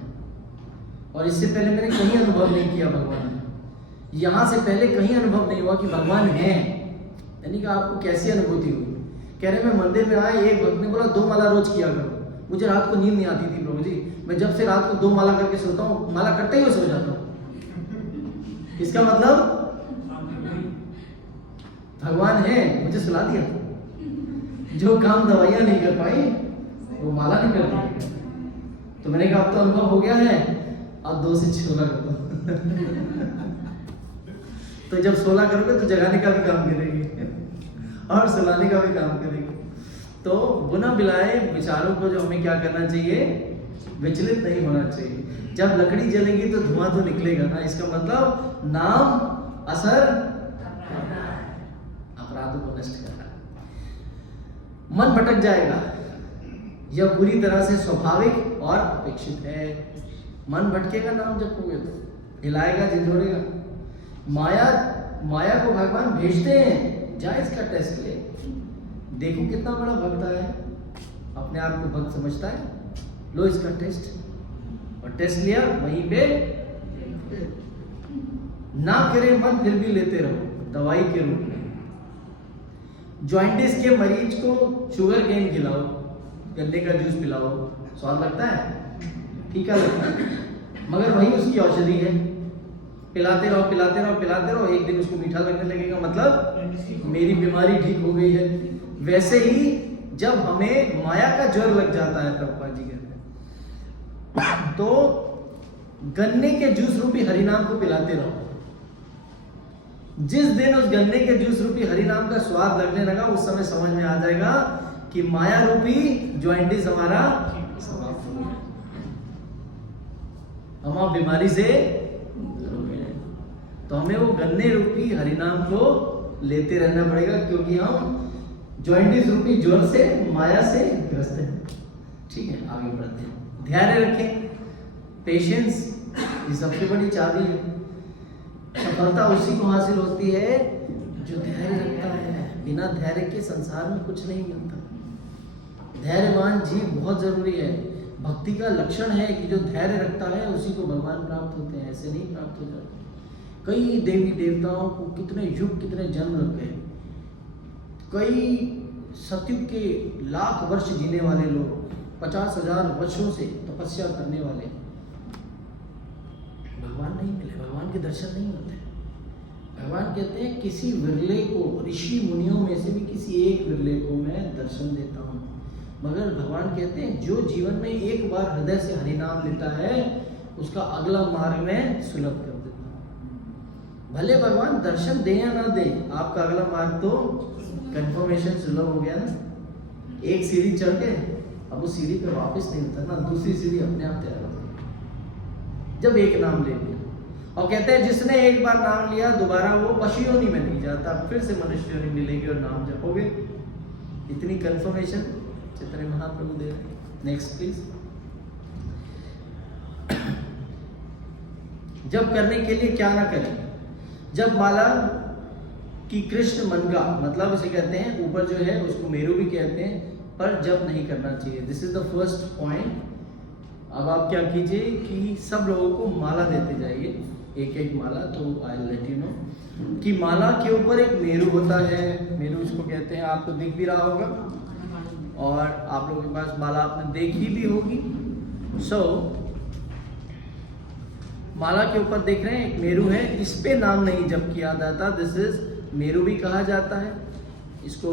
और इससे पहले मैंने कहीं अनुभव नहीं किया भगवान है। यहाँ से पहले कहीं अनुभव नहीं हुआ कि भगवान है। यानी कि आपको कैसी अनुभूति हुई? कह रहे मैं मंदिर में आया, एक भक्त ने बोला 2 माला रोज किया करो। मुझे रात को नींद नहीं आती थी प्रभु जी, मैं जब से रात को 2 माला करके सोता हूँ, माला करते ही सो जाता हूँ। इसका मतलब भगवान है, मुझे सुला दिया। जो काम दवाइयाँ नहीं कर पाई वो माला नहीं करती। तो मैंने कहा अब तो अनुभव हो गया है, अब 2 से 16 कर दो। तो जब 16 करोगे तो जगाने का भी काम करेगी और सुलाने का भी काम करेगी। तो बिना बिलाए विचारों को जो हमें क्या करना चाहिए? विचलित नहीं होना चाहिए। जब लकड़ी जलेगी तो धुआं तो निकलेगा ना, इसका मतलब नाम असर अपराधों को नष्ट कर रहा है। मन भटक जाएगा, यह पूरी तरह से स्वाभाविक और अपेक्षित है। मन भटकेगा नाम जपोगे तो, हिलाएगा झिझोड़ेगा। माया को भगवान भेजते हैं, जा इसका टेस्ट ले, देखो कितना बड़ा भक्त है, अपने आप को भक्त समझता है, लो इसका टेस्ट। और टेस्ट लिया, वहीं पे ना करे मन फिर भी लेते रहो दवाई के रूप में। जॉइंटिस के मरीज को शुगर केन खिलाओ, गन्ने का जूस पिलाओ, स्वाद लगता है, फीका लगता है, मगर वही उसकी औषधि है। पिलाते रहो पिलाते रहो पिलाते रहो, एक दिन उसको मीठा लगने लगेगा, मतलब मेरी बीमारी ठीक हो गई है। वैसे ही जब हमें माया का ज्वर लग जाता है, प्रभुपाद जी कहते हैं, तो गन्ने के जूस रूपी हरिनाम को पिलाते रहो। जिस दिन उस गन्ने के जूस रूपी हरिनाम का स्वाद लगने लगा, उस समय समझ में आ जाएगा कि माया रूपी जॉइंटिस हमारा समाप्त हो गया, हम आप बीमारी से दूर हो गए। तो हमें वो गन्ने रूपी हरिनाम को लेते रहना पड़ेगा, क्योंकि हम जॉइंटिस रूपी ज्वर से, माया से ग्रस्त है। ठीक है, आगे बढ़ते हैं। धैर्य रखें, पेशेंस, ये सबसे बड़ी चाबी है। सफलता उसी को हासिल होती है जो धैर्य रखता है। बिना धैर्य के संसार में कुछ नहीं मिलता। धैर्यवान जीव बहुत जरूरी है। भक्ति का लक्षण है कि जो धैर्य रखता है उसी को भगवान प्राप्त होते हैं, ऐसे नहीं प्राप्त हो जाते। कई देवी देवताओं को कितने युग कितने जन्म लग गए, कई सतयुग के लाख वर्ष जीने वाले लोग, 50,000 वर्षों से तपस्या करने वाले, भगवान नहीं मिले, भगवान के दर्शन नहीं होते। भगवान कहते हैं किसी विरले को, ऋषि मुनियों में से भी किसी एक विरले को मैं दर्शन देता हूँ। मगर भगवान कहते हैं जो जीवन में एक बार हृदय से हरिनाम लेता है, उसका अगला मार्ग में सुलभ कर देता हूँ। भले भगवान दर्शन दे या ना दे, आपका अगला मार्ग तो कंफर्मेशन सुलभ हो गया ना। एक सीढ़ी चढ़ के अब उस सीढ़ी पे वापस नहीं उतरना, दूसरी सीढ़ी अपने आप तैयार होती है जब एक नाम ले लिया। और कहते हैं जिसने एक बार नाम लिया दोबारा वो पशु योनि में नहीं जाता, फिर से मनुष्य योनि मिलेगी और नाम जपोगे। इतनी कंफर्मेशन चैतन्य महाप्रभु दे रहे हैं। Next please. जब करने के लिए क्या ना करें, जब माला कि कृष्ण मन का मतलब इसे कहते हैं, ऊपर जो है उसको मेरू भी कहते हैं, पर जब नहीं करना चाहिए। This is the first point. अब आप क्या कीजिए कि सब लोगों को माला देते जाइए, एक एक माला। तो आई लेट यू नो कि माला के ऊपर एक मेरू होता है, मेरू इसको कहते हैं, आपको दिख भी रहा होगा और आप लोगों के पास माला आपने देखी भी होगी। सो माला के ऊपर देख रहे हैं एक मेरू है, इस पे नाम नहीं जप किया जाता, दिस इज मेरू भी कहा जाता है। इसको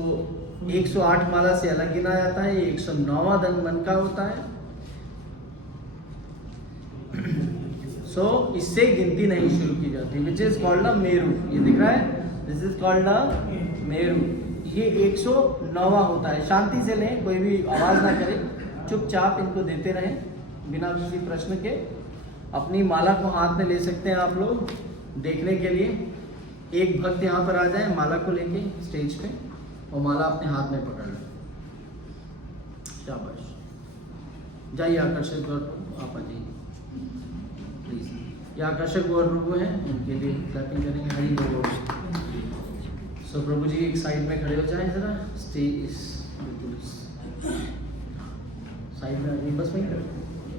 108 माला से अलग गिना जाता है, ये 109वां दंड मन का होता है। सो इससे गिनती नहीं शुरू की जाती, विच इज कॉल्ड अ मेरू। ये दिख रहा है, दिस इज कॉल्ड अ मेरू। ये 109वां होता है। शांति से लें, कोई भी आवाज ना करे, चुपचाप इनको देते रहें बिना किसी प्रश्न के। अपनी माला को हाथ में ले सकते हैं आप लोग देखने के लिए। एक भक्त यहाँ पर आ जाए माला को लेके स्टेज पे और माला अपने हाथ में पकड़ लें। शाबाश, जाइए आकर्षक गौर आप आ जाइए प्लीज। ये आकर्षक गौर प्रभु हैं, उनके लिए क्लैपिंग करेंगे। हरी बोल। सो प्रभु जी एक साइड में खड़े हो जाएं जरा, स्टेज साइड में आ जाइए, बस वहीं खड़े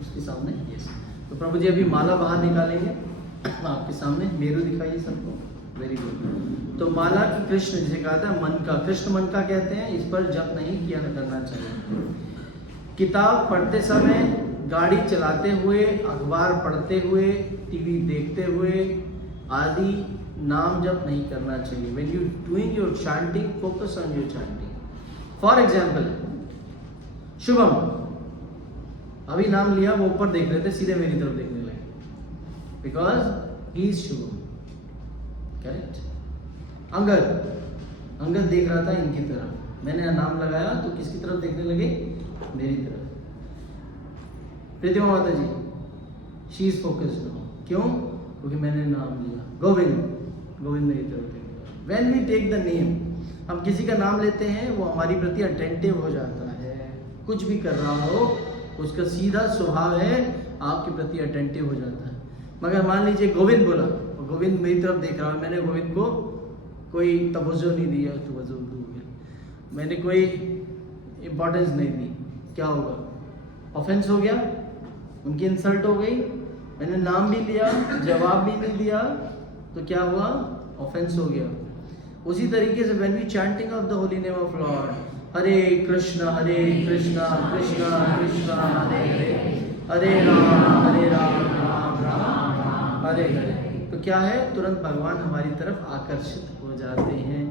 उसके सामने। यस, तो प्रभु जी अभी माला बाहर निकालेंगे आपके सामने। मेरू दिखाइए सबको। Very good. तो माला की कृष्ण जिसे कहा था मन का, कृष्ण मन का कहते हैं, इस पर जप नहीं किया करना चाहिए। किताब पढ़ते समय, गाड़ी चलाते हुए, अखबार पढ़ते हुए, टीवी देखते हुए आदि नाम जप नहीं करना चाहिए। When you doing your chanting, focus on your chanting. For example Shubham, अभी नाम लिया, वो ऊपर देख रहे थे, सीधे मेरी तरफ देखने लगे, because he is Shubham. Correct. Angad देख रहा था इनकी तरफ, मैंने नाम लगाया तो किसकी तरफ देखने लगे? मेरी तरफ। Pritima Mata ji, she is focused now. क्यों? क्योंकि मैंने नाम लिया गोविंद नहीं चलते। When we take the name, हम किसी का नाम लेते हैं, वो हमारी प्रति अटेंटिव हो जाता है। कुछ भी कर रहा हो, उसका सीधा स्वभाव है आपके प्रति अटेंटिव हो जाता है। मगर मान लीजिए गोविंद बोला, गोविंद मेरी तरफ देख रहा है, मैंने गोविंद को कोई तवज्जो नहीं दिया, तवज्जो हो गया, मैंने कोई इम्पोर्टेंस नहीं दी, क्या होगा? ऑफेंस हो गया, उनकी इंसल्ट हो गई। मैंने नाम भी लिया, जवाब भी नहीं दिया, तो क्या हुआ? ऑफेंस हो गया। उसी तरीके से when we chanting of the holy name of lord, Hare Krishna Krishna Krishna Hare Hare, Hare Ram Ram Ram Hare Hare, तो क्या है? तुरंत भगवान हमारी तरफ आकर्षित हो जाते हैं।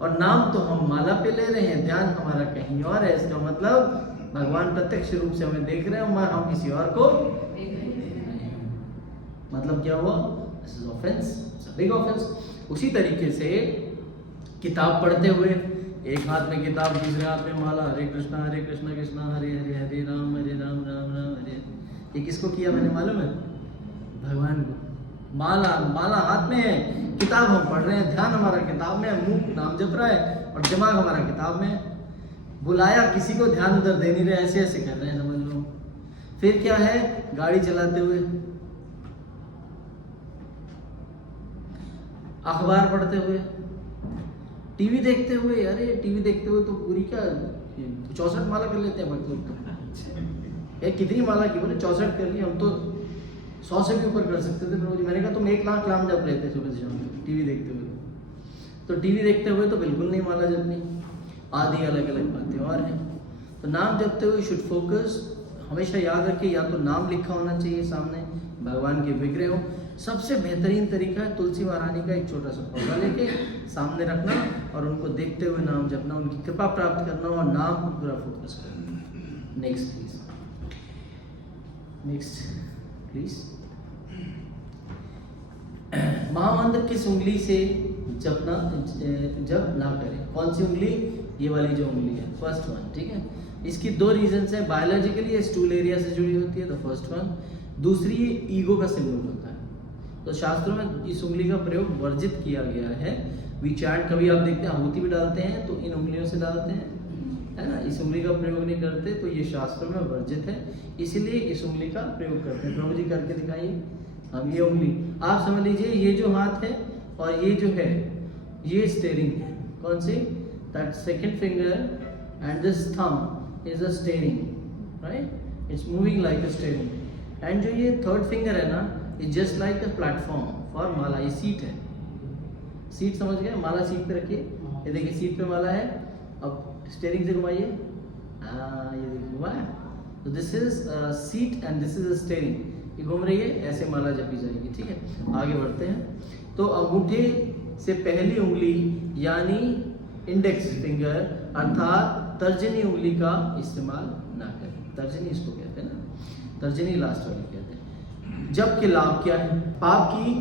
और नाम तो हम माला पे ले रहे हैं, ध्यान हमारा कहीं और है। इसका मतलब भगवान प्रत्यक्ष रूप से हमें देख रहे हैं, मगर हम किसी और को मतलब क्या हुआ? This is offence, big offence. उसी तरीके से किताब पढ़ते हुए, एक हाथ में किताब, दूसरे हाथ में माला, हरे कृष्णा कृष्णा हरे हरे, हरे राम राम राम हरे। ये किसको किया मैंने मालूम है? भगवान को। माला हाथ में है, किताब हम पढ़ रहे हैं, ध्यान हमारा किताब में है, मुंह नाम जप रहा है और दिमाग हमारा किताब में है। बुलाया किसी को, ध्यान उधर दे नहीं रहे, ऐसे ऐसे कर रहे हैं, समझ लो। फिर क्या है? गाड़ी चलाते हुए, अखबार पढ़ते हुए, टीवी देखते हुए। अरे टीवी देखते हुए तो पूरी क्या 64 माला कर लेते हैं भक्त लोग। तो कितनी माला की? बोले 64 कर ली, हम तो 100 से भी ऊपर कर सकते थे प्रभु जी। मैंने कहा तुम 1 लाख नाम जप लेते सुबह से शाम तक टीवी देखते हुए। तो टीवी देखते हुए तो बिल्कुल नहीं माला जपनी, आदि अलग अलग बातें और हैं। तो नाम जपते हुए शुड फोकस, हमेशा याद रखिए, या तो नाम लिखा होना चाहिए सामने, भगवान के विग्रह हो। सबसे बेहतरीन तरीका है तुलसी महारानी का एक छोटा सा पौधा लेके सामने रखना और उनको देखते हुए नाम जपना, उनकी कृपा प्राप्त करना और नाम को पूरा फोकस करना। Next please, next please. महामंत्र किस उंगली से जपना जप ना करें? कौन सी उंगली? ये वाली जो उंगली है, फर्स्ट वन, ठीक है। इसकी 2 रीजंस है। बायोलॉजिकली ये स्टूल एरिया से जुड़ी होती है, द फर्स्ट वन। दूसरी, ये ईगो का सिंबल होता है, तो शास्त्रों में इस उंगली का प्रयोग वर्जित किया गया है। वी चैंट, कभी आप देखते हैं आहुति भी डालते हैं तो इन उंगलियों से डालते हैं, है ना, इस उंगली का प्रयोग नहीं करते, तो ये शास्त्रों में वर्जित है, इसीलिए इस उंगली का प्रयोग करते हैं। प्रभु जी करके दिखाइए। अब ये उंगली आप समझ लीजिए, ये जो हाथ है और ये जो है, ये स्टेयरिंग है। कौन सी? That second finger and this thumb is a steering, right? It's moving like a steering. And जो ये थर्ड फिंगर है ना, is just like a platform for mala. ये सीट है, सीट समझ गए? माला सीट पे रखिए, ये देखिए सीट पे माला है। अब स्टेयरिंग से घुमाइए, ये देखिए हुआ है। तो this is seat and this is a steering. ये घूम रही है, ऐसे माला जपी जाएगी, ठीक है। आगे बढ़ते हैं। तो अंगूठे से पहली उंगली यानी इंडेक्स फिंगर अर्थात तर्जनी उंगली का इस्तेमाल ना करें। तर्जनी इसको कहते हैं ना, तर्जनी लास्ट वाली कहते हैं। जब के लाभ क्या है? पाप की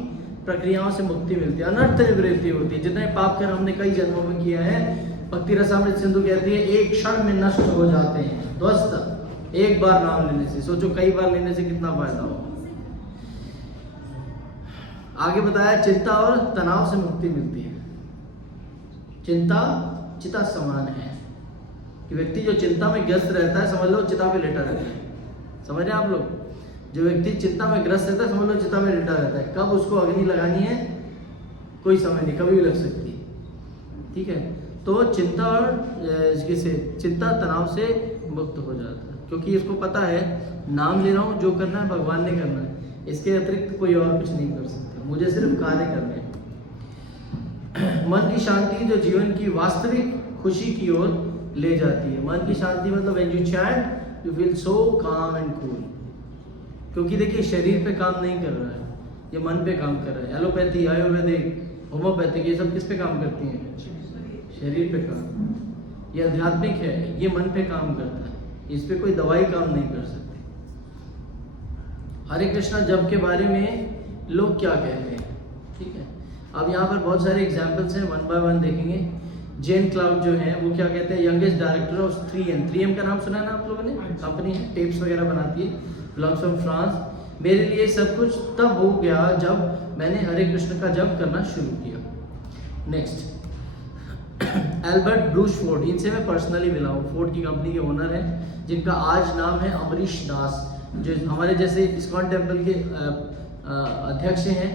प्रक्रियाओं से मुक्ति मिलती है, अनर्थ निवृत्ति होती है। जितने पाप कर हमने कई जन्मों में किया है, भक्ति रसामृत सिंधु कहती है, एक क्षण में नष्ट हो जाते हैं। दोस्त, एक बार नाम लेने से, सोचो कई बार लेने से कितना फायदा हो। आगे बताया चिंता और तनाव से मुक्ति मिलती है। चिंता चिता समान है कि व्यक्ति जो चिंता में ग्रस्त रहता है, समझ लो चिता पे लेटा रहता है। समझ रहे हैं आप लोग? जो व्यक्ति चिंता में ग्रस्त रहता है, समझ लो चिता में लेटा रहता है। कब उसको अग्नि लगानी है कोई समय नहीं, कभी भी लग सकती है, ठीक है। तो चिंता और चिंता तनाव से मुक्त हो जाता है, क्योंकि इसको पता है नाम ले रहा हूँ, जो करना है भगवान ने करना है, इसके अतिरिक्त कोई और कुछ नहीं कर सकते, मुझे सिर्फ कार्य करने हैं। मन की शांति जो जीवन की वास्तविक खुशी की ओर ले जाती है। मन की शांति मतलब when you chant you feel so काम एंड कूल, क्योंकि देखिए शरीर पे काम नहीं कर रहा है, ये मन पे काम कर रहा है। एलोपैथी, आयुर्वेदिक, होम्योपैथिक, ये सब किस पे काम करती हैं? शरीर पे काम। ये आध्यात्मिक है, ये मन पे काम करता है, इस पे कोई दवाई काम नहीं कर सकती। हरे कृष्णा जप के बारे में लोग क्या कहते हैं, ठीक है। अब यहाँ पर बहुत सारे एग्जाम्पल्स हैं, वन बाय वन देखेंगे। जेन क्लाउड जो है वो क्या कहते हैं, यंगेस्ट डायरेक्टर ऑफ 3M का नाम सुना है ना आप लोगों ने? कंपनी है, टेप्स वगैरह बनाती है, बिलोंग्स फ्रॉम फ्रांस। मेरे लिए सब कुछ तब हो गया जब मैंने हरे कृष्ण का जप करना शुरू किया। नेक्स्ट, एल्बर्ट ब्रूस फोर्ड, इनसे मैं पर्सनली मिला हूँ। फोर्ड की कंपनी के ओनर हैं, जिनका आज नाम है अमरीश दास, जो हमारे जैसे इस्कॉन टेम्पल के अध्यक्ष हैं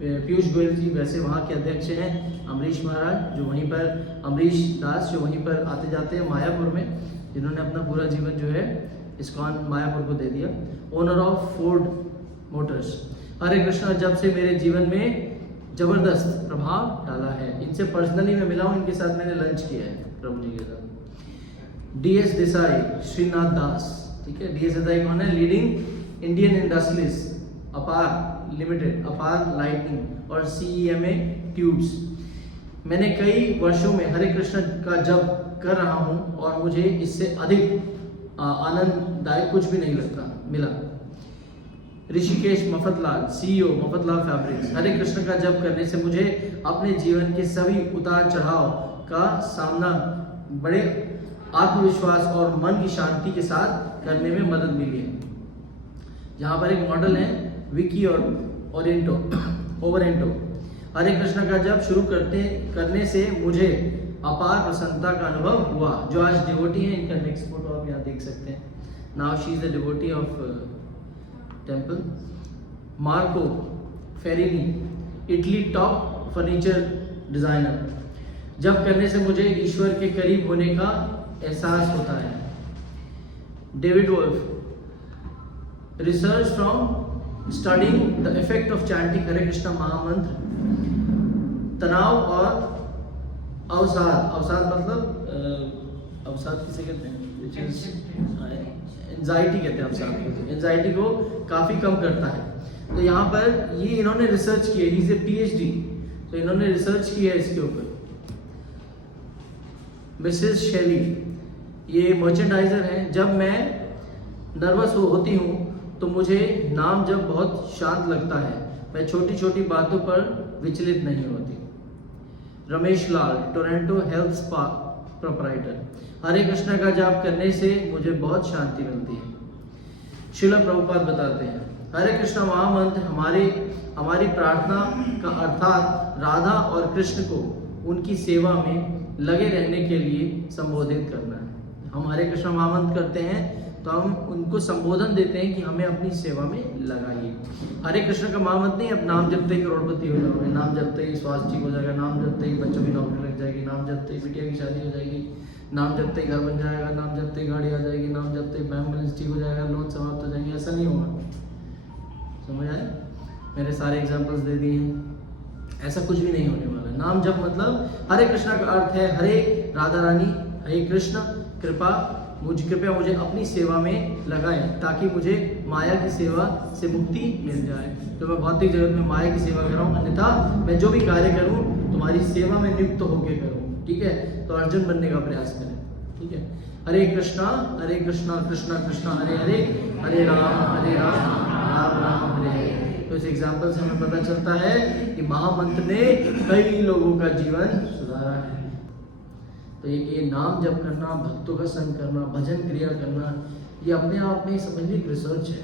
पीयूष गोयल जी, वैसे वहाँ के अध्यक्ष हैं अमरीश महाराज, जो वहीं पर अमरीश दास, जो वहीं पर आते जाते हैं मायापुर में, जिन्होंने अपना पूरा जीवन जो है इस्कॉन मायापुर को दे दिया। Owner of Ford motors. Hare Krishna जब से मेरे जीवन में जबरदस्त प्रभाव डाला है। इनसे पर्सनली मैं मिला हूँ, इनके साथ मैंने लंच किया है प्रभु जी के साथ। DS देसाई, श्रीनाथ दास, ठीक है। DS देसाई कौन है? लीडिंग इंडियन इंडस्ट्रीज, अपार लिमिटेड, अपार लाइटिंग और CEMA ट्यूब्स। मैंने कई वर्षों में हरे कृष्ण का जप कर रहा हूँ और मुझे इससे अधिक आनंददायक कुछ भी नहीं लगता मिला। Rishikesh Mafatlal, CEO Mafatlal fabrics. हरे कृष्ण का जप करने से मुझे अपने जीवन के सभी उतार चढ़ाव का सामना बड़े आत्मविश्वास और मन की शांति के साथ करने में मदद मिली है। यहाँ पर एक मॉडल है विकी और ओवरेंटो। हरे कृष्ण का जप शुरू करने से मुझे अपार प्रसन्नता का अनुभव हुआ। जो आज डिवोटी है, इनका नेक्स्ट फोटो आप यहाँ देख सकते हैं। Now she is the devotee of temple. Marco Ferini, Italy top furniture designer. जप करने से मुझे ईश्वर के करीब होने का एहसास होता है। David Wolf, research from studying the effect of chanting Hare Krishna mahamantra, तनाव और अवसाद मतलब अवसाद किसे कहते हैं? एंजाइटी कहते हैं अवसाद। एंजाइटी को काफी कम करता है। तो यहाँ पर ये इन्होंने रिसर्च की है, ही इज ए PhD, तो इन्होंने रिसर्च की है इसके ऊपर। मिसेस शेली, ये मर्चेंडाइजर हैं। जब मैं नर्वस होती हूँ तो मुझे नाम जब बहुत शांत लगता है, मैं छोटी छोटी बातों पर विचलित नहीं होती। Ramesh Lal, Toronto health spa proprietor. हरे कृष्ण का जाप करने से मुझे बहुत शांति मिलती है। श्रील प्रभुपाद बताते हैं, हरे कृष्ण महामंत्र हमारी प्रार्थना का अर्थात राधा और कृष्ण को उनकी सेवा में लगे रहने के लिए संबोधित करना है। हम हरे कृष्ण महामंत्र करते हैं तो हम उनको संबोधन देते हैं कि हमें अपनी सेवा में लगाइए। हरे कृष्ण का महामंत्र नहीं अब नाम जपते ही करोड़पति हो जाओगे, नाम जपते ही स्वास्थ्य ठीक हो जाएगा, नाम जपते ही बच्चों की नौकरी लग जाएगी, नाम जपते ही बिटिया की शादी हो जाएगी, नाम जपते ही घर बन जाएगा, नाम जपते ही गाड़ी आ जाएगी, नाम जपते ही बैंक बैलेंस ठीक हो जाएगा, लोन समाप्त हो जाएंगे। ऐसा नहीं होगा। समझ आए? मेरे सारे एग्जाम्पल्स दे दिए हैं। ऐसा कुछ भी नहीं होने वाला। नाम जप मतलब हरे कृष्णा का अर्थ है हरे राधा रानी, हरे कृष्ण कृपा मुझे अपनी सेवा में लगाएं ताकि मुझे माया की सेवा से मुक्ति मिल जाए। तो मैं भौतिक जगत में माया की सेवा कर रहा हूँ, अन्यथा मैं जो भी कार्य करूँ तुम्हारी सेवा में नियुक्त होकर करूँ। ठीक है? तो अर्जुन बनने का प्रयास करें। ठीक है? हरे कृष्णा कृष्णा कृष्णा हरे हरे, हरे राम राम राम हरे हरे। तो इस एग्जाम्पल से हमें पता चलता है कि महामंत्र ने कई लोगों का जीवन सुधारा है। तो ये नाम जप करना, भक्तों का संग करना, भजन क्रिया करना, ये अपने आप में समझ लीजिए रिसर्च है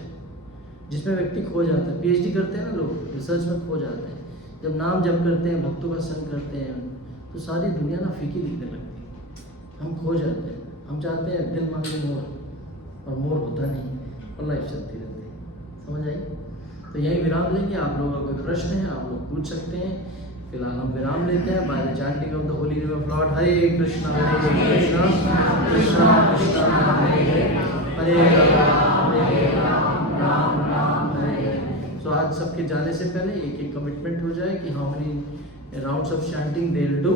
जिसमें व्यक्ति खो जाता है। PhD करते हैं ना लोग, रिसर्च में खो जाते हैं। जब नाम जप करते हैं, भक्तों का संग करते हैं, तो सारी दुनिया ना फीकी दिखने लगती है। हम खो जाते हैं। हम चाहते हैं दिल मांगे मोर, और मोर होता नहीं और लाइफ चलती रहती है। समझ आई? तो यही विराम लेंगे। आप लोगों का कोई प्रश्न है आप लोग पूछ सकते हैं। फिलहाल हम विराम लेते हैं by the chanting of the holy name of lord. Hare Krishna Krishna Krishna Hare Ram Ram Hare. So आज सबके जाने से पहले एक कमिटमेंट हो जाए कि how many rounds of chanting they will do.